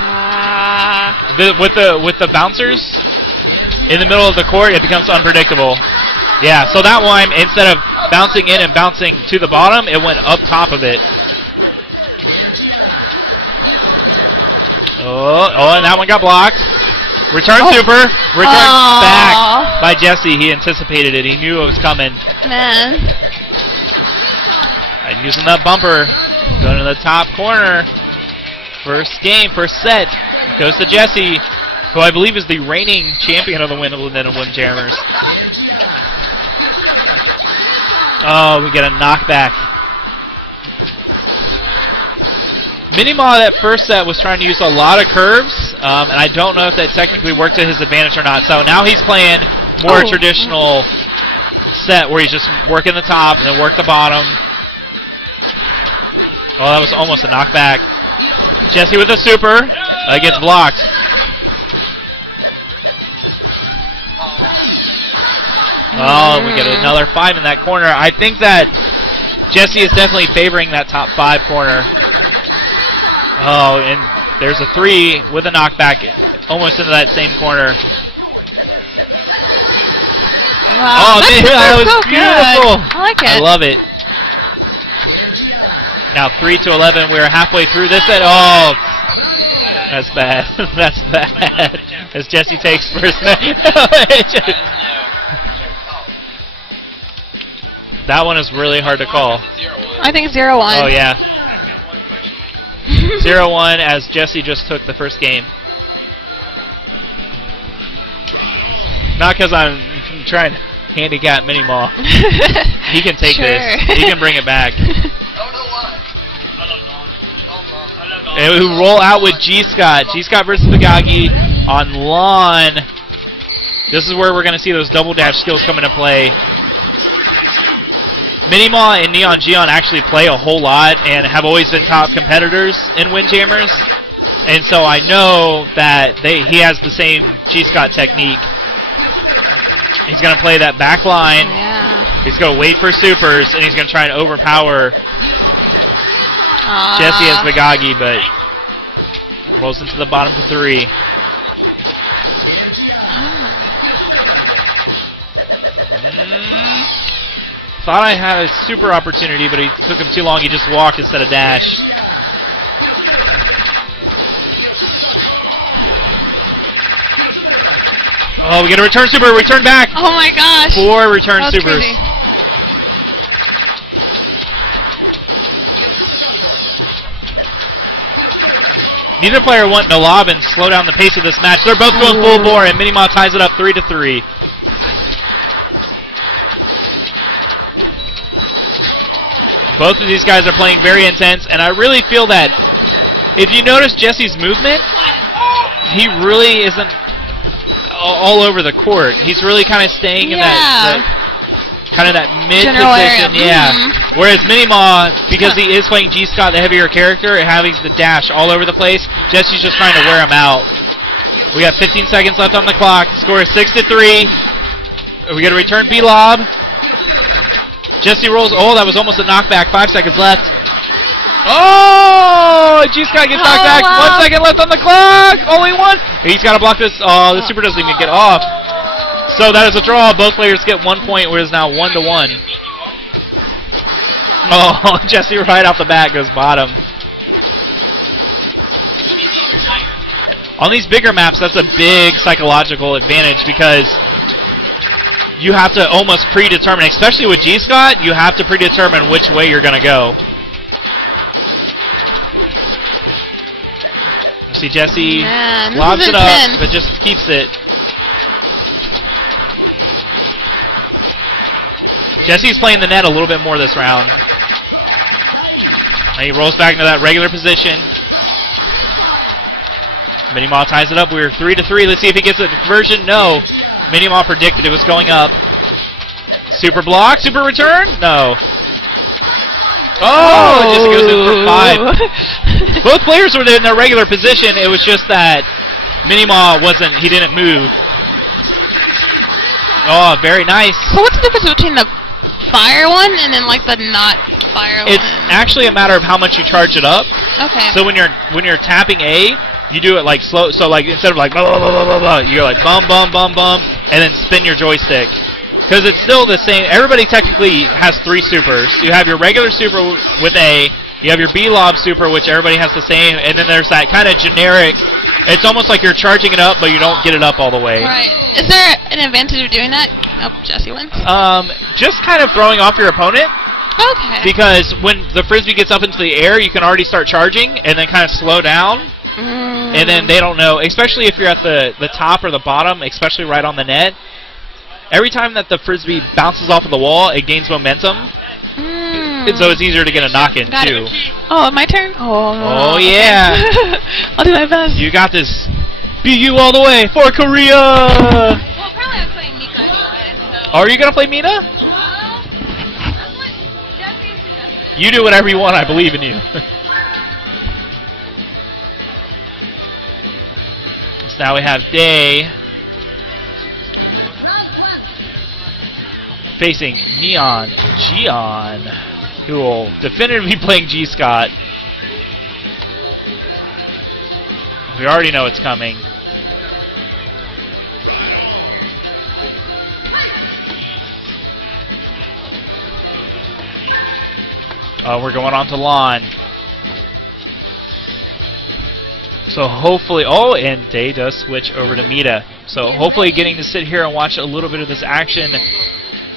With the bouncers in the middle of the court, it becomes unpredictable. Yeah, so that one, instead of bouncing in and bouncing to the bottom, it went up top of it. Oh, and that one got blocked. Return super. Return back by Jesse. He anticipated it. He knew it was coming. Man. And using that bumper. Going to the top corner. First game, first set. Goes to Jesse, who I believe is the reigning champion of the Wimbledon and Windjammers. Oh, we get a knockback. Minima that first set was trying to use a lot of curves, and I don't know if that technically worked to his advantage or not. So now he's playing more traditional set where he's just working the top and then work the bottom. Oh, that was almost a knockback. Jesse with a super. Gets blocked. Oh, we get another 5 in that corner. I think that Jesse is definitely favoring that top 5 corner. Oh, and there's a 3 with a knockback almost into that same corner. Wow. Oh, man, that was so beautiful. Good. I like it. I love it. Now 3-11. We're halfway through this set. Oh, that's bad. That's bad. As Jesse takes first. That one is really hard to call. I think 0-1. Oh, yeah. 0-1 as Jesse just took the first game. Not because I'm trying to handicap Minimaw. He can take this. He can bring it back. And we roll out with G-Scott. G-Scott versus Bagagi on lawn. This is where we're going to see those double dash skills come into play. Minimaw and Neon Geon actually play a whole lot and have always been top competitors in Windjammers. And so I know that he has the same G-Scott technique. He's going to play that back line. Yeah. He's going to wait for supers, and he's going to try and overpower Jesse as Bagagi, but rolls into the bottom for 3. Thought I had a super opportunity, but he took him too long. He just walked instead of dashed. Oh, we get a return super, return back. Oh my gosh. 4 return that was supers. Crazy. Neither player wanting to lob and slow down the pace of this match. They're both going full bore, and Minimaw ties it up 3-3. Both of these guys are playing very intense, and I really feel that if you notice Jesse's movement, he really isn't all over the court. He's really kind of staying in that mid position. Yeah. Whereas Minimaw, because he is playing G-Scott, the heavier character, and having the dash all over the place, Jesse's just trying to wear him out. We got 15 seconds left on the clock. Score is 6-3. We get a return B-lob. Jesse rolls. Oh, that was almost a knockback. 5 seconds left. Oh! G-Scott gets knocked back. Wow. 1 second left on the clock. Only 1. He's got to block this. Oh, the super doesn't even get off. So that is a draw. Both players get 1 point, where it's now 1-1. Oh, Jesse right off the bat goes bottom. On these bigger maps, that's a big psychological advantage because you have to almost predetermine, especially with G-Scott, you have to predetermine which way you're going to go. You see Jesse lobs it up, but just keeps it. Jesse's playing the net a little bit more this round. And he rolls back into that regular position. Minimaw ties it up. We're 3-3. Let's see if he gets a conversion. No. Minimaw predicted it was going up. Super block. Super return. No. Oh, it just goes in for 5. Both players were in their regular position. It was just that Minimaw he didn't move. Oh, very nice. So what's the difference between the fire one and then like the not fire one? It's actually a matter of how much you charge it up. Okay. So when you're tapping A, you do it like slow. So like instead of like blah, blah, blah, blah, blah, blah, you go like bum bum bum bum, and then spin your joystick. Because it's still the same. Everybody technically has 3 supers. You have your regular super with A. You have your B-lob super, which everybody has the same, and then there's that kind of generic. It's almost like you're charging it up, but you don't get it up all the way. Right. Is there an advantage of doing that? Nope, Jesse wins. Just kind of throwing off your opponent. Okay. Because when the frisbee gets up into the air, you can already start charging, and then kind of slow down. And then they don't know, especially if you're at the top or the bottom, especially right on the net. Every time that the frisbee bounces off of the wall, it gains momentum. And so it's easier to get a knock-in, too. Oh, my turn? Oh yeah. I'll do my best. You got this. BU all the way for Korea! Well, apparently I'm playing Mika anyway, so... Are you going to play Mina? That's what Jesse suggested. You do whatever you want. I believe in you. So now we have Day facing Neon Geon, who will definitively be playing G-Scott. We already know it's coming. We're going on to Lon. So hopefully, and Day does switch over to Mita. So hopefully getting to sit here and watch a little bit of this action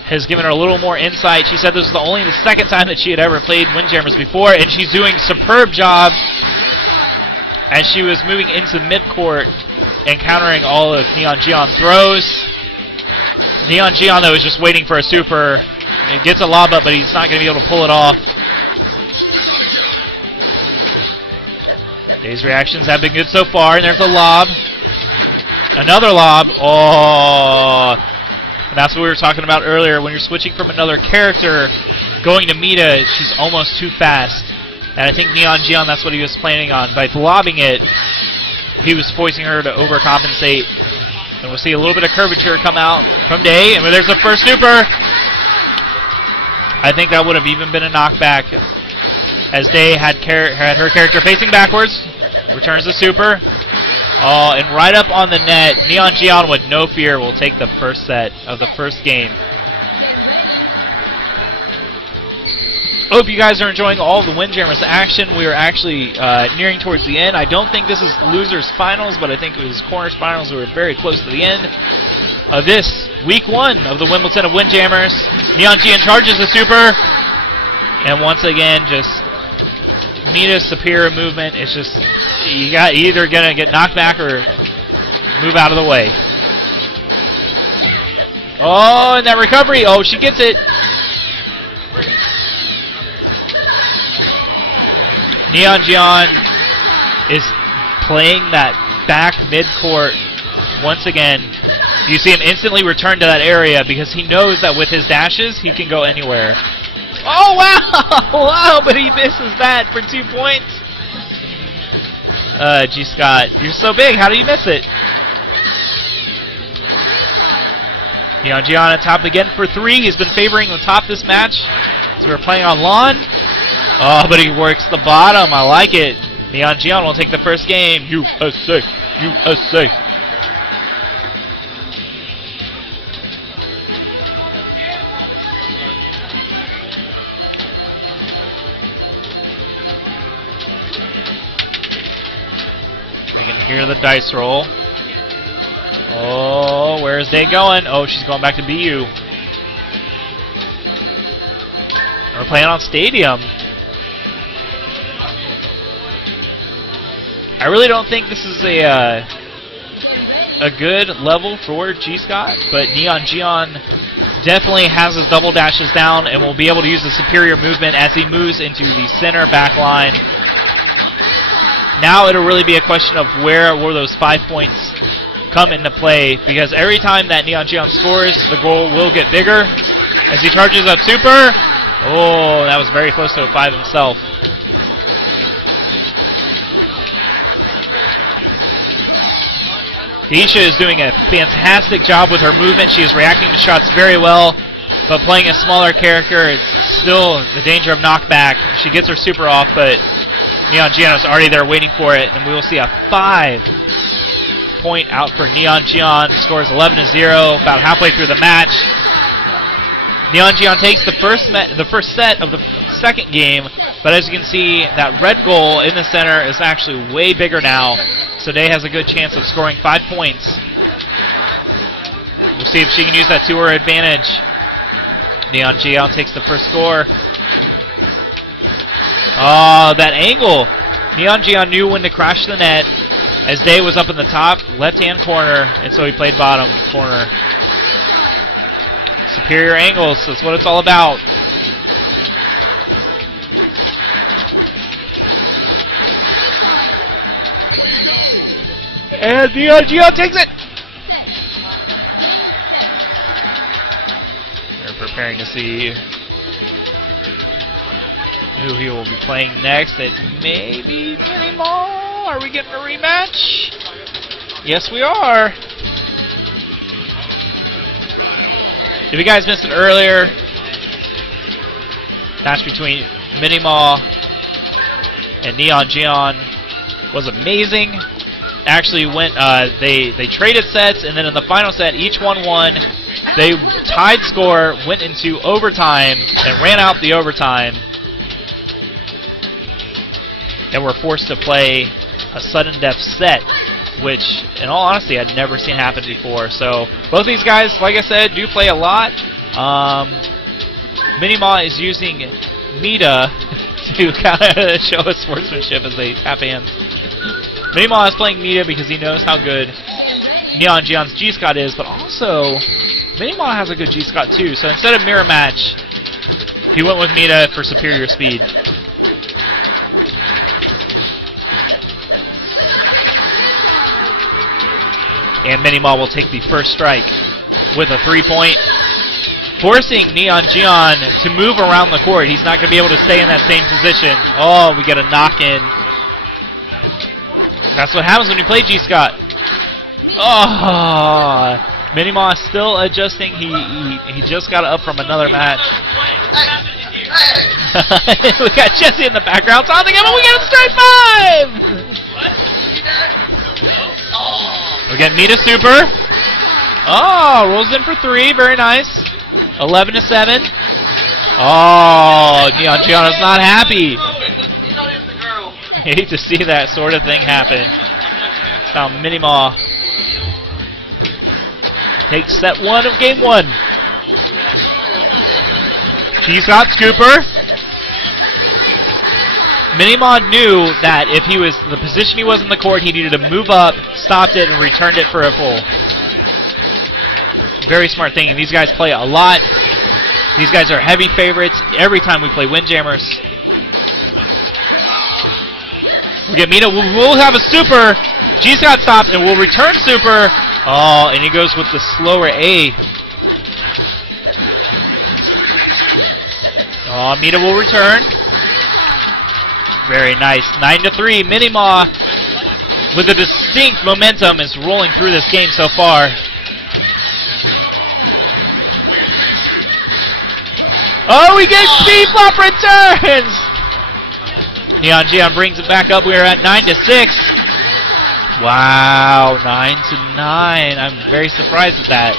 has given her a little more insight. She said this was only the second time that she had ever played Windjammers before, and she's doing a superb job as she was moving into midcourt and countering all of Neon Gion throws. Neon Gion, though, is just waiting for a super. It gets a lob up, but he's not going to be able to pull it off. Day's reactions have been good so far, and there's a lob. Another lob. Oh, and that's what we were talking about earlier. When you're switching from another character, going to Mita, she's almost too fast. And I think Neon Gion, that's what he was planning on. By lobbing it, he was forcing her to overcompensate. And we'll see a little bit of curvature come out from Day. And there's the first super. I think that would have even been a knockback, as Day had her character facing backwards. Returns the super. Oh, and right up on the net, Neon Gion with no fear will take the first set of the first game. Hope you guys are enjoying all of the Windjammers action. We are actually nearing towards the end. I don't think this is losers finals, but I think it was corners finals. We were very close to the end of this week 1 of the Wimbledon of Windjammers. Neon Gion charges the super, and once again, just Mita's superior movement. It's just you either gonna get knocked back or move out of the way. Oh, and that recovery! Oh, she gets it. Neon Gion is playing that back midcourt once again. You see him instantly return to that area because he knows that with his dashes, he can go anywhere. Oh, wow! Wow, but he misses that for 2 points. G. Scott, you're so big. How do you miss it? Neon Gion at top again for 3. He's been favoring the top this match. So we're playing on lawn. Oh, but he works the bottom. I like it. Neon Gion will take the first game. USA! USA! We can hear the dice roll. Oh, where is Day going? Oh, she's going back to BU. We're playing on Stadium. I really don't think this is a good level for G. Scott, but Neon Gion definitely has his double dashes down and will be able to use the superior movement as he moves into the center back line. Now it'll really be a question of where will those 5 points come into play, because every time that Neon Gion scores, the goal will get bigger. As he charges up super, oh, that was very close to a 5 himself. Deisha is doing a fantastic job with her movement. She is reacting to shots very well, but playing a smaller character, it's still the danger of knockback. She gets her super off, but Neon Gion is already there waiting for it, and we will see a 5-point out for Neon Gion. Scores 11-0, about halfway through the match. Neon Gion takes the first set of the second game, but as you can see, that red goal in the center is actually way bigger now, so Day has a good chance of scoring 5 points. We'll see if she can use that to her advantage. Neon Gion takes the first score. Oh, that angle. Neon Gion knew when to crash the net as Day was up in the top left-hand corner, and so he played bottom corner. Superior angles, that's what it's all about. And Neon Gion takes it! They're preparing to see who he will be playing next. It may be Mini Mall. Are we getting a rematch? Yes, we are. If you guys missed it earlier, match between Mini Mall and Neon Gion was amazing. Actually went, they traded sets, and then in the final set, each one won. They tied score, went into overtime, and ran out the overtime. and were forced to play a sudden death set, which, in all honesty, I'd never seen happen before. So both these guys, like I said, do play a lot. Minimaw is using Mita to kind of show his sportsmanship as they tap hands. Minimaw is playing Mita because he knows how good Neon Geon's G-Scott is, but also Minimaw has a good G-Scott too. So instead of mirror match, he went with Mita for superior speed. And Minimaw will take the first strike with a 3-point, forcing Neon Geon to move around the court. He's not going to be able to stay in that same position. Oh, we get a knock-in. That's what happens when you play G-Scott. Oh, Minimaw still adjusting. He just got up from another match. We got Jesse in the background taunting him, and we got a straight 5! We got Mita Super. Oh, rolls in for 3. Very nice. 11-7. Oh, Neon Geon is not happy. Hate to see that sort of thing happen. Now Minimaw takes set 1 of game 1. G-Scott Scooper. Minimaw knew that if he was the position he was in the court, he needed to move up, stopped it, and returned it for a full. Very smart thinking. These guys play a lot. These guys are heavy favorites every time we play Windjammers. We get Mita. We'll have a super. G-Scott stops and we'll return super. Oh, and he goes with the slower A. Oh, Mita will return. Very nice. 9-3. Minimaw with a distinct momentum is rolling through this game so far. Oh, we get C-flop returns! Neon Geon brings it back up. We are at 9-6. Wow, 9-9. I'm very surprised at that.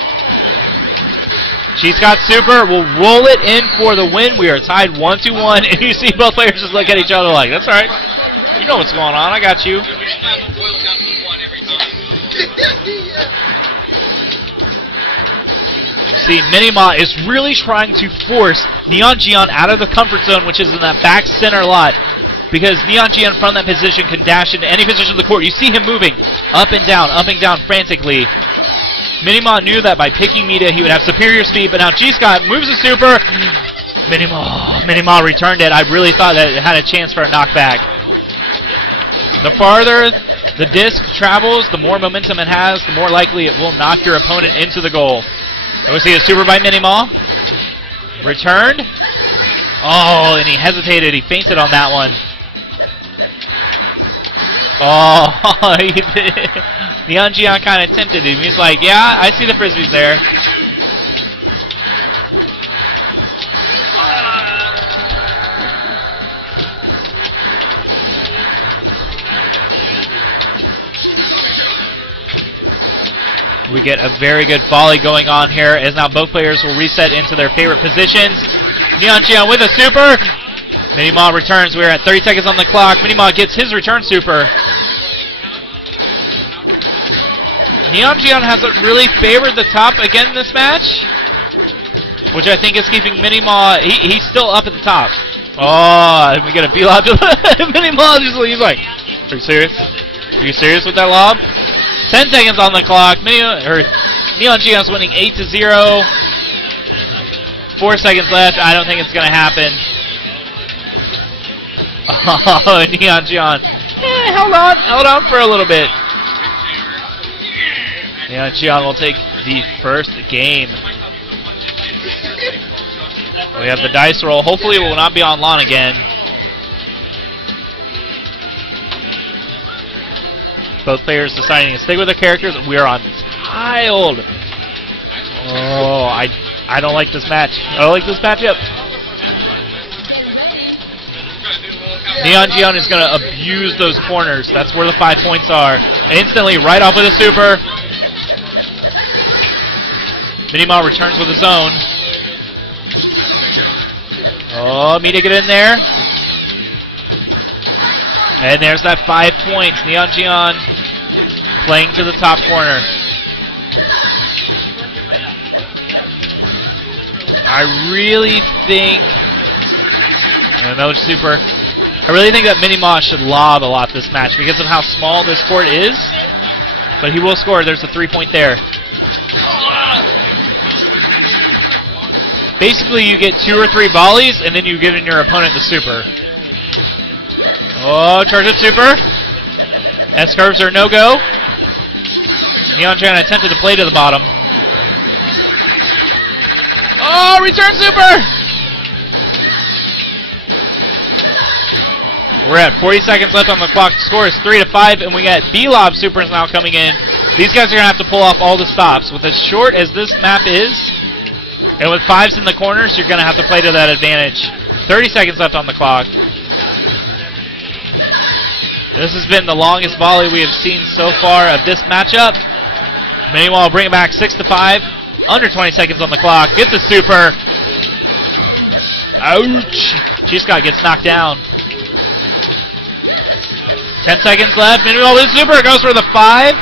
G-Scott Super will roll it in for the win. We are tied 1-1, and you see both players just look at each other like, that's all right. You know what's going on. I got you. See, Minimaw is really trying to force Neon Geon out of the comfort zone, which is in that back center lot, because Neon Geon from that position can dash into any position of the court. You see him moving up and down frantically. Minimaw knew that by picking Mita, he would have superior speed, but now G-Scott moves the super. Minimaw returned it. I really thought that it had a chance for a knockback. The farther the disc travels, the more momentum it has, the more likely it will knock your opponent into the goal. And we see a super by Minimaw. Returned. Oh, and he hesitated. He feinted on that one. Oh, Neon Geon kind of tempted him. He's like, yeah, I see the frisbees there. We get a very good volley going on here, as now both players will reset into their favorite positions. Neon Geon with a super. Minimaw returns. We're at 30 seconds on the clock. Minimaw gets his return super. Neon Geon hasn't really favored the top again this match, which I think is keeping Minimaw. He's still up at the top. Oh, and we get a B-lob to Minimaw. He's like, are you serious? Are you serious with that lob? 10 seconds on the clock. Neon Geon's winning 8-0. 4 seconds left. I don't think it's going to happen. Oh, Neon Geon held on for a little bit. Neon Geon will take the first game. We have the dice roll. Hopefully it will not be on lawn again. Both players deciding to stick with their characters. We are on tiled. Oh, I don't like this match. I don't like this matchup. Neon Geon is going to abuse those corners. That's where the 5 points are. Instantly, right off with a super. Minimaw returns with his own. Oh, Mita get in there. And there's that 5 points. Neon Gion playing to the top corner. I really think... Another super. I really think that Minima should lob a lot this match because of how small this court is. But he will score. There's a 3-point there. Basically, you get 2 or 3 volleys, and then you give in your opponent the super. Oh, charge up super. S-curves are no-go. Neon Gion attempted to play to the bottom. Oh, return super! We're at 40 seconds left on the clock. The score is 3-5, and we got B-Lob supers now coming in. These guys are going to have to pull off all the stops. With as short as this map is, and with 5s in the corners, you're going to have to play to that advantage. 30 seconds left on the clock. This has been the longest volley we have seen so far of this matchup. Minima will bring it back 6-5. Under 20 seconds on the clock. Gets a super. Ouch. G-Scott gets knocked down. 10 seconds left. Minima with a super. Goes for the 5.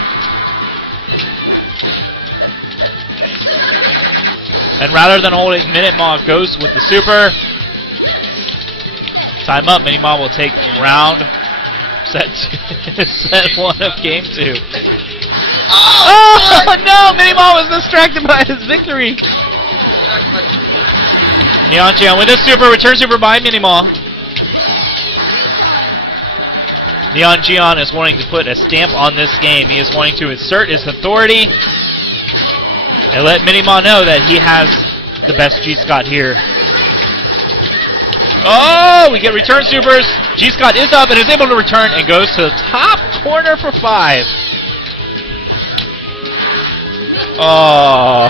And rather than holding, Minima goes with the super. Time up. Minima will take round set 1 of game 2. Oh no! Minima was distracted by his victory. Neon Gion with a super. Return super by Minima. Neon Gion is wanting to put a stamp on this game. He is wanting to assert his authority and let Minima know that he has the best G-Scott here. Oh, we get return supers. G-Scott is up and is able to return and goes to the top corner for 5. Oh.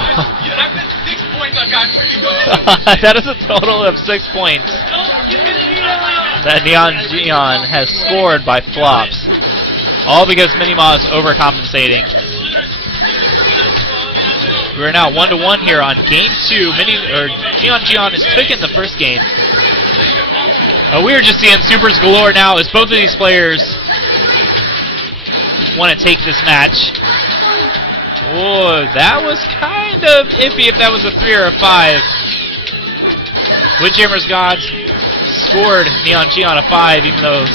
That is a total of 6 points that Neon Gion has scored by flops. All because Minima is overcompensating. We're now 1-1 here on game 2. Neon Gion is picking the first game. We're just seeing supers galore now as both of these players want to take this match. Oh, that was kind of iffy if that was a 3 or a 5. Windjammers Gods scored Neon Gion a 5 even though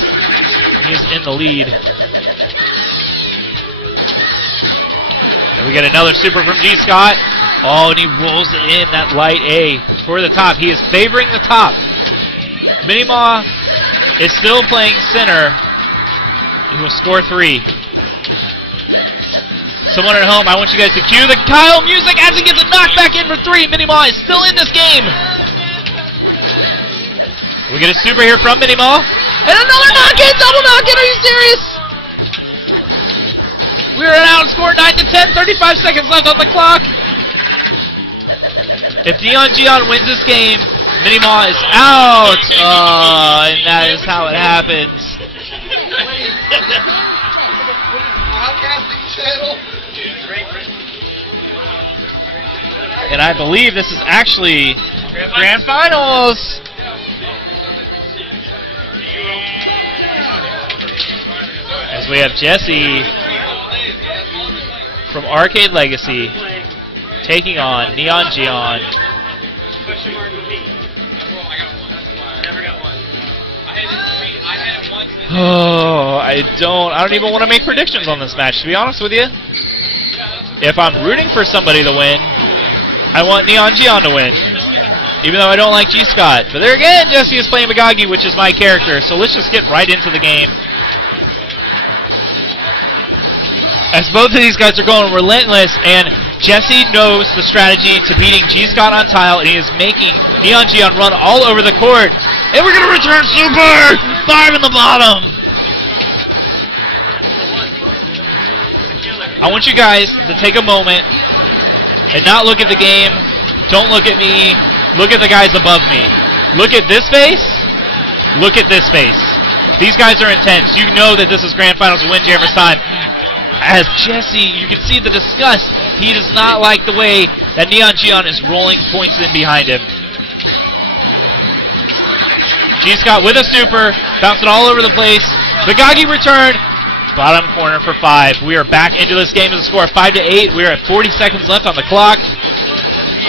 he's in the lead. And we get another super from G-Scott. Oh, and he rolls it in, that light A for the top. He is favoring the top. Minima is still playing center. He will score 3. Someone at home, I want you guys to cue the Kyle music as he gets a knockback in for 3. Minima is still in this game. We get a super here from Minima. And another knock-in! Double knock-in! Are you serious? We are now scored 9-10. 35 seconds left on the clock. If Neon Gion wins this game, Minima is out. And that is how it happens. And I believe this is actually Grand Finals. As we have Jesse from Arcade Legacy taking on Neon Gion. Oh, I don't even want to make predictions on this match, to be honest with you. If I'm rooting for somebody to win, I want Neon Gion to win. Even though I don't like G-Scott. But there again, Jesse is playing Magagi, which is my character, so let's just get right into the game. As both of these guys are going relentless, and Jesse knows the strategy to beating G-Scott on tile, and he is making Neon Gion run all over the court. And we're going to return super! 5 in the bottom! I want you guys to take a moment and not look at the game. Don't look at me. Look at the guys above me. Look at this face. Look at this face. These guys are intense. You know that this is Grand Finals of Windjammers time. As Jesse, you can see the disgust. He does not like the way that Neon Gion is rolling points in behind him. G-Scott with a super, bouncing all over the place. Bagagi return. Bottom corner for 5. We are back into this game with a score of 5-8. We are at 40 seconds left on the clock.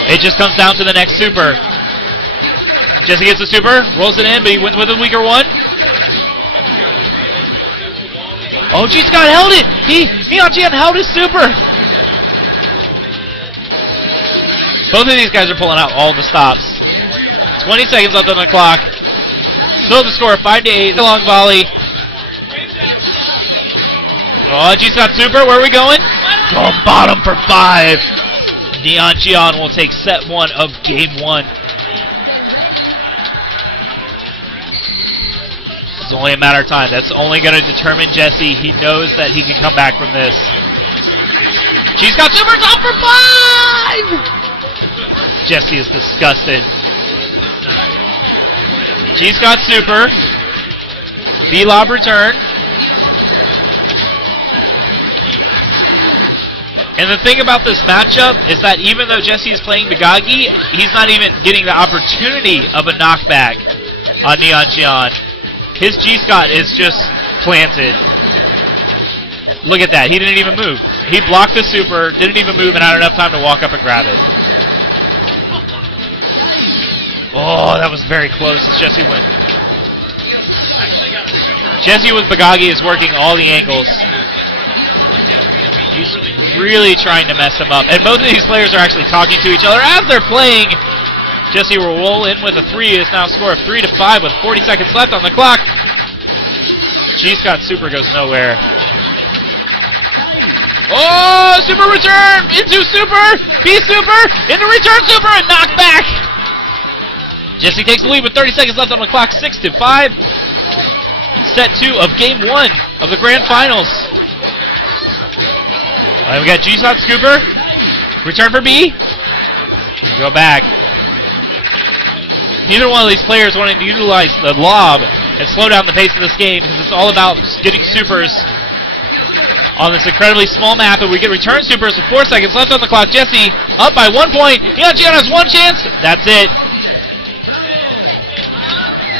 It just comes down to the next super. Jesse gets the super, rolls it in, but he wins with a weaker one. Oh, G Scott held it. Neon Gian held his super. Both of these guys are pulling out all the stops. 20 seconds left on the clock. Still the score of 5-8. Long volley. Oh, G Scott super. Where are we going? Going bottom for 5. Neon Gian will take set 1 of game 1. It's only a matter of time. That's only going to determine Jesse. He knows that he can come back from this. She's got super top for 5! Jesse is disgusted. She's got super. B-lob return. And the thing about this matchup is that even though Jesse is playing Bagagi, he's not even getting the opportunity of a knockback on Neon Gian. His G-Scott is just planted. Look at that. He didn't even move. He blocked the super, didn't even move, and had enough time to walk up and grab it. Oh, that was very close as Jesse went. Jesse with Bagagi is working all the angles. He's really trying to mess him up. And both of these players are actually talking to each other as they're playing. Jesse will roll in with a 3. It's now a score of 3-5 with 40 seconds left on the clock. G-Scott super goes nowhere. Oh, super return! Into super! B super! Into return super! And knocked back! Jesse takes the lead with 30 seconds left on the clock. 6-5. Set 2 of game 1 of the grand finals. All right, we got G-Scott scooper. Return for B. We go back. Neither one of these players wanting to utilize the lob and slow down the pace of this game because it's all about getting supers on this incredibly small map. And we get return supers with 4 seconds left on the clock. Jesse up by 1 point. Neon Gian has 1 chance. That's it.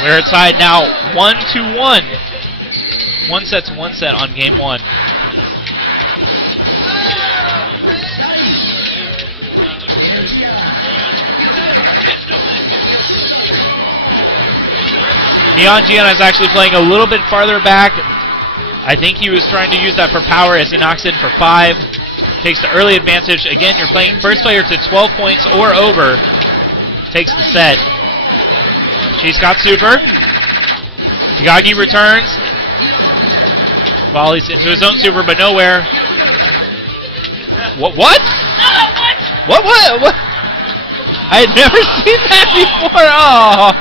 We're tied now 1-1. 1 set to 1 set on game 1. Neon Gian is actually playing a little bit farther back. I think he was trying to use that for power as he knocks in for 5. Takes the early advantage. Again, you're playing first player to 12 points or over. Takes the set. G-Scott super. Bagagi returns. Volleys into his own super, but nowhere. What? What? What? I had never seen that before. Oh.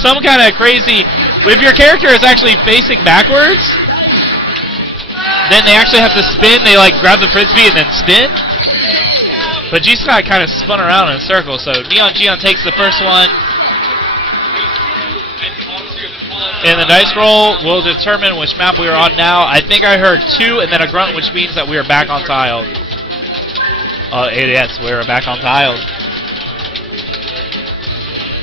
Some kind of crazy. If your character is actually facing backwards, then they actually have to spin. They like grab the frisbee and then spin. But G-Scott kind of spun around in a circle, so Neon Gian takes the first one. And the dice roll will determine which map we are on now. I think I heard 2 and then a grunt, which means that we are back on tiled. Yes, we are back on tiled.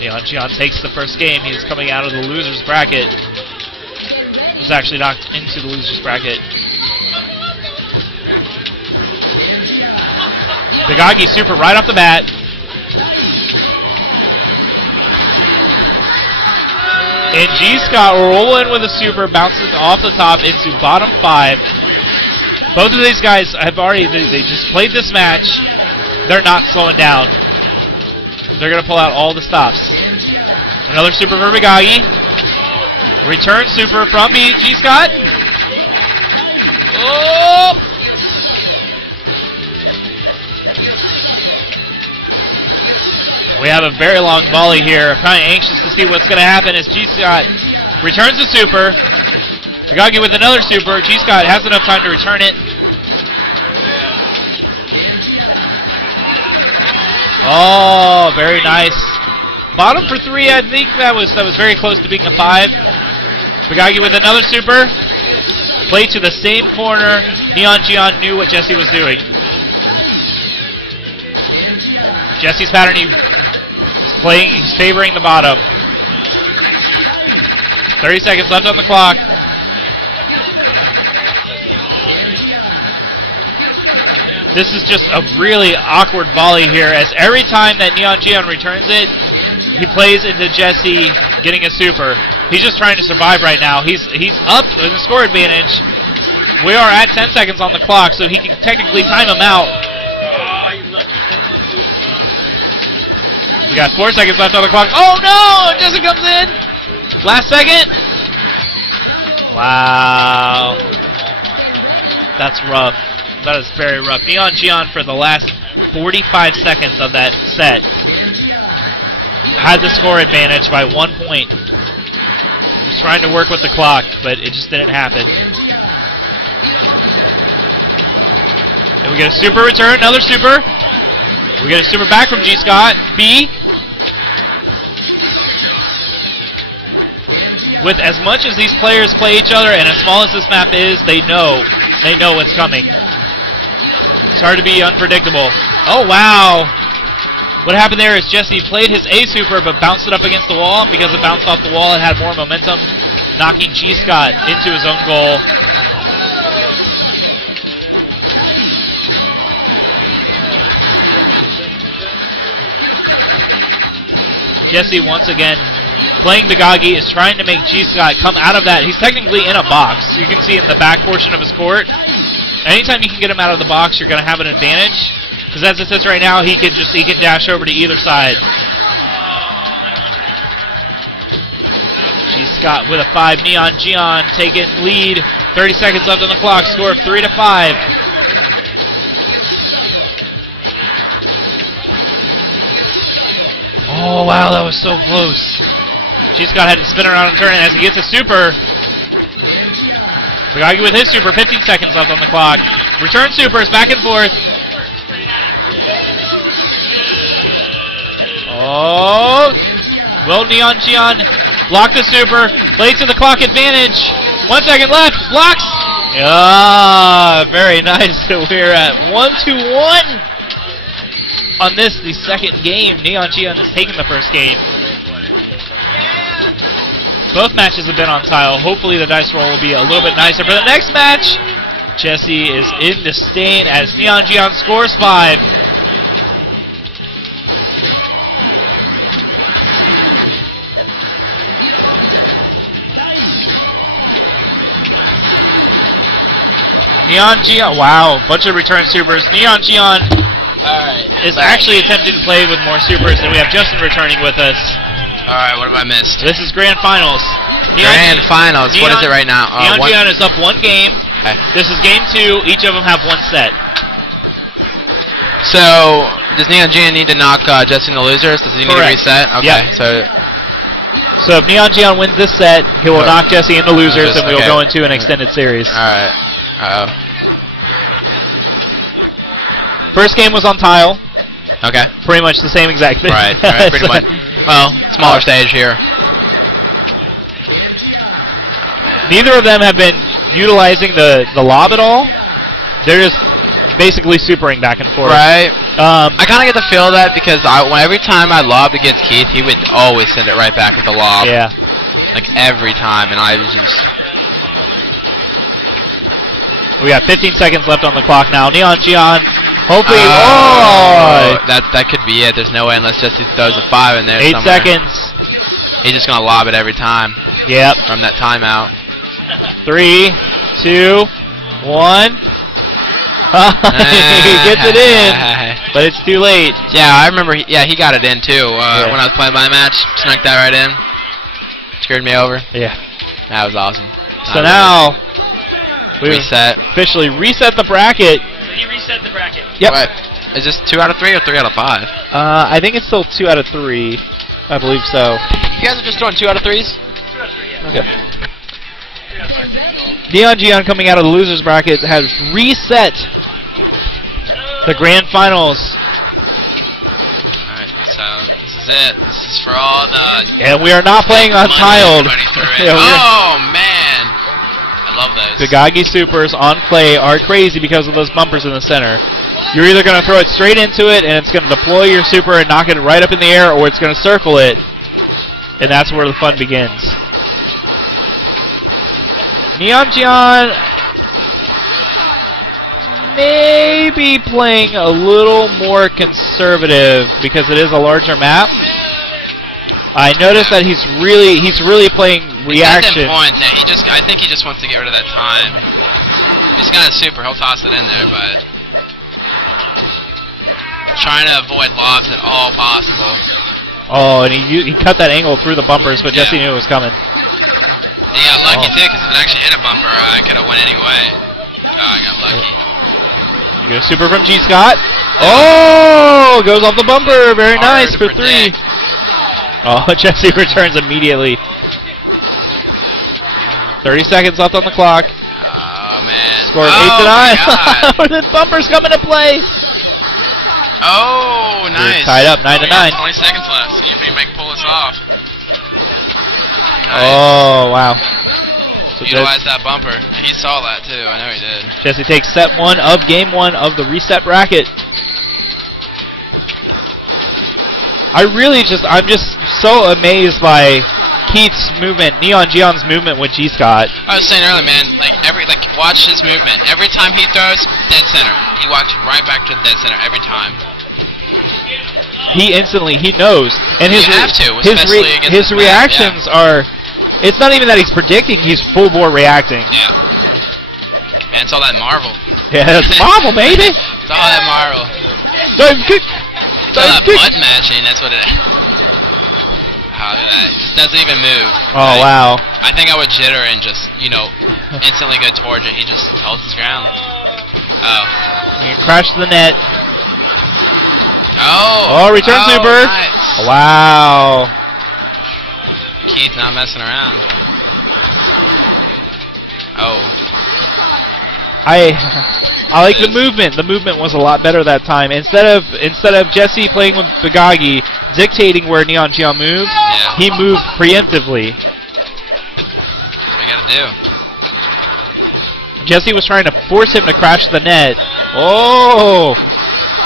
Neon Gian takes the first game. He's coming out of the loser's bracket. He was actually knocked into the loser's bracket. Bagagi super right off the bat. And G-Scott will roll in with a super, bounces off the top into bottom 5. Both of these guys have already, they just played this match. They're not slowing down. They're going to pull out all the stops. Another super for Bagagi. Return super from G-Scott. Oh! We have a very long volley here. I'm kind of anxious to see what's going to happen as G-Scott returns the super. Bagagi with another super. G-Scott has enough time to return it. Oh, very nice. Bottom for 3, I think that was very close to being a 5. Bagagi with another super. Play to the same corner. Neon Gian knew what Jesse was doing. Jesse's pattern, he's favoring the bottom. 30 seconds left on the clock. This is just a really awkward volley here, as every time that Neon Gion returns it, he plays into Jesse getting a super. He's just trying to survive right now. He's up in the score advantage. We are at 10 seconds on the clock, so he can technically time him out. We got 4 seconds left on the clock. Oh no! Jesse comes in! Last second. Wow. That's rough. That is very rough. Neon Gion, for the last 45 seconds of that set, had the score advantage by 1 point. He's trying to work with the clock, but it just didn't happen. And we get a super return, another super. We get a super back from G. Scott. B. With as much as these players play each other, and as small as this map is, they know what's coming. It's hard to be unpredictable. Oh, wow. What happened there is Jesse played his A super, but bounced it up against the wall. Because it bounced off the wall, it had more momentum, knocking G. Scott into his own goal. Jesse, once again, playing Bigagi, is trying to make G. Scott come out of that. He's technically in a box. You can see in the back portion of his court. Anytime you can get him out of the box, you're going to have an advantage. Because as it sits right now, he can dash over to either side. G. Scott with a 5. Neon Gion taking lead. 30 seconds left on the clock. Score of 3-5. Oh, wow, that was so close. G. Scott had to spin around and turn, and as he gets a super, Bigagi with his super, 15 seconds left on the clock. Return supers, back and forth. Oh, will Neon Gion block the super, play to the clock advantage. 1 second left, blocks. Ah, very nice. We're at 1-1 on this, the second game. Neon Gion has taken the first game. Both matches have been on tile. Hopefully the dice roll will be a little bit nicer for the next match. Jesse is in to stain as Neon Gion scores 5. Neon Gion, wow, bunch of return supers. Neon Gion is actually attempting to play with more supers, and we have Justin returning with us. Alright, what have I missed? This is Grand Finals. Grand Finals. What is it right now? Neon Gion is up 1 game. Okay. This is game 2. Each of them have 1 set. So, does Neon Gion need to knock Jesse in the losers? Does he need to reset? Okay, yep. So if Neon Gion wins this set, he will knock Jesse in the losers, and we will go into an extended series. Alright. Uh-oh. First game was on tile. Okay. Pretty much the same exact thing. Right, pretty much. Well, smaller stage here. Neither of them have been utilizing the lob at all. They're just basically supering back and forth. Right. I kind of get the feel of that because every time I lobbed against Keith, he would always send it right back with the lob. Yeah. Like every time, and I was just... We got 15 seconds left on the clock now. Neon Gion, hopefully... That could be it. There's no way unless Jesse throws a 5 in there 8 somewhere. seconds. He's just going to lob it every time. Yep. From that timeout. 3, 2, 1. He gets it in, but it's too late. Yeah, I remember. He got it in too when I was playing my match. Snuck that right in. Screwed me over. Yeah. That was awesome. So now we officially reset the bracket. So he reset the bracket. Yep. Right. Is this 2 out of 3 or 3 out of 5? I think it's still 2 out of 3. I believe so. You guys are just doing 2 out of 3s? 2 out of 3, yeah. Okay. Neon Gion coming out of the losers bracket has reset the grand finals. Alright, so this is it. This is for all the... And we are not playing on tiled. Oh, man. I love those. The Gagi Supers on play are crazy because of those bumpers in the center. You're either going to throw it straight into it and it's going to deploy your super and knock it right up in the air, or it's going to circle it. And that's where the fun begins. Neon Gian maybe playing a little more conservative because it is a larger map. I noticed that he's really playing reaction. Points, yeah. I think he just wants to get rid of that time. He's got a super. He'll toss it in there, but trying to avoid lobs at all possible. Oh, and he cut that angle through the bumpers, but Jesse knew it was coming. He got lucky too, because if it actually hit a bumper, I could have went anyway. Oh, I got lucky. Good super from G Scott. Oh, goes off the bumper. Very nice for 3. Oh, Jesse returns immediately. 30 seconds left on the clock. Oh man. Scored 8-9. The bumpers come into play. Oh, nice. Tied up 9-9. 20 seconds left. See if he can pull this off. Nice. Oh, wow. So utilize that bumper. And he saw that too. I know he did. Jesse takes set 1 of game 1 of the reset bracket. I'm just so amazed by Keith's movement, Neon Gion's movement with G Scott. I was saying earlier, man, watch his movement. Every time he throws, dead center. He walks right back to the dead center every time. He knows. And his reactions are, it's not even that he's predicting, he's full bore reacting. Yeah. Man, it's all that Marvel. Yeah, it's Marvel, baby. It's all that Marvel. Dive kick. It's all that button matching, that's what it is. Oh, look at that. It just doesn't even move. Oh, wow. I think I would jitter and just, instantly go towards it. He just holds his ground. Oh. He crashed the net. Oh, return super. Nice. Wow. Keith not messing around. Oh. I like the movement. The movement was a lot better that time. Instead of Jesse playing with Bagagi, dictating where Neon Gian moved, he moved preemptively. That's what we gotta do. Jesse was trying to force him to crash the net. Oh!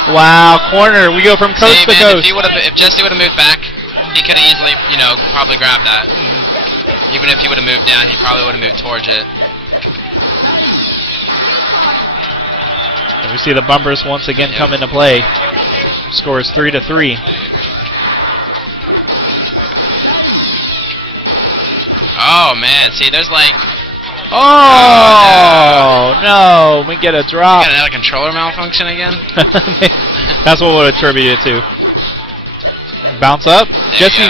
Wow, corner. We go from coast to coast. If Jesse would have moved back, he could have easily, probably grabbed that. Even if he would have moved down, he probably would have moved towards it. And we see the bumpers once again come into play. Score is 3-3. Oh man, see, there's like. Oh no, we get a drop. We got another controller malfunction again. That's what we'll attribute it to. Bounce up. There Jesse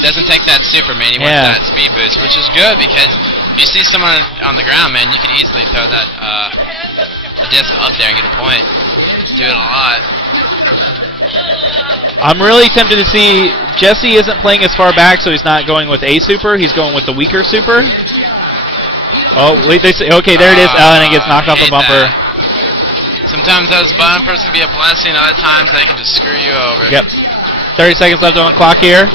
doesn't take that super, man. He wants that speed boost, which is good because if you see someone on the ground, man, you could easily throw that disc up there and get a point. Do it a lot. I'm really tempted to see Jesse isn't playing as far back, so he's not going with a super. He's going with the weaker super. Oh, wait, they say, okay, there it is. Oh, and it gets knocked off the bumper. Sometimes those bumpers can be a blessing. Other times they can just screw you over. Yep. 30 seconds left on the clock here.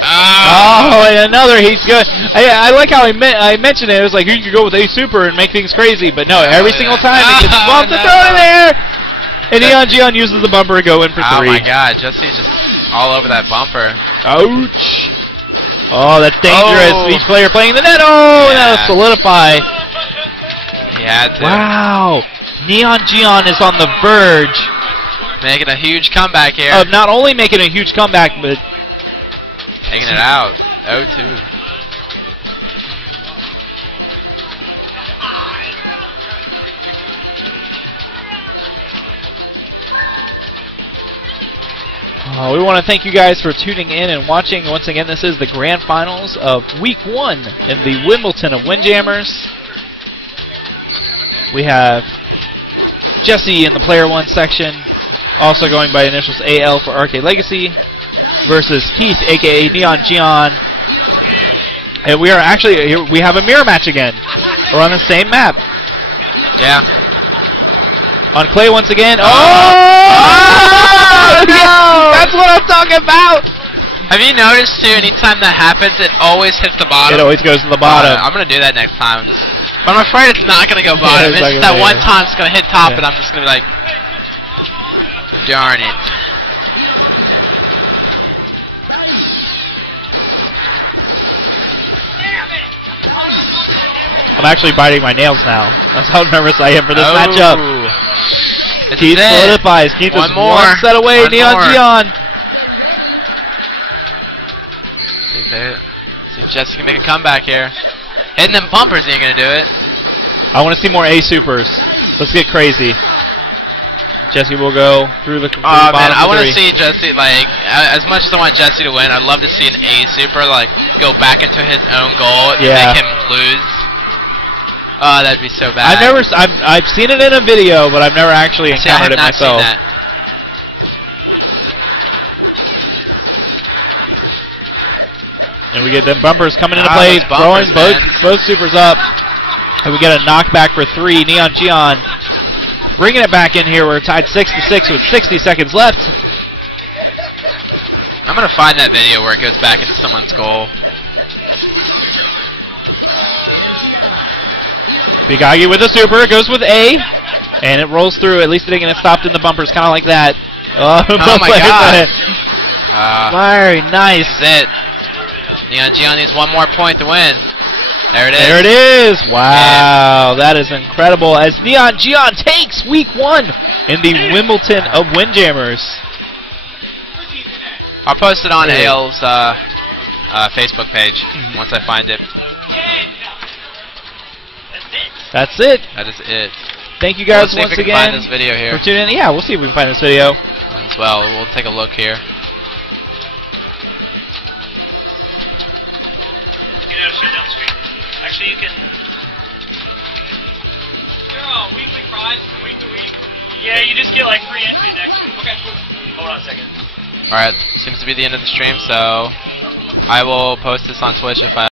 Oh, and another. He's good. I like how I mentioned it. It was like you could go with a super and make things crazy, but no, every single time it gets bumped and thrown in there. And Neon Gian uses the bumper to go in for 3. Oh my God, Jesse's just all over that bumper. Ouch. Oh, that's dangerous. Oh. Each player playing the net. Oh, and that'll solidify. He had to. Wow. Neon Gian is on the verge. Making a huge comeback here. Of not only making a huge comeback, but taking it out. 0-2. We want to thank you guys for tuning in and watching. Once again, this is the grand finals of Week 1 in the Wimbledon of Windjammers. We have Jesse in the Player 1 section, also going by initials AL for Arcade Legacy, versus Keith, a.k.a. Neon Gian. And we have a mirror match again. We're on the same map. Yeah. On clay once again. Oh! No! That's what I'm talking about! Have you noticed, too, anytime that happens, it always hits the bottom? It always goes to the bottom. I'm going to do that next time. But I'm afraid it's not going to go bottom. It's just that one time it's going to hit top, and I'm just going to be like, darn it. actually biting my nails now. That's how nervous I am for this matchup. Keith solidifies. Keith is one set away. Neon Gion. See if Jesse can make a comeback here. Hitting them bumpers ain't gonna do it. I want to see more A supers. Let's get crazy. Jesse will go through the bottom. Man, I want to see Jesse, like, as much as I want Jesse to win, I'd love to see an A super, like, go back into his own goal and make him lose. Oh, that'd be so bad. I've seen it in a video, but I've never actually encountered it myself. Seen that. And we get them bumpers coming into play, throwing both supers up. And we get a knockback for 3. Neon Gion bringing it back in here. We're tied 6-6 with 60 seconds left. I'm going to find that video where it goes back into someone's goal. Bigagi with a super. It goes with A. And it rolls through. At least it didn't get stopped in the bumpers, kind of like that. Oh my God. Very nice. This is it. Neon Gion needs one more point to win. There it is. There it is. Wow, that is incredible. As Neon Gion takes week 1 in the Wimbledon of Windjammers. I'll post it on AL's Facebook page once I find it. That's it. That is it. Thank you guys once again find this video here. for tuning in. Yeah, we'll see if we can find this video as well. We'll take a look here. Shut down the stream. Actually, you can. You're on weekly prize from week to week. Yeah, you just get like free entry next week. Okay, cool. Hold on a second. Alright, seems to be the end of the stream, so I will post this on Twitch if I